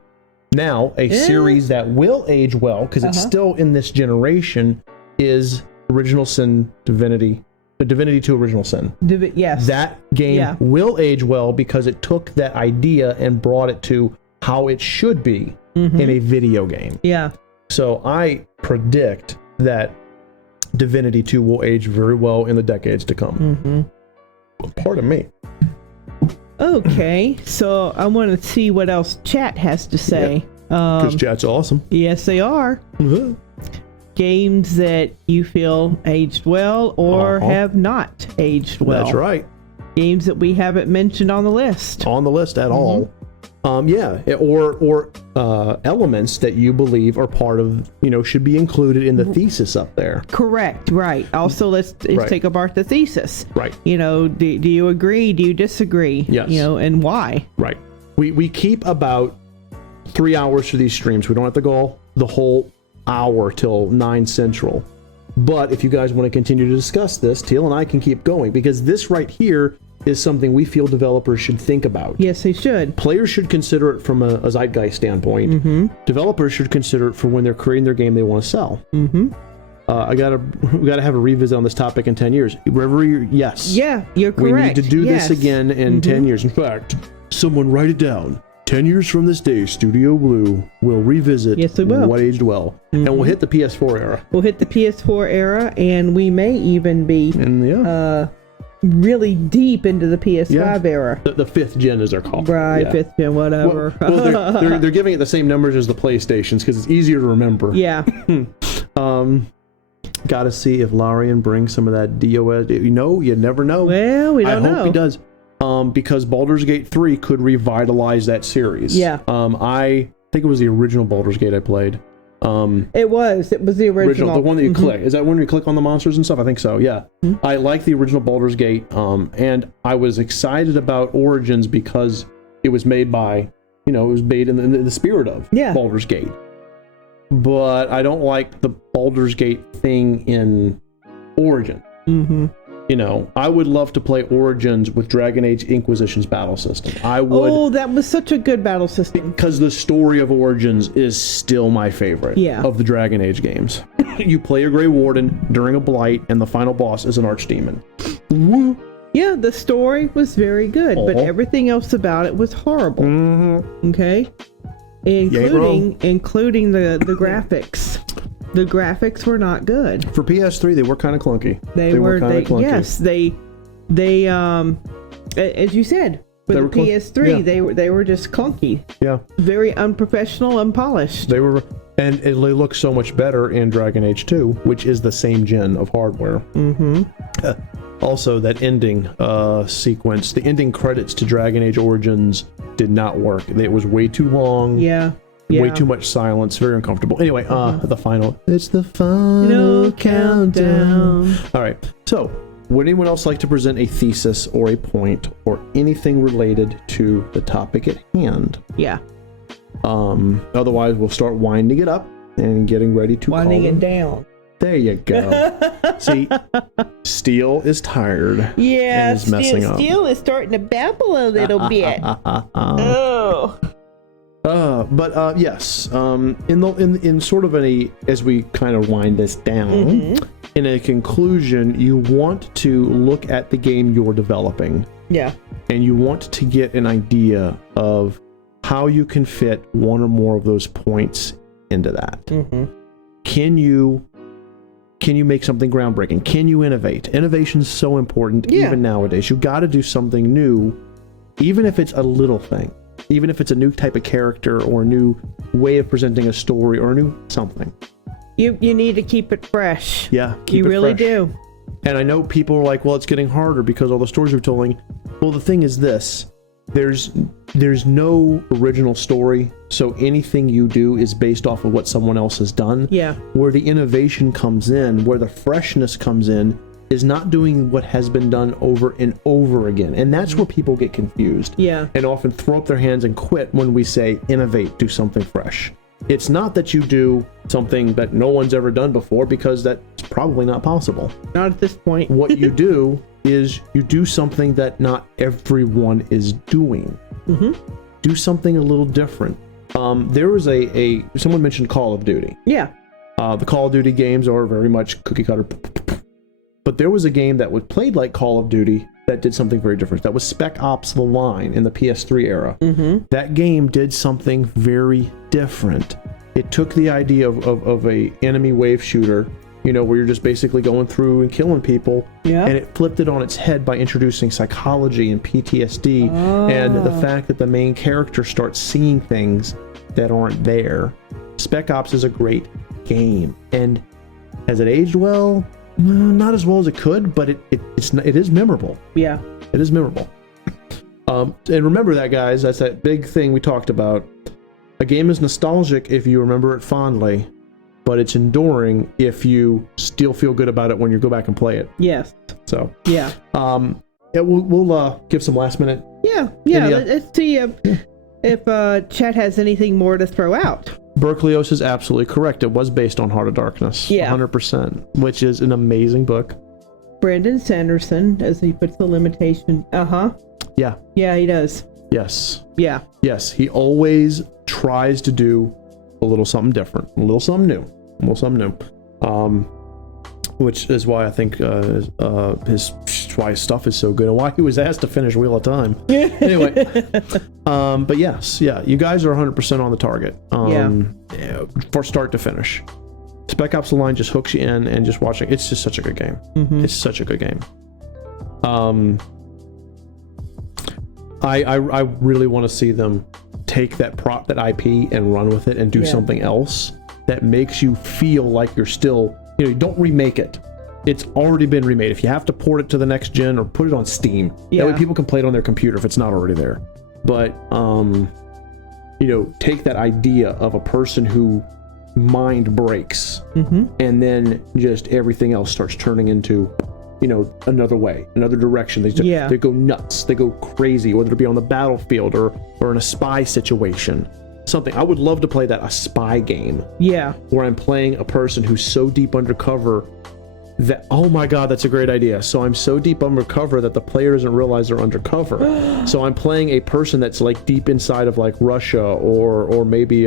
Now, a series that will age well, because it's still in this generation, is Original Sin Divinity. The Divinity 2 Original Sin. Yes. That game will age well because it took that idea and brought it to how it should be in a video game. Yeah. So I predict that Divinity 2 will age very well in the decades to come. Pardon me. Okay, so I want to see what else chat has to say. Because chat's awesome. Yes, they are. Games that you feel aged well or have not aged well. That's right. Games that we haven't mentioned on the list. On the list at all. Or elements that you believe are part of, should be included in the thesis up there. Correct, right. Also, let's take apart the thesis. Right. Do you agree? Do you disagree? Yes. And why? Right. We keep about 3 hours for these streams. We don't have to go the whole hour till 9 Central. But if you guys want to continue to discuss this, Teal and I can keep going, because this right here is something we feel developers should think about. Yes, they should. Players should consider it from a zeitgeist standpoint. Developers should consider it for when they're creating their game they want to sell. We gotta have a revisit on this topic in 10 years. Reverie, yes. Yeah, you're correct. We need to do this again in 10 years. In fact, someone write it down. 10 years from this day, Studio Blue will revisit what aged well. And we'll hit the PS4 era. We'll hit the PS4 era, and we may even be really deep into the PS5 era. The 5th gen, as they're called. Right, 5th gen, whatever. Well, they're giving it the same numbers as the PlayStations because it's easier to remember. Yeah. Gotta see if Larian brings some of that DOS. You never know. Well, we don't know. I hope he does. Because Baldur's Gate 3 could revitalize that series. Yeah. I think it was the original Baldur's Gate I played. It was the original. The one that you click. Is that when you click on the monsters and stuff? I think so, yeah. I like the original Baldur's Gate, and I was excited about Origins because it was made by, it was made in the spirit of Baldur's Gate. But I don't like the Baldur's Gate thing in Origin. I would love to play Origins with Dragon Age Inquisition's battle system. I would. Oh, that was such a good battle system. Because the story of Origins is still my favorite of the Dragon Age games. You play a Grey Warden during a blight, and the final boss is an archdemon. Woo! Yeah, the story was very good, but everything else about it was horrible. Mm-hmm. Okay? Including the graphics. The graphics were not good. For PS3, they were kind of clunky. They were kind of clunky. Yes, they as you said, for the PS3, they were just clunky. Yeah. Very unprofessional, unpolished. They were, and they look so much better in Dragon Age 2, which is the same gen of hardware. Mm-hmm. Also, that ending sequence, the ending credits to Dragon Age Origins did not work. It was way too long. Yeah. Way too much silence. Very uncomfortable. Anyway, the final. It's the final countdown. All right. So, would anyone else like to present a thesis or a point or anything related to the topic at hand? Yeah. Otherwise, we'll start winding it up and getting ready to winding it down. There you go. See, Steel is tired. Yeah, and is messing up. Steel is starting to babble a little bit. Oh. But yes, in sort of as we kind of wind this down, in a conclusion, you want to look at the game you're developing. Yeah. And you want to get an idea of how you can fit one or more of those points into that. Mm-hmm. Can you make something groundbreaking? Can you innovate? Innovation is so important even nowadays. You got to do something new, even if it's a little thing. Even if it's a new type of character or a new way of presenting a story or a new something. You need to keep it fresh. Yeah, you really do. And I know people are like, well, it's getting harder because all the stories you're telling. Well, the thing is this. There's no original story, so anything you do is based off of what someone else has done. Yeah. Where the innovation comes in, where the freshness comes in, is not doing what has been done over and over again. And that's where people get confused. Yeah. And often throw up their hands and quit when we say, innovate, do something fresh. It's not that you do something that no one's ever done before, because that's probably not possible. Not at this point. What you do is you do something that not everyone is doing. Mm-hmm. Do something a little different. There was someone mentioned Call of Duty. Yeah. The Call of Duty games are very much cookie cutter. But there was a game that was played like Call of Duty that did something very different. That was Spec Ops: The Line in the PS3 era. Mm-hmm. That game did something very different. It took the idea of a enemy wave shooter, where you're just basically going through and killing people, and it flipped it on its head by introducing psychology and PTSD and the fact that the main character starts seeing things that aren't there. Spec Ops is a great game, and has it aged well? Not as well as it could, but it is memorable. Yeah, it is memorable. And remember that, guys. That's that big thing we talked about. A game is nostalgic if you remember it fondly, but it's enduring if you still feel good about it when you go back and play it. Yes. So. Yeah. We'll give some last minute. Yeah. Let's see if Chet has anything more to throw out. Berkelios is absolutely correct. It was based on Heart of Darkness. Yeah. 100%, which is an amazing book. Brandon Sanderson, as he puts the limitation. Yeah. Yeah, he does. Yes. Yeah. Yes, he always tries to do a little something different, a little something new. Which is why I think why his stuff is so good and why he was asked to finish Wheel of Time. Anyway, but yes, you guys are 100% on the target. For start to finish. Spec Ops: The Line just hooks you in, and just watching, it's just such a good game. Mm-hmm. It's such a good game. I really want to see them take that IP and run with it and do something else that makes you feel like you're still, you don't remake it. It's already been remade. If you have to port it to the next gen or put it on Steam, that way people can play it on their computer if it's not already there. But, take that idea of a person who mind breaks and then just everything else starts turning into, another way, another direction. They go nuts. They go crazy, whether it be on the battlefield or in a spy situation. Something. I would love to play a spy game. Yeah. Where I'm playing a person who's so deep undercover Oh my god, that's a great idea. So I'm so deep undercover that the player doesn't realize they're undercover. So I'm playing a person that's like deep inside of like Russia or maybe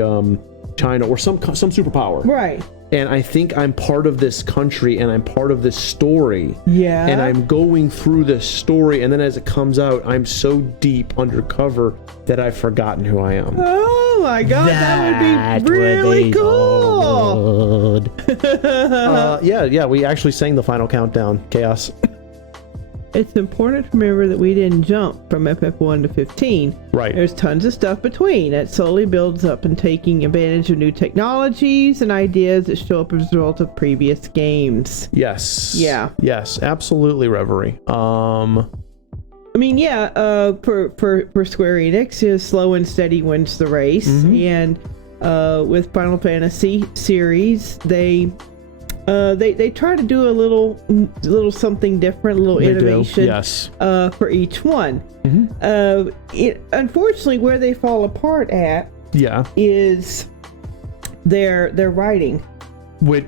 China or some superpower. Right. And I think I'm part of this country and I'm part of this story. Yeah. And I'm going through this story, and then as it comes out, I'm so deep undercover that I've forgotten who I am. Oh my god, that would be really cool. Yeah, we actually sang the final countdown, Chaos. It's important to remember that we didn't jump from FF1 to 15. Right. There's tons of stuff between. It slowly builds up and taking advantage of new technologies and ideas that show up as a result of previous games. Yes. Yeah. Yes, absolutely, Reverie. I mean, yeah, for Square Enix, slow and steady wins the race. And with Final Fantasy series, they try to do a little something different, a little innovation. Yes. For each one. Unfortunately, where they fall apart at is their writing. With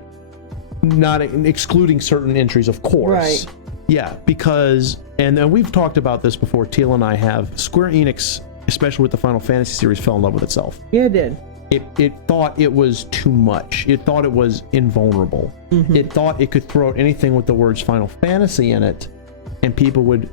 not excluding certain entries, of course. Right. Yeah, because, and we've talked about this before, Teal and I have, Square Enix, especially with the Final Fantasy series, fell in love with itself. Yeah, it did. It thought it was too much. It thought it was invulnerable. It thought it could throw out anything with the words Final Fantasy in it, and people would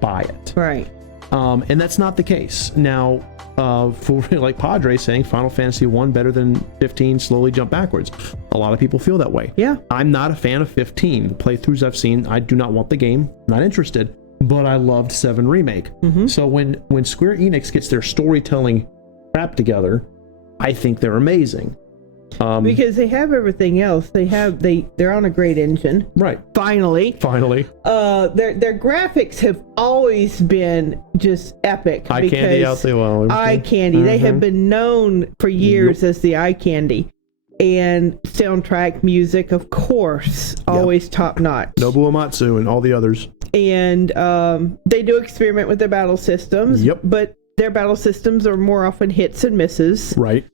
buy it. Right. And that's not the case. Now, for like Padre saying Final Fantasy 1 better than 15, slowly jump backwards. A lot of people feel that way. Yeah. I'm not a fan of 15. The playthroughs I've seen, I do not want the game. Not interested. But I loved 7 Remake. So when Square Enix gets their storytelling crap together, I think they're amazing. Because they have everything else. They're on a great engine. Right. Finally. Their graphics have always been just epic. Eye candy out there. Well, eye candy. They have been known for years as the eye candy. And soundtrack music, of course, always top notch. Nobuo Uematsu and all the others. And they do experiment with their battle systems. But their battle systems are more often hits and misses. Right.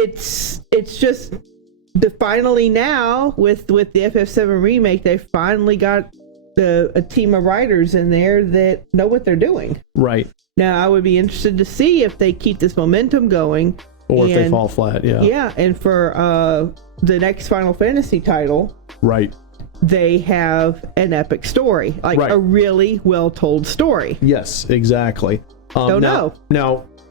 It's just finally now with the FF7 remake, they finally got a team of writers in there that know what they're doing. Right. Now I would be interested to see if they keep this momentum going, or if they fall flat. Yeah, and for the next Final Fantasy title, right, they have an epic story, like a really well told story. Yes, exactly. Now,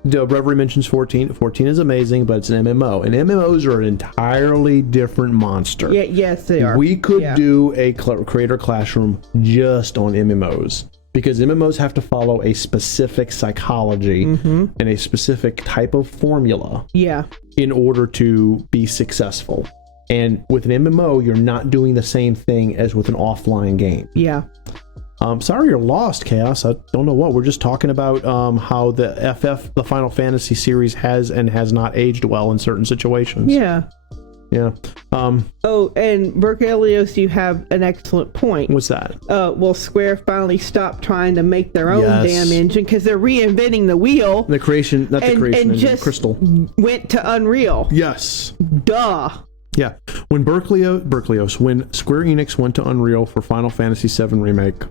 Reverie mentions 14. 14 is amazing, but it's an MMO. And MMOs are an entirely different monster. Yeah, yes, they are. We could do a creator classroom just on MMOs. Because MMOs have to follow a specific psychology and a specific type of formula in order to be successful. And with an MMO, you're not doing the same thing as with an offline game. Yeah. Sorry you're lost, Chaos. I don't know what. We're just talking about how the Final Fantasy series has and has not aged well in certain situations. Yeah. Yeah. Oh, and Berkelios, you have an excellent point. What's that? Well, Square finally stopped trying to make their own damn engine because they're reinventing the wheel. The creation, not the creation, and just Crystal went to Unreal. Yes. Duh. Yeah. When when Square Enix went to Unreal for Final Fantasy VII Remake,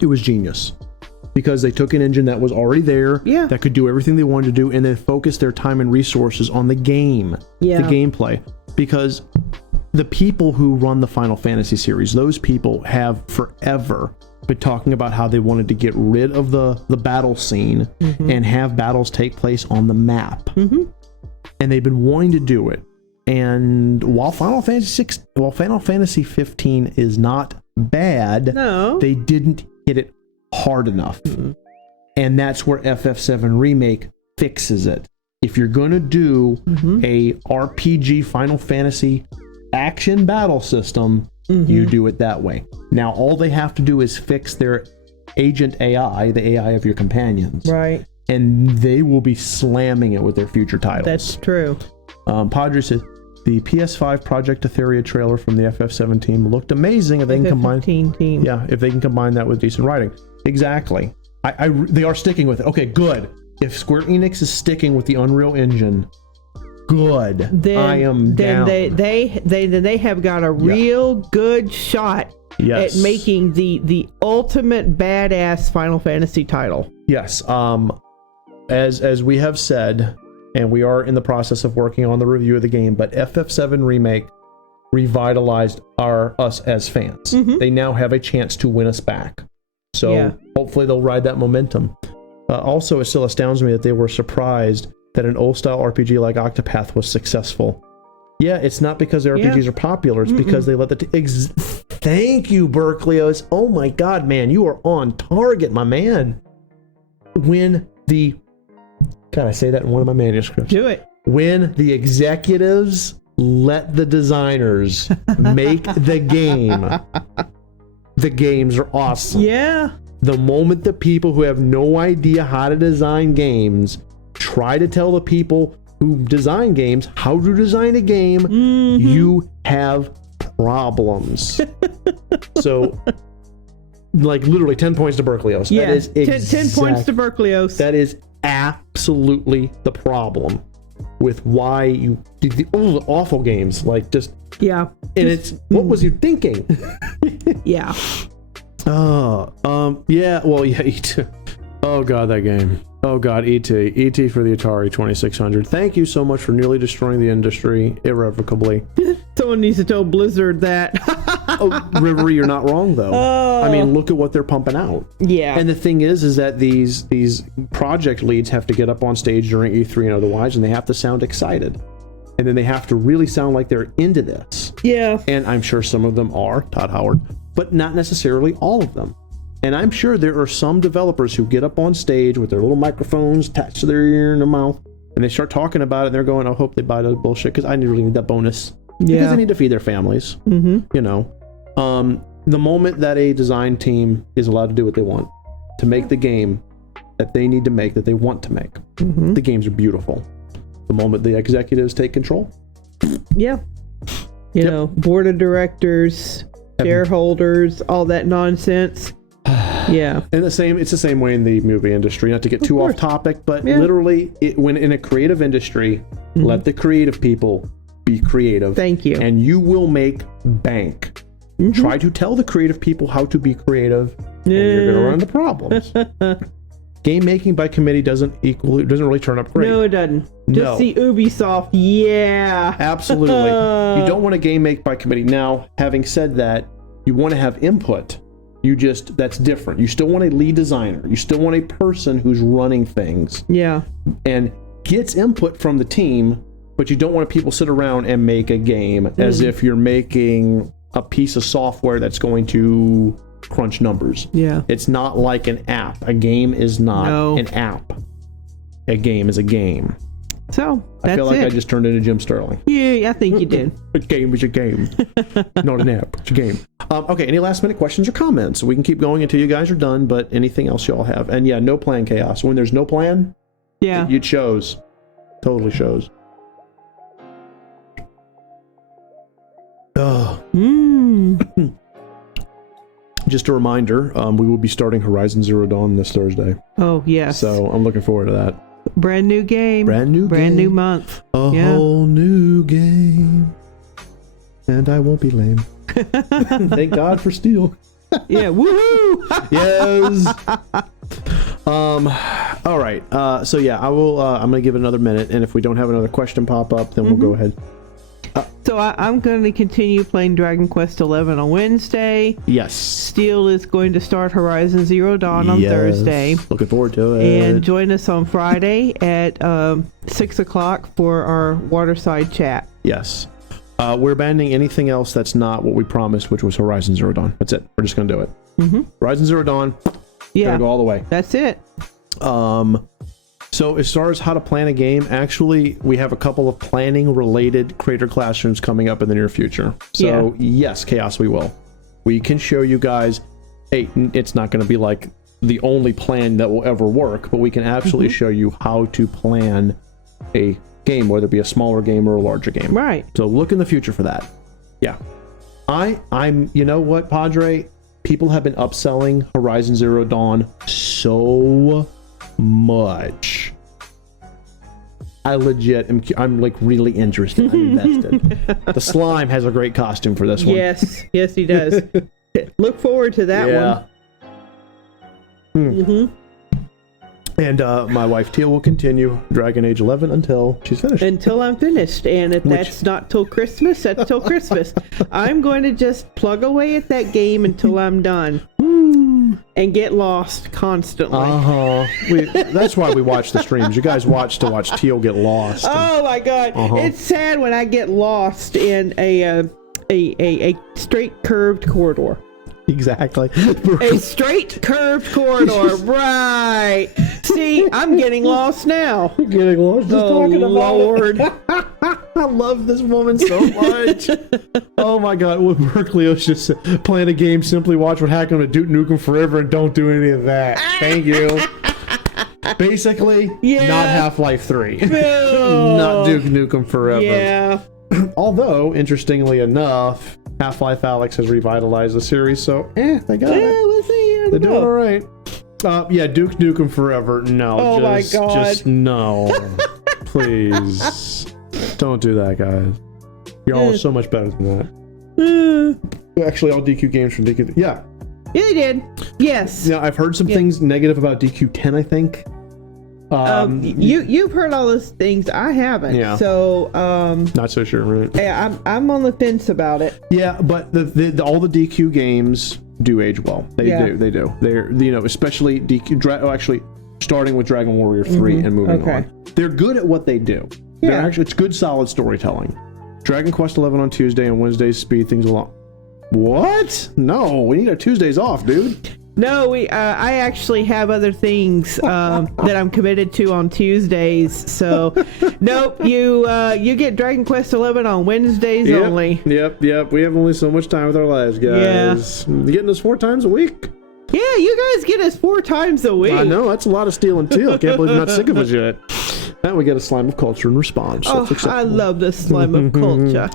it was genius. Because they took an engine that was already there, that could do everything they wanted to do, and then focus their time and resources on the game, the gameplay. Because the people who run the Final Fantasy series, those people have forever been talking about how they wanted to get rid of the battle scene and have battles take place on the map. And they've been wanting to do it. And while Final Fantasy 15 is not bad, they didn't hit it hard enough. And that's where FF7 Remake fixes it. If you're going to do a RPG Final Fantasy action battle system, you do it that way. Now all they have to do is fix their agent AI, the AI of your companions. Right. And they will be slamming it with their future titles. That's true. Padre says the PS5 Project Etheria trailer from the FF7 team looked amazing if they can combine if they can combine that with decent writing. Exactly. They are sticking with it. Okay, good. If Square Enix is sticking with the Unreal Engine, good, I am down. Then they have got a real good shot Yes. at making the ultimate badass Final Fantasy title. Yes. As we have said, and we are in the process of working on the review of the game, but FF7 Remake revitalized us as fans. They now have a chance to win us back. So hopefully they'll ride that momentum. Also, it still astounds me that they were surprised that an old-style RPG like Octopath was successful. Yeah, it's not because the RPGs are popular. It's because they let the... Thank you, Berkelios. Oh my God, man. You are on target, my man. When the... God, I say that in one of my manuscripts. Do it. When the executives let the designers make the games are awesome. Yeah. The moment the people who have no idea how to design games try to tell the people who design games how to design a game, you have problems. So, like, literally 10 points to Berkelios. Yeah, that is 10 points to Berkelios. That is absolutely the problem with why you did the awful games. Like, just... Yeah. And it's... What was you thinking? Yeah. Yeah, well, yeah, E.T. Oh, God, that game. Oh, God, E.T. E.T. for the Atari 2600. Thank you so much for nearly destroying the industry irrevocably. Someone needs to tell Blizzard that. Oh, Rivery, you're not wrong, though. I mean, look at what they're pumping out. Yeah. And the thing is that these project leads have to get up on stage during E3 and otherwise, and they have to sound excited. And then they have to really sound like they're into this. Yeah. And I'm sure some of them are, Todd Howard, but not necessarily all of them. And I'm sure there are some developers who get up on stage with their little microphones attached to their ear and their mouth, and they start talking about it, and they're going, I hope they buy that bullshit, because I really need that bonus. Because they need to feed their families. You know. The moment that a design team is allowed to do what they want, to make the game that they need to make, that they want to make, the games are beautiful. The moment the executives take control. Yeah. You know, board of directors, shareholders, all that nonsense. Yeah. And it's the same way in the movie industry, not to get too off topic, but literally when in a creative industry, let the creative people be creative. Thank you. And you will make bank. Try to tell the creative people how to be creative, and you're going to run into problems. Game making by committee doesn't really turn up great. No, it doesn't. Just see Ubisoft. Yeah. Absolutely. You don't want a game make by committee. Now, having said that, you want to have input. That's different. You still want a lead designer. You still want a person who's running things. Yeah. And gets input from the team, but you don't want people sit around and make a game as if you're making a piece of software that's going to crunch numbers. Yeah. It's not like an app. A game is not an app. A game is a game. So, that's I feel like I just turned into Jim Sterling. Yeah, I think you did. A game is a game. Not an app. It's a game. Okay, any last minute questions or comments? We can keep going until you guys are done, but anything else y'all have? And yeah, no plan chaos. When there's no plan, it shows. Totally shows. Just a reminder, we will be starting Horizon Zero Dawn this Thursday. Oh, yes. So I'm looking forward to that. Brand new game. Brand new month. A whole new game. And I won't be lame. Thank God for Steel. Yeah, woohoo! Yes. All right. So yeah, I will. I'm gonna give it another minute, and if we don't have another question pop up, then we'll go ahead. So I'm going to continue playing Dragon Quest XI on Wednesday. Yes. Steel is going to start Horizon Zero Dawn on Thursday. Looking forward to it. And join us on Friday at 6 o'clock for our Waterside chat. Yes. We're abandoning anything else that's not what we promised, which was Horizon Zero Dawn. That's it. We're just going to do it. Horizon Zero Dawn. Gonna go all the way. That's it. So as far as how to plan a game, actually, we have a couple of planning-related creator classrooms coming up in the near future. So yes, Chaos, we will. We can show you guys, hey, it's not going to be like the only plan that will ever work, but we can absolutely show you how to plan a game, whether it be a smaller game or a larger game. Right. So look in the future for that. Yeah. I'm, you know what, Padre? People have been upselling Horizon Zero Dawn so much. I'm like really interested. I'm invested. The slime has a great costume for this one. Yes, he does. Look forward to that one. And my wife Teal will continue Dragon Age 11 until she's finished. Until I'm finished. And if that's not till Christmas, that's till Christmas. I'm going to just plug away at that game until I'm done. And get lost constantly. That's why we watch the streams. You guys watch Teal get lost. Oh my God. It's sad when I get lost in a straight curved corridor. Exactly. A straight curved corridor, right. See, I'm getting lost now. You're getting lost just talking about Lord. I love this woman so much. Oh my God. Well, Berkeley's just playing a game, simply watch what happened to Duke Nukem Forever and don't do any of that. Thank you. Basically, not Half-Life 3. No. Not Duke Nukem Forever. Yeah. Although, interestingly enough, Half-Life Alyx has revitalized the series, so they got it. We'll see. They're doing all right. Duke Nukem Forever. No. Oh my God. Just no. Please. Don't do that, guys. Y'all are so much better than that. Actually, all DQ games from DQ. Yeah. Yeah, they did. Yes. Now, I've heard some things negative about DQ10, I think. You've heard all those things. I haven't. Yeah. So not so sure, right? Yeah, I'm on the fence about it. Yeah, but all the DQ games do age well. They do. They're especially DQ. Actually, starting with Dragon Warrior 3 and moving on. They're good at what they do. Yeah. It's good, solid storytelling. Dragon Quest 11 on Tuesday and Wednesdays speed things along. What? No, we need our Tuesdays off, dude. No, I actually have other things that I'm committed to on Tuesdays. So, nope, you get Dragon Quest 11 on Wednesdays only. Yep. We have only so much time with our lives, guys. Yeah. You're getting us 4 times a week. Yeah, you guys get us 4 times a week. I know, that's a lot of steel and teal. I can't believe you're not sick of us yet. Now we get a slime of culture and response. I love the slime of culture.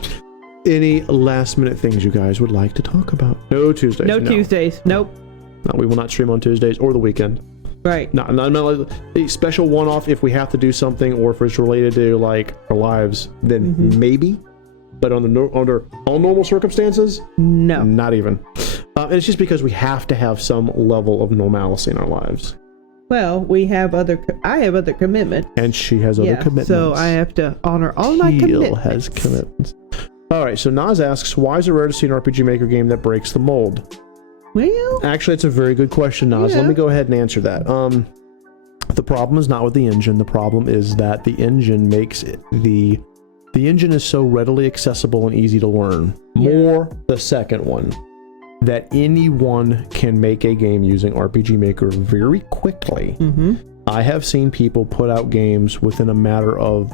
Any last minute things you guys would like to talk about? No Tuesdays. No Tuesdays. Nope. No, we will not stream on Tuesdays or the weekend. Right. Not a special one-off if we have to do something or if it's related to like our lives, then maybe. But under all normal circumstances, no, not even. And it's just because we have to have some level of normalcy in our lives. Well, I have other commitments. And she has other commitments. So I have to honor all my commitments. Teal has commitments. All right, so Nas asks, why is it rare to see an RPG Maker game that breaks the mold? Well, actually, it's a very good question, Nas. Yeah. Let me go ahead and answer that. The problem is not with the engine. The problem is that the engine makes it, the engine is so readily accessible and easy to learn. More the second one, that anyone can make a game using RPG Maker very quickly. I have seen people put out games within a matter of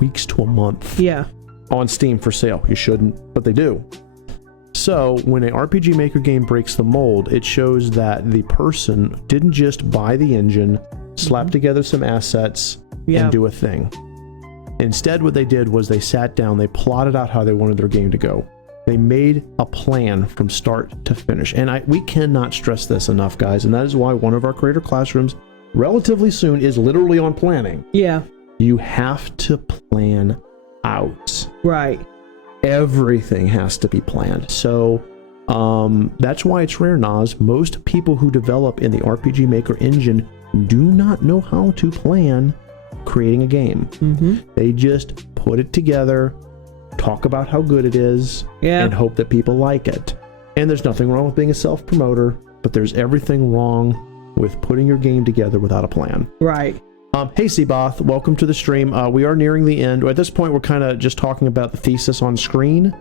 weeks to a month. Yeah. On Steam for sale. You shouldn't, but they do. So when an RPG Maker game breaks the mold, it shows that the person didn't just buy the engine, slap together some assets, and do a thing. Instead, what they did was they sat down, they plotted out how they wanted their game to go. They made a plan from start to finish. And we cannot stress this enough, guys, and that is why one of our creator classrooms relatively soon is literally on planning. Yeah. You have to plan out. Right. Everything has to be planned. So that's why it's rare, Nas. Most people who develop in the RPG Maker engine do not know how to plan creating a game. They just put it together, talk about how good it is, and hope that people like it. And there's nothing wrong with being a self-promoter, but there's everything wrong with putting your game together without a plan. Right. Hey, Seaboth, welcome to the stream. We are nearing the end. At this point, we're kind of just talking about the thesis on screen,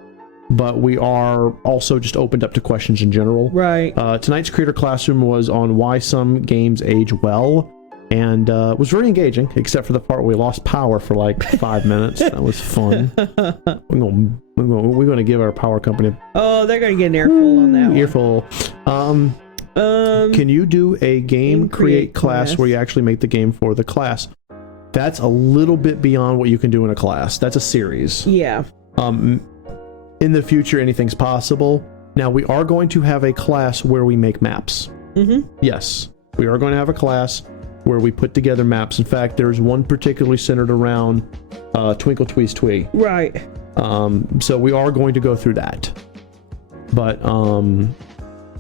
but we are also just opened up to questions in general. Right. Tonight's Creator Classroom was on why some games age well, and was very engaging, except for the part where we lost power for like 5 minutes. That was fun. We're going to give our power company... Oh, they're going to get an earful on that one. Earful. Can you do a game create class where you actually make the game for the class? That's a little bit beyond what you can do in a class. That's a series. Yeah. In the future, anything's possible. Now, we are going to have a class where we make maps. Yes, we are going to have a class where we put together maps. In fact, there's one particularly centered around Twinkle Tweez Twee. Right. So we are going to go through that. But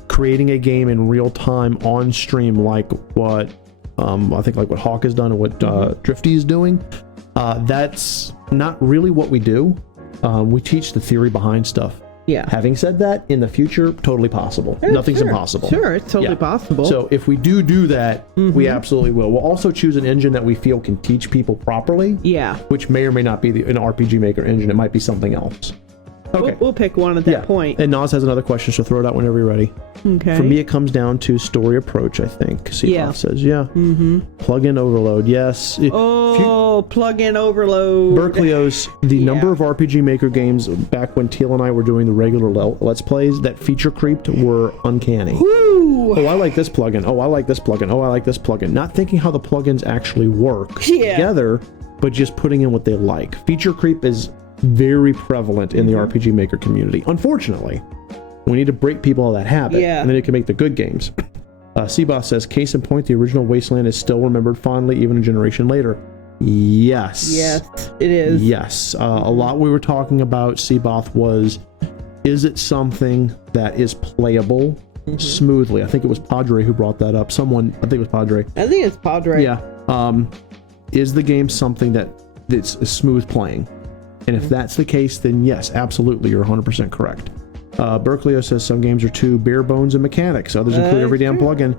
creating a game in real time on stream, like what I think like what Hawk has done and what Drifty is doing, that's not really what we do. We teach the theory behind stuff. Yeah. Having said that, in the future, totally possible. Yeah, Nothing's sure. impossible. Sure, it's totally possible. So if we do that, we absolutely will. We'll also choose an engine that we feel can teach people properly. Yeah. Which may or may not be an RPG Maker engine. It might be something else. Okay. We'll pick one at that point. And Nas has another question, so throw it out whenever you're ready. Okay. For me, it comes down to story approach, I think. Seafoth says, Plug-in overload, yes. Plug-in overload. Berkelios, the number of RPG Maker games back when Teal and I were doing the regular Let's Plays that feature creeped were uncanny. Woo! Oh, I like this plugin. Oh, I like this plugin. Oh, I like this plugin. Not thinking how the plugins actually work together, but just putting in what they like. Feature creep is very prevalent in the RPG Maker community. Unfortunately, we need to break people of that habit, and then it can make the good games. Seaboss says, case in point, the original Wasteland is still remembered fondly even a generation later. Yes. Yes, it is. Yes. A lot we were talking about, Seaboth, was, is it something that is playable smoothly? I think it was Padre who brought that up. I think it was Padre. I think it's Padre. Yeah. Is the game something that's smooth playing? And if that's the case, then yes, absolutely, you're 100% correct. Berkeley says some games are too bare bones in mechanics. Others include every damn plugin.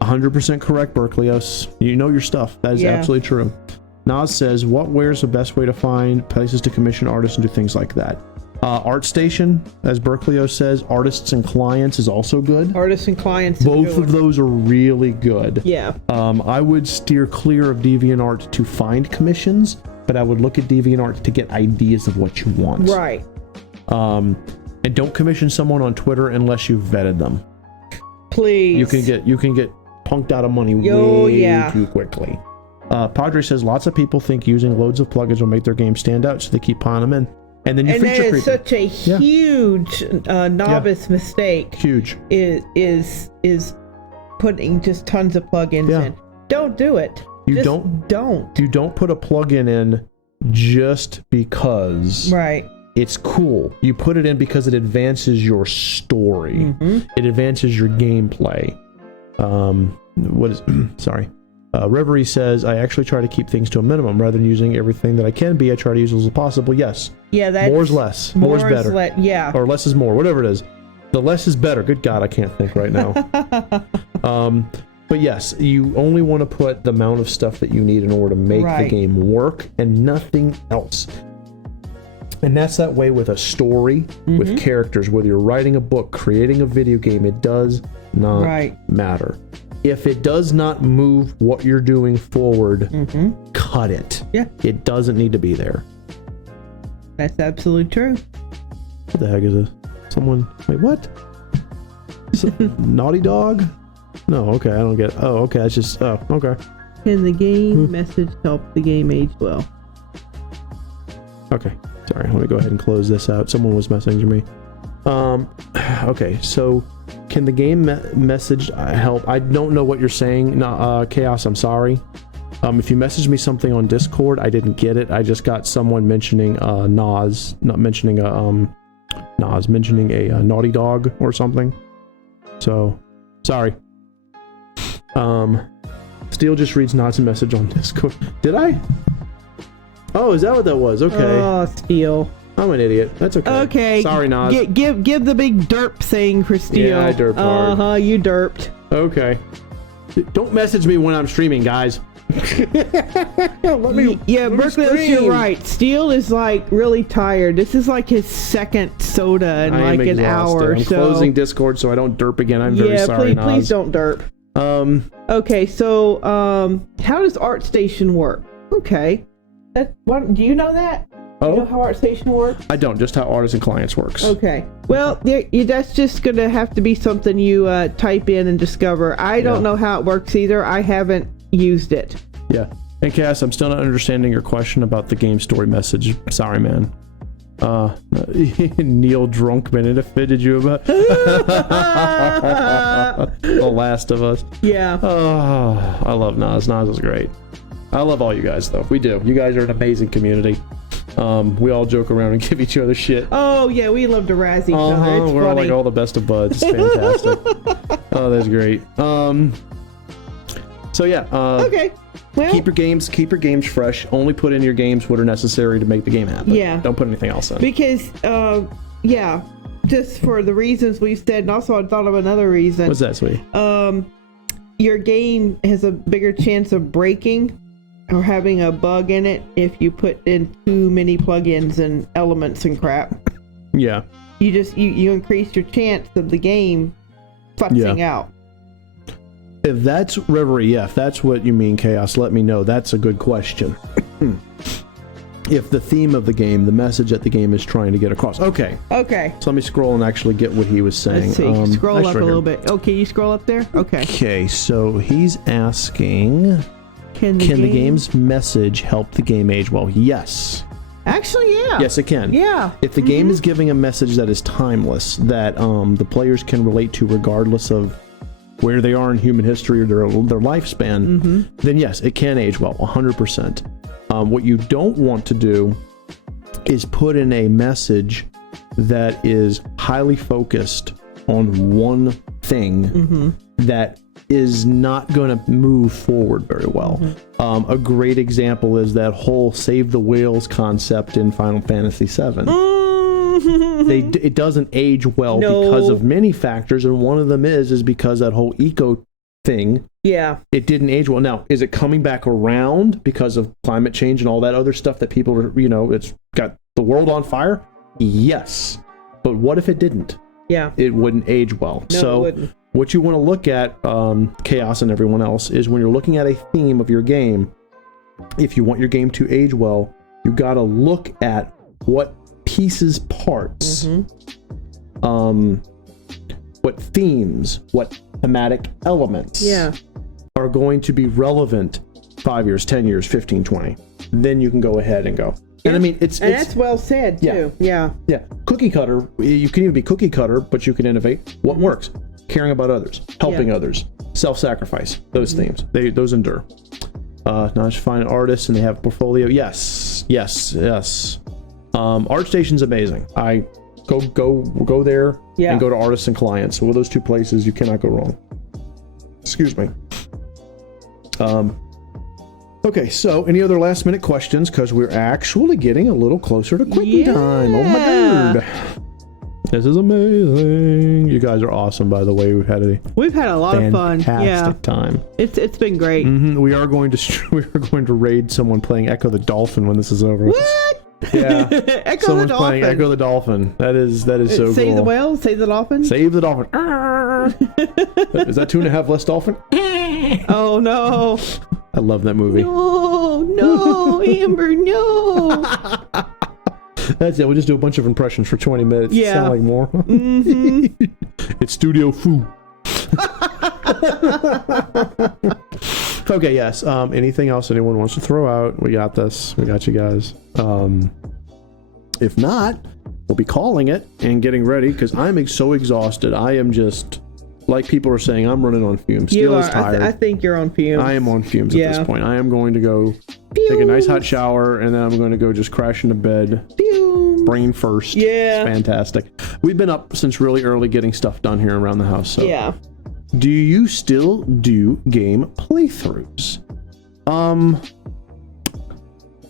100% correct, Berkelios. You know your stuff. That is absolutely true. Nas says, what ware's the best way to find places to commission artists and do things like that? ArtStation, as Berkelios says, artists and clients is also good. Artists and clients. Both of those are really good. Yeah. I would steer clear of DeviantArt to find commissions, but I would look at DeviantArt to get ideas of what you want. Right. And don't commission someone on Twitter unless you've vetted them. Please. You can get punked out of money way too quickly. Padre says lots of people think using loads of plugins will make their game stand out, so they keep piling them in. And then you feature creep. And that is such a huge novice mistake. Huge. Is putting just tons of plugins in. Don't do it. You don't put a plugin in just because it's cool. You put it in because it advances your story. It advances your gameplay. Reverie says, I actually try to keep things to a minimum rather than using everything that I can be. I try to use as possible. Yes. Yeah, that's more is less. More is better. Or less is more, whatever it is. The less is better. Good God, I can't think right now. But yes, you only want to put the amount of stuff that you need in order to make the game work and nothing else. And that's that way with a story, with characters. Whether you're writing a book, creating a video game, it does not matter. If it does not move what you're doing forward, cut it. Yeah. It doesn't need to be there. That's absolutely true. What the heck is this? Wait, what? Naughty Dog? No, okay, I don't get it. Oh, okay, it's just, okay. Can the game message help the game age well? Okay, sorry, let me go ahead and close this out. Someone was messaging me. Okay, so can the game message help? I don't know what you're saying. Chaos, I'm sorry. If you messaged me something on Discord, I didn't get it. I just got someone mentioning mentioning a Naughty Dog or something. So, sorry. Steel just reads Nas' message on Discord. Did I? Oh, is that what that was? Okay. Oh, Steel. I'm an idiot. That's okay. Okay. Sorry, Nas. Give the big derp thing for Steel. Yeah, I derped hard. You derped. Okay. Don't message me when I'm streaming, guys. Berkeley, you're right. Steel is like really tired. This is like his second soda in like an hour. I'm closing Discord so I don't derp again. I'm very sorry, Nas. Please don't derp. Okay, so how does ArtStation work? Okay. Do you know that? Do you know how ArtStation works? I don't. Just how artists and clients works. Okay. Well, that's just going to have to be something you type in and discover. I don't know how it works either. I haven't used it. Yeah. And Cass, I'm still not understanding your question about the game story message. Sorry, man. Neil Drunkman in a fit. Did you about The Last of Us? Yeah. Oh, I love Nas. Nas is great. I love all you guys, though. We do. You guys are an amazing community. We all joke around and give each other shit. Oh yeah, we love to razz each other. It's We're funny. like all the best of buds. It's fantastic. Oh, that's great. So yeah. Okay. Well, Keep your games fresh. Only put in your games what are necessary to make the game happen. Yeah. Don't put anything else in. because yeah, just for the reasons we said, and also I thought of another reason. What's that, sweetie? Your game has a bigger chance of breaking or having a bug in it if you put in too many plugins and elements and crap. Yeah. You increase your chance of the game futzing out. If that's Reverie, if that's what you mean, Chaos, let me know. That's a good question. If the theme of the game, the message that the game is trying to get across. Okay. Okay. So let me scroll and actually get what he was saying. Let's see. Scroll actually up a right little here. bit. Okay, you scroll up there? Okay. Okay, so he's asking, can the game's message help the game age well? Yes. Actually, yeah. Yes, it can. Yeah. If the game is giving a message that is timeless, that the players can relate to regardless of where they are in human history or their lifespan, then yes, it can age well, 100%. What you don't want to do is put in a message that is highly focused on one thing that is not going to move forward very well. A great example is that whole save the whales concept in Final Fantasy VII. It doesn't age well because of many factors, and one of them is because that whole eco thing. Yeah. It didn't age well. Now, is it coming back around because of climate change and all that other stuff that people are, it's got the world on fire? Yes. But what if it didn't? Yeah. It wouldn't age well. No, So it wouldn't. what you want to look at, Chaos and everyone else, is when you're looking at a theme of your game, if you want your game to age well, you got to look at what parts, what themes, what thematic elements are going to be relevant 5 years, 10 years, 15, 20. Then you can go ahead and go. And I mean, it's that's well said too. Yeah. Cookie cutter. You can even be cookie cutter, but you can innovate. What works? Caring about others, helping others, self-sacrifice. Those themes, those endure. Now just find artists and they have a portfolio. Yes. ArtStation's amazing. I go there and go to artists and clients. So with those two places, you cannot go wrong. Excuse me. Okay, so any other last minute questions? Because we're actually getting a little closer to quitting time. Oh my god. This is amazing. You guys are awesome, by the way. We've had a lot of fun. Fantastic time. It's been great. We are going to raid someone playing Echo the Dolphin when this is over. What? Yeah. Echo Someone's the playing Dolphin. Echo the Dolphin. That is so cool. Save the whale, save the dolphin. Save the dolphin. Is that 2.5 less dolphin? Oh no. I love that movie. No, Amber, no. That's it. We'll just do a bunch of impressions for 20 minutes. Yeah. Sound like more. It's Studio Foo. Okay, yes. Anything else anyone wants to throw out? We got this. We got you guys. If not, we'll be calling it and getting ready because I'm so exhausted. I am just, like people are saying, I'm running on fumes. Steel is tired. I think you're on fumes. I am on fumes at this point. I am going to go take a nice hot shower and then I'm going to go just crash into bed. Fumes. Brain first. Yeah. It's fantastic. We've been up since really early getting stuff done here around the house. So. Yeah. Do you still do game playthroughs?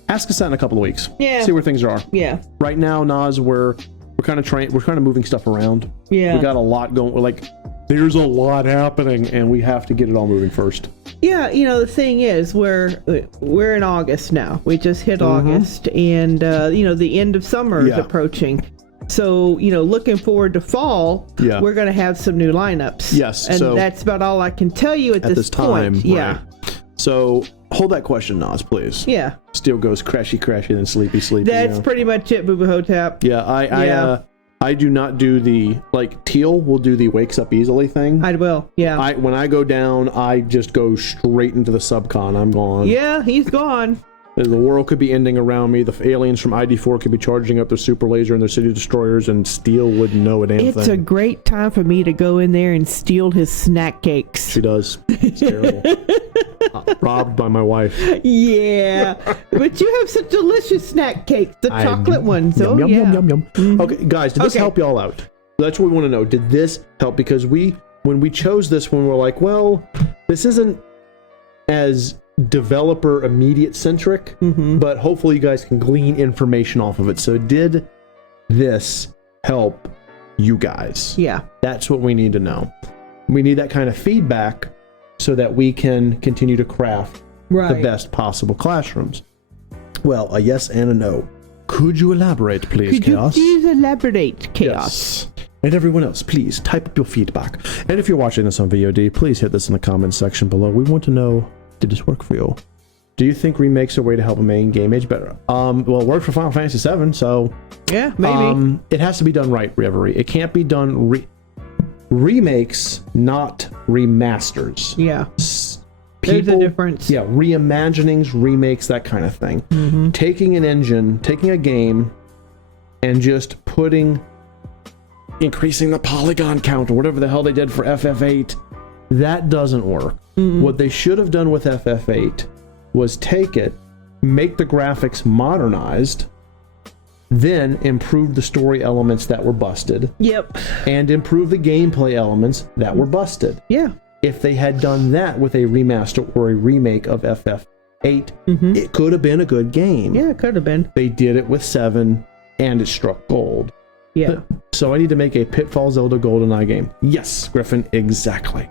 Ask us that in a couple of weeks. Yeah. See where things are. Yeah. Right now, Nas, we're kind of moving stuff around. Yeah. We got a lot going. Like, there's a lot happening, and we have to get it all moving first. Yeah, the thing is, we're in August now. We just hit August, and the end of summer is approaching. So, looking forward to fall, we're going to have some new lineups. Yes. And so that's about all I can tell you at this time. point. Yeah. Right. So, hold that question, Nas, please. Yeah. Still goes crashy, then sleepy. That's pretty much it, Boo Boo Hotep. Yeah, I do not do the, Teal will do the wakes up easily thing. I will, yeah. When I go down, I just go straight into the subcon. I'm gone. Yeah, he's gone. The world could be ending around me. The aliens from ID4 could be charging up their super laser and their city destroyers, and Steel wouldn't know a damn thing. It's a great time for me to go in there and steal his snack cakes. She does. It's terrible. Robbed by my wife. Yeah. But you have such delicious snack cakes. The chocolate ones. Yum, Oh, yum, yeah. yum, yum, yum. Mhm. Okay, guys, did this help y'all out? That's what we want to know. Did this help? Because when we chose this one, we're like, well, this isn't as developer immediate centric, but hopefully you guys can glean information off of it. So did this help you guys? Yeah. That's what we need to know. We need that kind of feedback so that we can continue to craft the best possible classrooms. Well, a yes and a no. Could you elaborate, please, Chaos? Could you please elaborate, Chaos? Yes. And everyone else, please type up your feedback. And if you're watching this on VOD, please hit this in the comments section below. We want to know, did this work for you? Do you think remakes are a way to help a main game age better? Well, it worked for Final Fantasy VII, so... Yeah, maybe. It has to be done right, Reverie. It can't be done... Remakes, not remasters. Yeah. There's a difference. Yeah, reimaginings, remakes, that kind of thing. Taking an engine, taking a game, and just increasing the polygon count or whatever the hell they did for FF8, that doesn't work. What they should have done with FF8 was take it, make the graphics modernized, then improve the story elements that were busted. Yep. And improve the gameplay elements that were busted. Yeah. If they had done that with a remaster or a remake of FF8, it could have been a good game. Yeah, it could have been. They did it with 7, and it struck gold. Yeah. So I need to make a Pitfall Zelda GoldenEye game. Yes, Gryphon, exactly.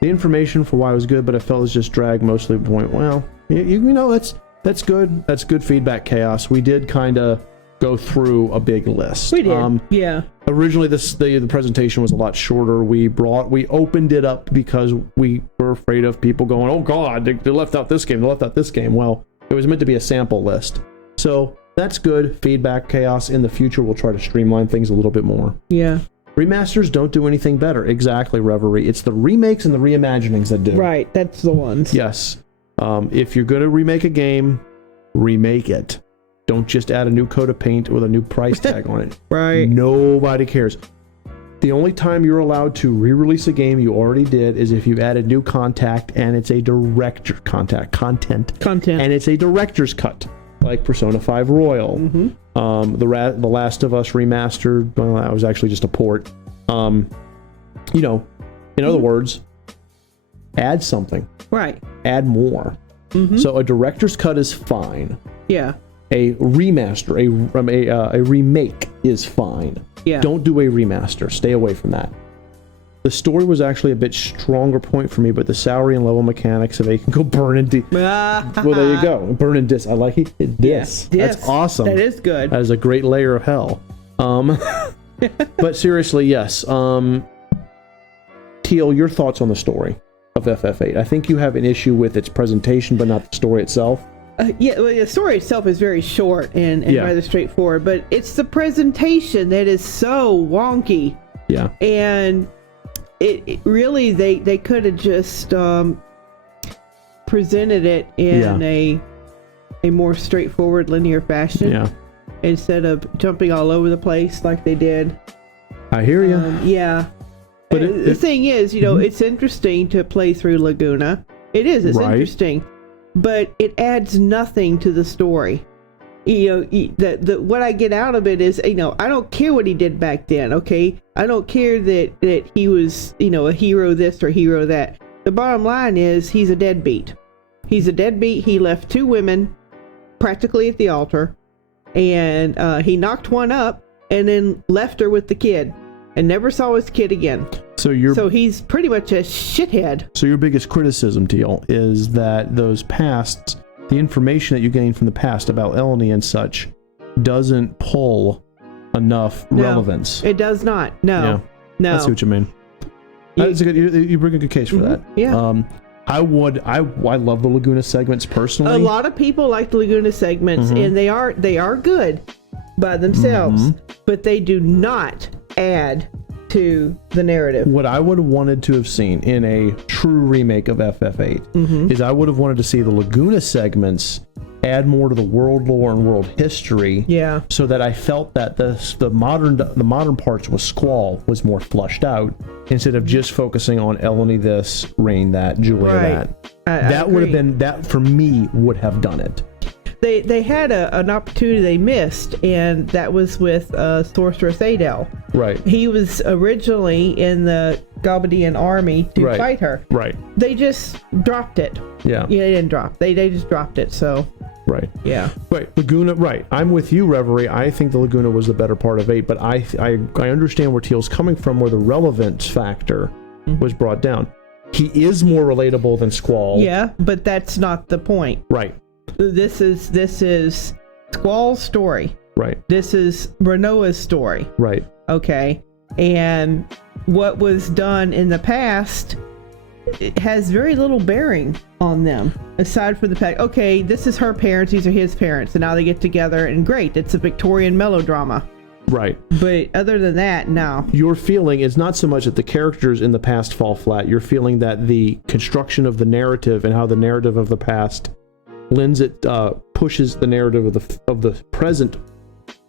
The information for why it was good, but I felt it was just dragged mostly to the point. Well, you know, that's good. That's good feedback, Chaos. We did kind of go through a big list. We did. Yeah. Originally, the presentation was a lot shorter. We opened it up because we were afraid of people going, "Oh God, they left out this game. They left out this game." Well, it was meant to be a sample list, so that's good feedback, Chaos. In the future, we'll try to streamline things a little bit more. Yeah. Remasters don't do anything better. Exactly, Reverie. It's the remakes and the reimaginings that do. Right. That's the ones. Yes. If you're going to remake a game, remake it. Don't just add a new coat of paint with a new price tag on it. Right. Nobody cares. The only time you're allowed to re-release a game you already did is if you added new content and it's a content, and it's a director's cut, like Persona 5 Royal. The Last of Us remastered. Well, that was actually just a port. In other words, add something. Right. Add more. So a director's cut is fine. Yeah. A remaster, a remake is fine. Yeah. Don't do a remaster. Stay away from that. The story was actually a bit stronger point for me, but the salary and level mechanics of it can go burn and well, there you go. Burn and dis. I like it. Dis. Yes. That's awesome. That is good. That is a great layer of hell. But seriously, yes. Teal, your thoughts on the story of FF8? I think you have an issue with its presentation, but not the story itself. Well, the story itself is very short and rather straightforward, but it's the presentation that is so wonky. Yeah. And it really, they could have just presented it in a more straightforward linear fashion. Yeah. Instead of jumping all over the place like they did. I hear you. Yeah. But the thing is, it's interesting to play through Laguna. It is. It's interesting. But it adds nothing to the story. What I get out of it is, I don't care what he did back then, okay? I don't care that he was, a hero this or hero that. The bottom line is he's a deadbeat. He's a deadbeat. He left 2 women practically at the altar. And he knocked one up and then left her with the kid and never saw his kid again. So he's pretty much a shithead. So your biggest criticism, Teal, is that those pasts, the information that you gain from the past about Eleni and such, doesn't pull enough relevance. It does not. No. I see what you mean. That's a good. You bring a good case for that. Yeah. I love the Laguna segments personally. A lot of people like the Laguna segments, and they are good by themselves, but they do not add to the narrative. What I would have wanted to have seen in a true remake of FF8 is I would have wanted to see the Laguna segments add more to the world lore and world history. Yeah. So that I felt that the modern parts with Squall was more flushed out instead of just focusing on Eleni this, Rain that, Julia that. That would have been, that for me would have done it. They had an opportunity they missed, and that was with Sorceress Adele. Right. He was originally in the Gobadian army to fight her. Right. They just dropped it. Yeah. Yeah, they didn't drop. They just dropped it. So. Right. Yeah. Right. Laguna. Right. I'm with you, Reverie. I think the Laguna was the better part of 8, but I understand where Teal's coming from, where the relevance factor was brought down. He is more relatable than Squall. Yeah, but that's not the point. Right. This is Squall's story. Right. This is Renoa's story. Right. Okay. And what was done in the past, it has very little bearing on them, aside from the fact, okay, this is her parents, these are his parents, and now they get together, and great, it's a Victorian melodrama. Right. But other than that, no. Your feeling is not so much that the characters in the past fall flat. You're feeling that the construction of the narrative and how the narrative of the past pushes the narrative of the present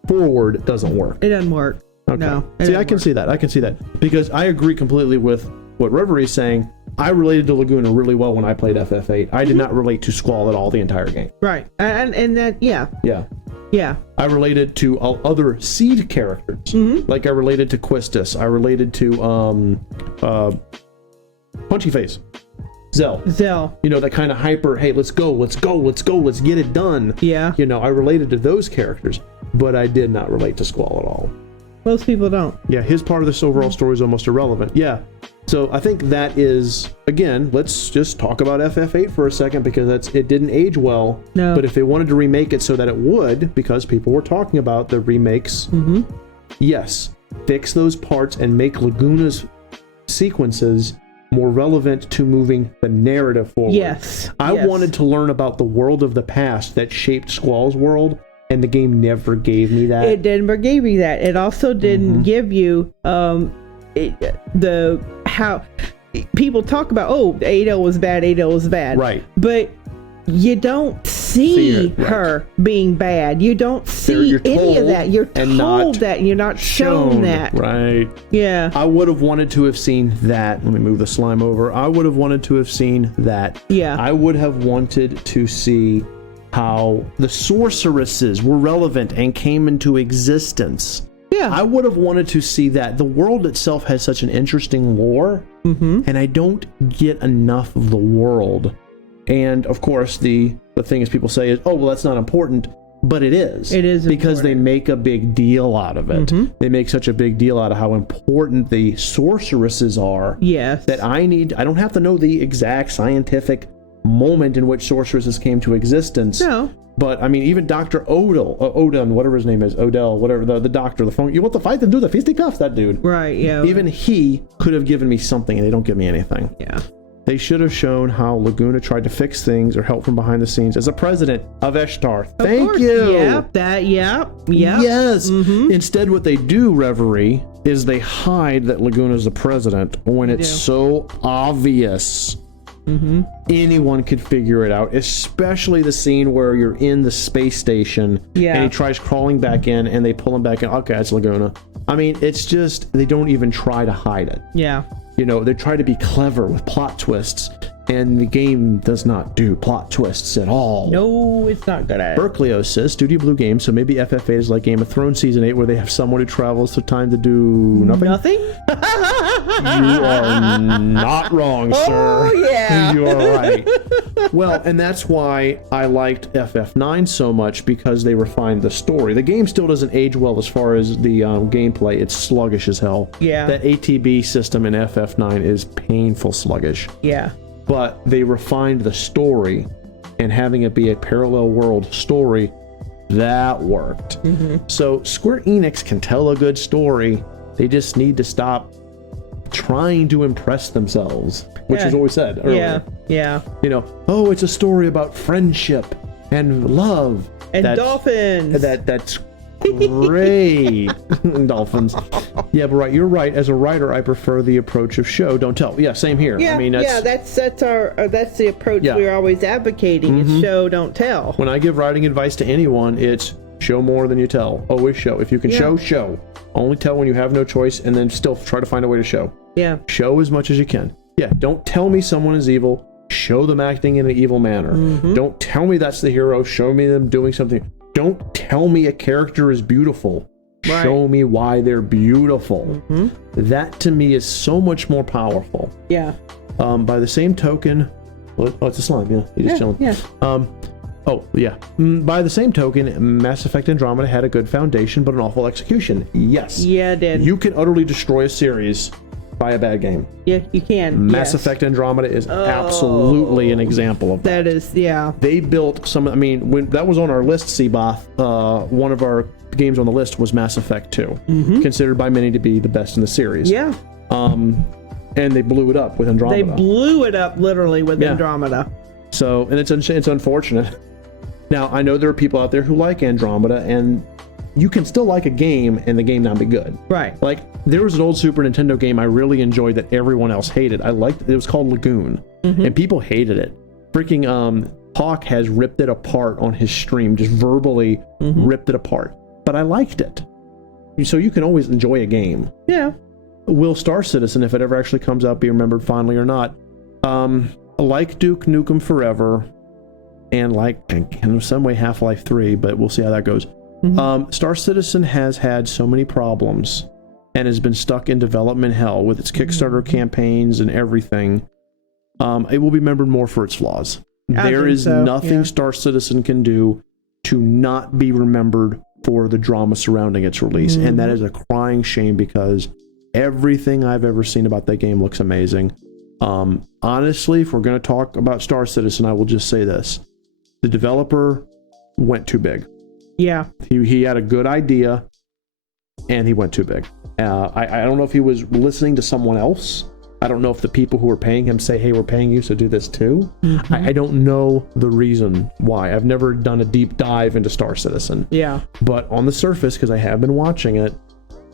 forward doesn't work. It doesn't work. Okay. No. See, I can see that because I agree completely with what Reverie is saying. I related to Laguna really well when I played FF8. I did not relate to Squall at all the entire game. Right. And that, yeah. Yeah. Yeah. I related to other seed characters. Like I related to Quistis. I related to Punchy Face. Zell. You know, that kind of hyper, hey, let's go, let's get it done. Yeah. You know, I related to those characters, but I did not relate to Squall at all. Most people don't. Yeah, his part of this overall story is almost irrelevant. Yeah. So I think that is, again, let's just talk about FF8 for a second because it didn't age well. No. But if they wanted to remake it so that it would, because people were talking about the remakes, yes, fix those parts and make Laguna's sequences more relevant to moving the narrative forward. Yes. I wanted to learn about the world of the past that shaped Squall's world, and the game never gave me that. It never gave you that. It also didn't give you how people talk about, oh, Ada was bad. Right. But you don't see her being bad. You don't see any of that. You're told that, and you're not shown that. Right. Yeah. I would have wanted to have seen that. Let me move the slime over. I would have wanted to have seen that. Yeah. I would have wanted to see how the sorceresses were relevant and came into existence. Yeah. I would have wanted to see that. The world itself has such an interesting lore, and I don't get enough of the world. And of course, the thing is, people say is, oh, well, that's not important, but it is. It is because important. They make a big deal out of it. They make such a big deal out of how important the sorceresses are. Yes. That I don't have to know the exact scientific moment in which sorceresses came to existence. No. But I mean, even Dr. Odin, whatever his name is, Odell, whatever, the doctor, the phone, you want to fight and do the fisticuffs, that dude. Right, yeah. Even he could have given me something, and they don't give me anything. Yeah. They should have shown how Laguna tried to fix things or help from behind the scenes as a president of Ishtar. Thank you. Yeah. Yes. Instead, what they do, Reverie, is they hide that Laguna's the president when it's so obvious. Anyone could figure it out, especially the scene where you're in the space station and he tries crawling back in and they pull him back in. Okay, it's Laguna. I mean, it's just, they don't even try to hide it. Yeah. You know, they try to be clever with plot twists, and the game does not do plot twists at all. No, it's not good at it. Berkeley says Studio Blue Games, so maybe FF8 is like Game of Thrones Season 8, where they have someone who travels through time to do nothing. Nothing? You are not wrong, sir. Oh, yeah. You are right. Well, and that's why I liked FF9 so much, because they refined the story. The game still doesn't age well as far as the gameplay. It's sluggish as hell. Yeah. That ATB system in FF9 is painful sluggish. Yeah. But they refined the story, and having it be a parallel world story, that worked. So Square Enix can tell a good story. They just need to stop trying to impress themselves, which is what we said earlier. Yeah. You know, oh, it's a story about friendship and love And dolphins. That's Great. Dolphins. Yeah, but right, you're right. As a writer, I prefer the approach of show, don't tell. Yeah, same here. Yeah, I mean, that's the approach Yeah. we're always advocating. Is show, don't tell. when I give writing advice to anyone, it's show more than you tell. Always show. If you can show. Only tell when you have no choice, and then still try to find a way to show. Yeah. Show as much as you can. Yeah, don't tell me someone is evil. Show them acting in an evil manner. Don't tell me that's the hero. Show me them doing something. Don't tell me a character is beautiful. Right. Show me why they're beautiful. That to me is so much more powerful. Yeah. By the same token, oh, it's a slime. Yeah, he's just chilling. Yeah. Oh, yeah. By the same token, Mass Effect Andromeda had a good foundation, but an awful execution. Yes. Yeah, it did. You can utterly destroy a series by a bad game. Yeah, you can. Mass Effect Andromeda is absolutely an example of that. That is, yeah. They built some, I mean, when that was on our list, Seaboth, one of our games on the list was Mass Effect 2, considered by many to be the best in the series. Yeah. And they blew it up with Andromeda. They blew it up literally with Andromeda. So, and it's unfortunate. Now, I know there are people out there who like Andromeda, and you can still like a game and the game not be good. Right. Like, there was an old Super Nintendo game I really enjoyed that everyone else hated. I liked it. It was called Lagoon, and people hated it. Freaking Hawk has ripped it apart on his stream, just verbally ripped it apart. But I liked it. So you can always enjoy a game. Yeah. Will Star Citizen, if it ever actually comes out, be remembered fondly or not? Like Duke Nukem Forever, and like in some way Half-Life 3, but we'll see how that goes. Star Citizen has had so many problems and has been stuck in development hell with its Kickstarter campaigns and everything. It will be remembered more for its flaws. There is nothing Star Citizen can do to not be remembered for the drama surrounding its release, and that is a crying shame because everything I've ever seen about that game looks amazing. Honestly, if we're going to talk about Star Citizen, I will just say this. The developer went too big. Yeah. He had a good idea, and he went too big. I don't know if he was listening to someone else. I don't know if the people who were paying him say, hey, we're paying you, so do this too. I don't know the reason why. I've never done a deep dive into Star Citizen. Yeah. But on the surface, because I have been watching it,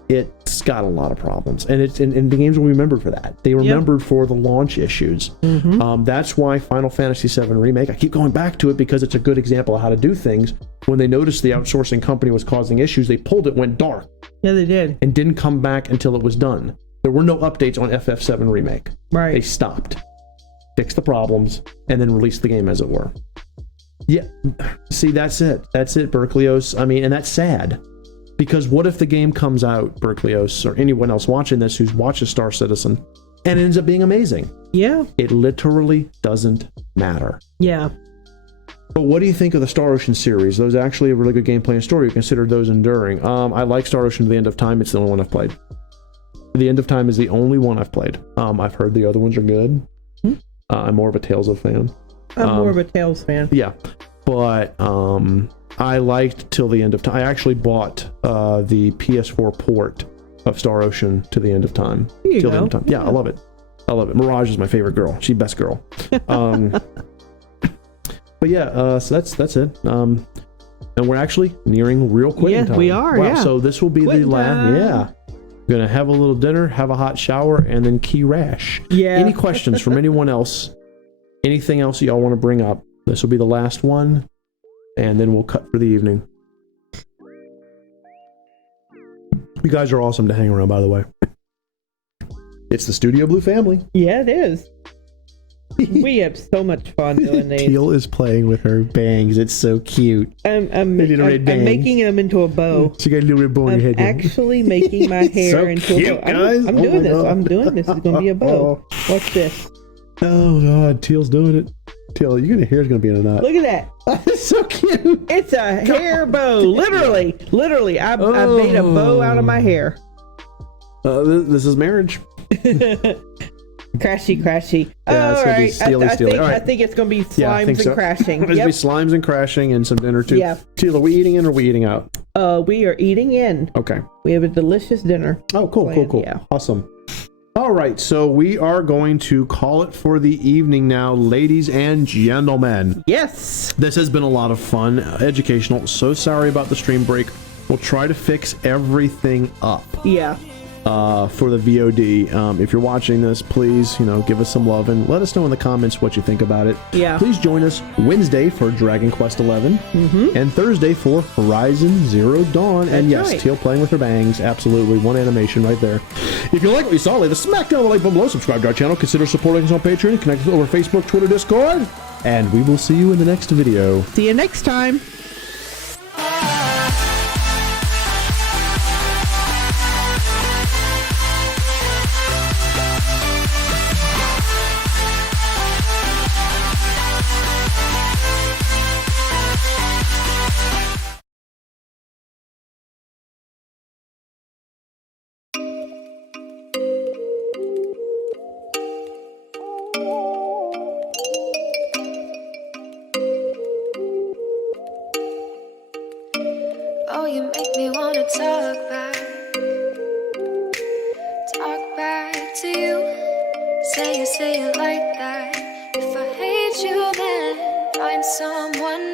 it's got a lot of problems, and the games will be remembered for that. They remembered for the launch issues. That's why Final Fantasy VII Remake, I keep going back to it because it's a good example of how to do things. When they noticed the outsourcing company was causing issues, they pulled it, went dark. Yeah, they did. And didn't come back until it was done. There were no updates on FF7 Remake. Right. They stopped, fixed the problems, and then released the game as it were. Yeah, see, that's it. That's it, Berkelios. I mean, and that's sad. Because what if the game comes out, Berkelios, or anyone else watching this who's watches Star Citizen, and it ends up being amazing? Yeah. It literally doesn't matter. Yeah. But what do you think of the Star Ocean series? Those actually a really good gameplay and story. You consider those enduring. I like Star Ocean to the End of Time. It's the only one I've played. The End of Time is the only one I've played. I've heard the other ones are good. I'm more of a Tales of fan. I'm more of a Tales fan. Yeah. But I liked Till the End of Time. I actually bought the PS4 port of Star Ocean to the End of Time. Till the End of Time. Yeah, I love it. I love it. Mirage is my favorite girl. She's best girl. But yeah, so that's it. And we're actually nearing real quitting time. We are. Wow, so this will be the last. Yeah. Gonna have a little dinner, have a hot shower, and then key rash. Yeah. Any questions from anyone else? Anything else y'all want to bring up? This will be the last one, and then we'll cut for the evening. You guys are awesome to hang around, by the way. It's the Studio Blue family. Yeah, it is. We have so much fun doing these. Teal is playing with her bangs. It's so cute. I'm making them into a bow. She got a little red bow on your head. I'm actually making my hair so into cute, a bow. guys. I'm doing this. I'm doing this. It's going to be a bow. Watch this. Oh, God. Teal's doing it. Teal, your hair is going to be in a knot. Look at that. It's so cute. It's a hair bow. Literally. I made a bow out of my hair. This is marriage. Crashy. Yeah, all right. Steely. I think it's going to be slimes and crashing. There's going to be slimes and crashing and some dinner too. Yeah. Teal, are we eating in or are we eating out? We are eating in. Okay. We have a delicious dinner. Oh, cool. Yeah. Awesome. All right, so we are going to call it for the evening now, ladies and gentlemen. Yes. This has been a lot of fun, educational. So sorry about the stream break. We'll try to fix everything up Yeah. for the VOD. If you're watching this, please, give us some love and let us know in the comments what you think about it. Yeah. Please join us Wednesday for Dragon Quest XI and Thursday for Horizon Zero Dawn. And yes, right. Teal playing with her bangs. Absolutely. One animation right there. If you like what you saw, leave a smack down the like button below. Subscribe to our channel. Consider supporting us on Patreon. Connect with us over Facebook, Twitter, Discord. And we will see you in the next video. See you next time. Oh, you make me wanna talk back to you. Say it like that. If I hate you, then find someone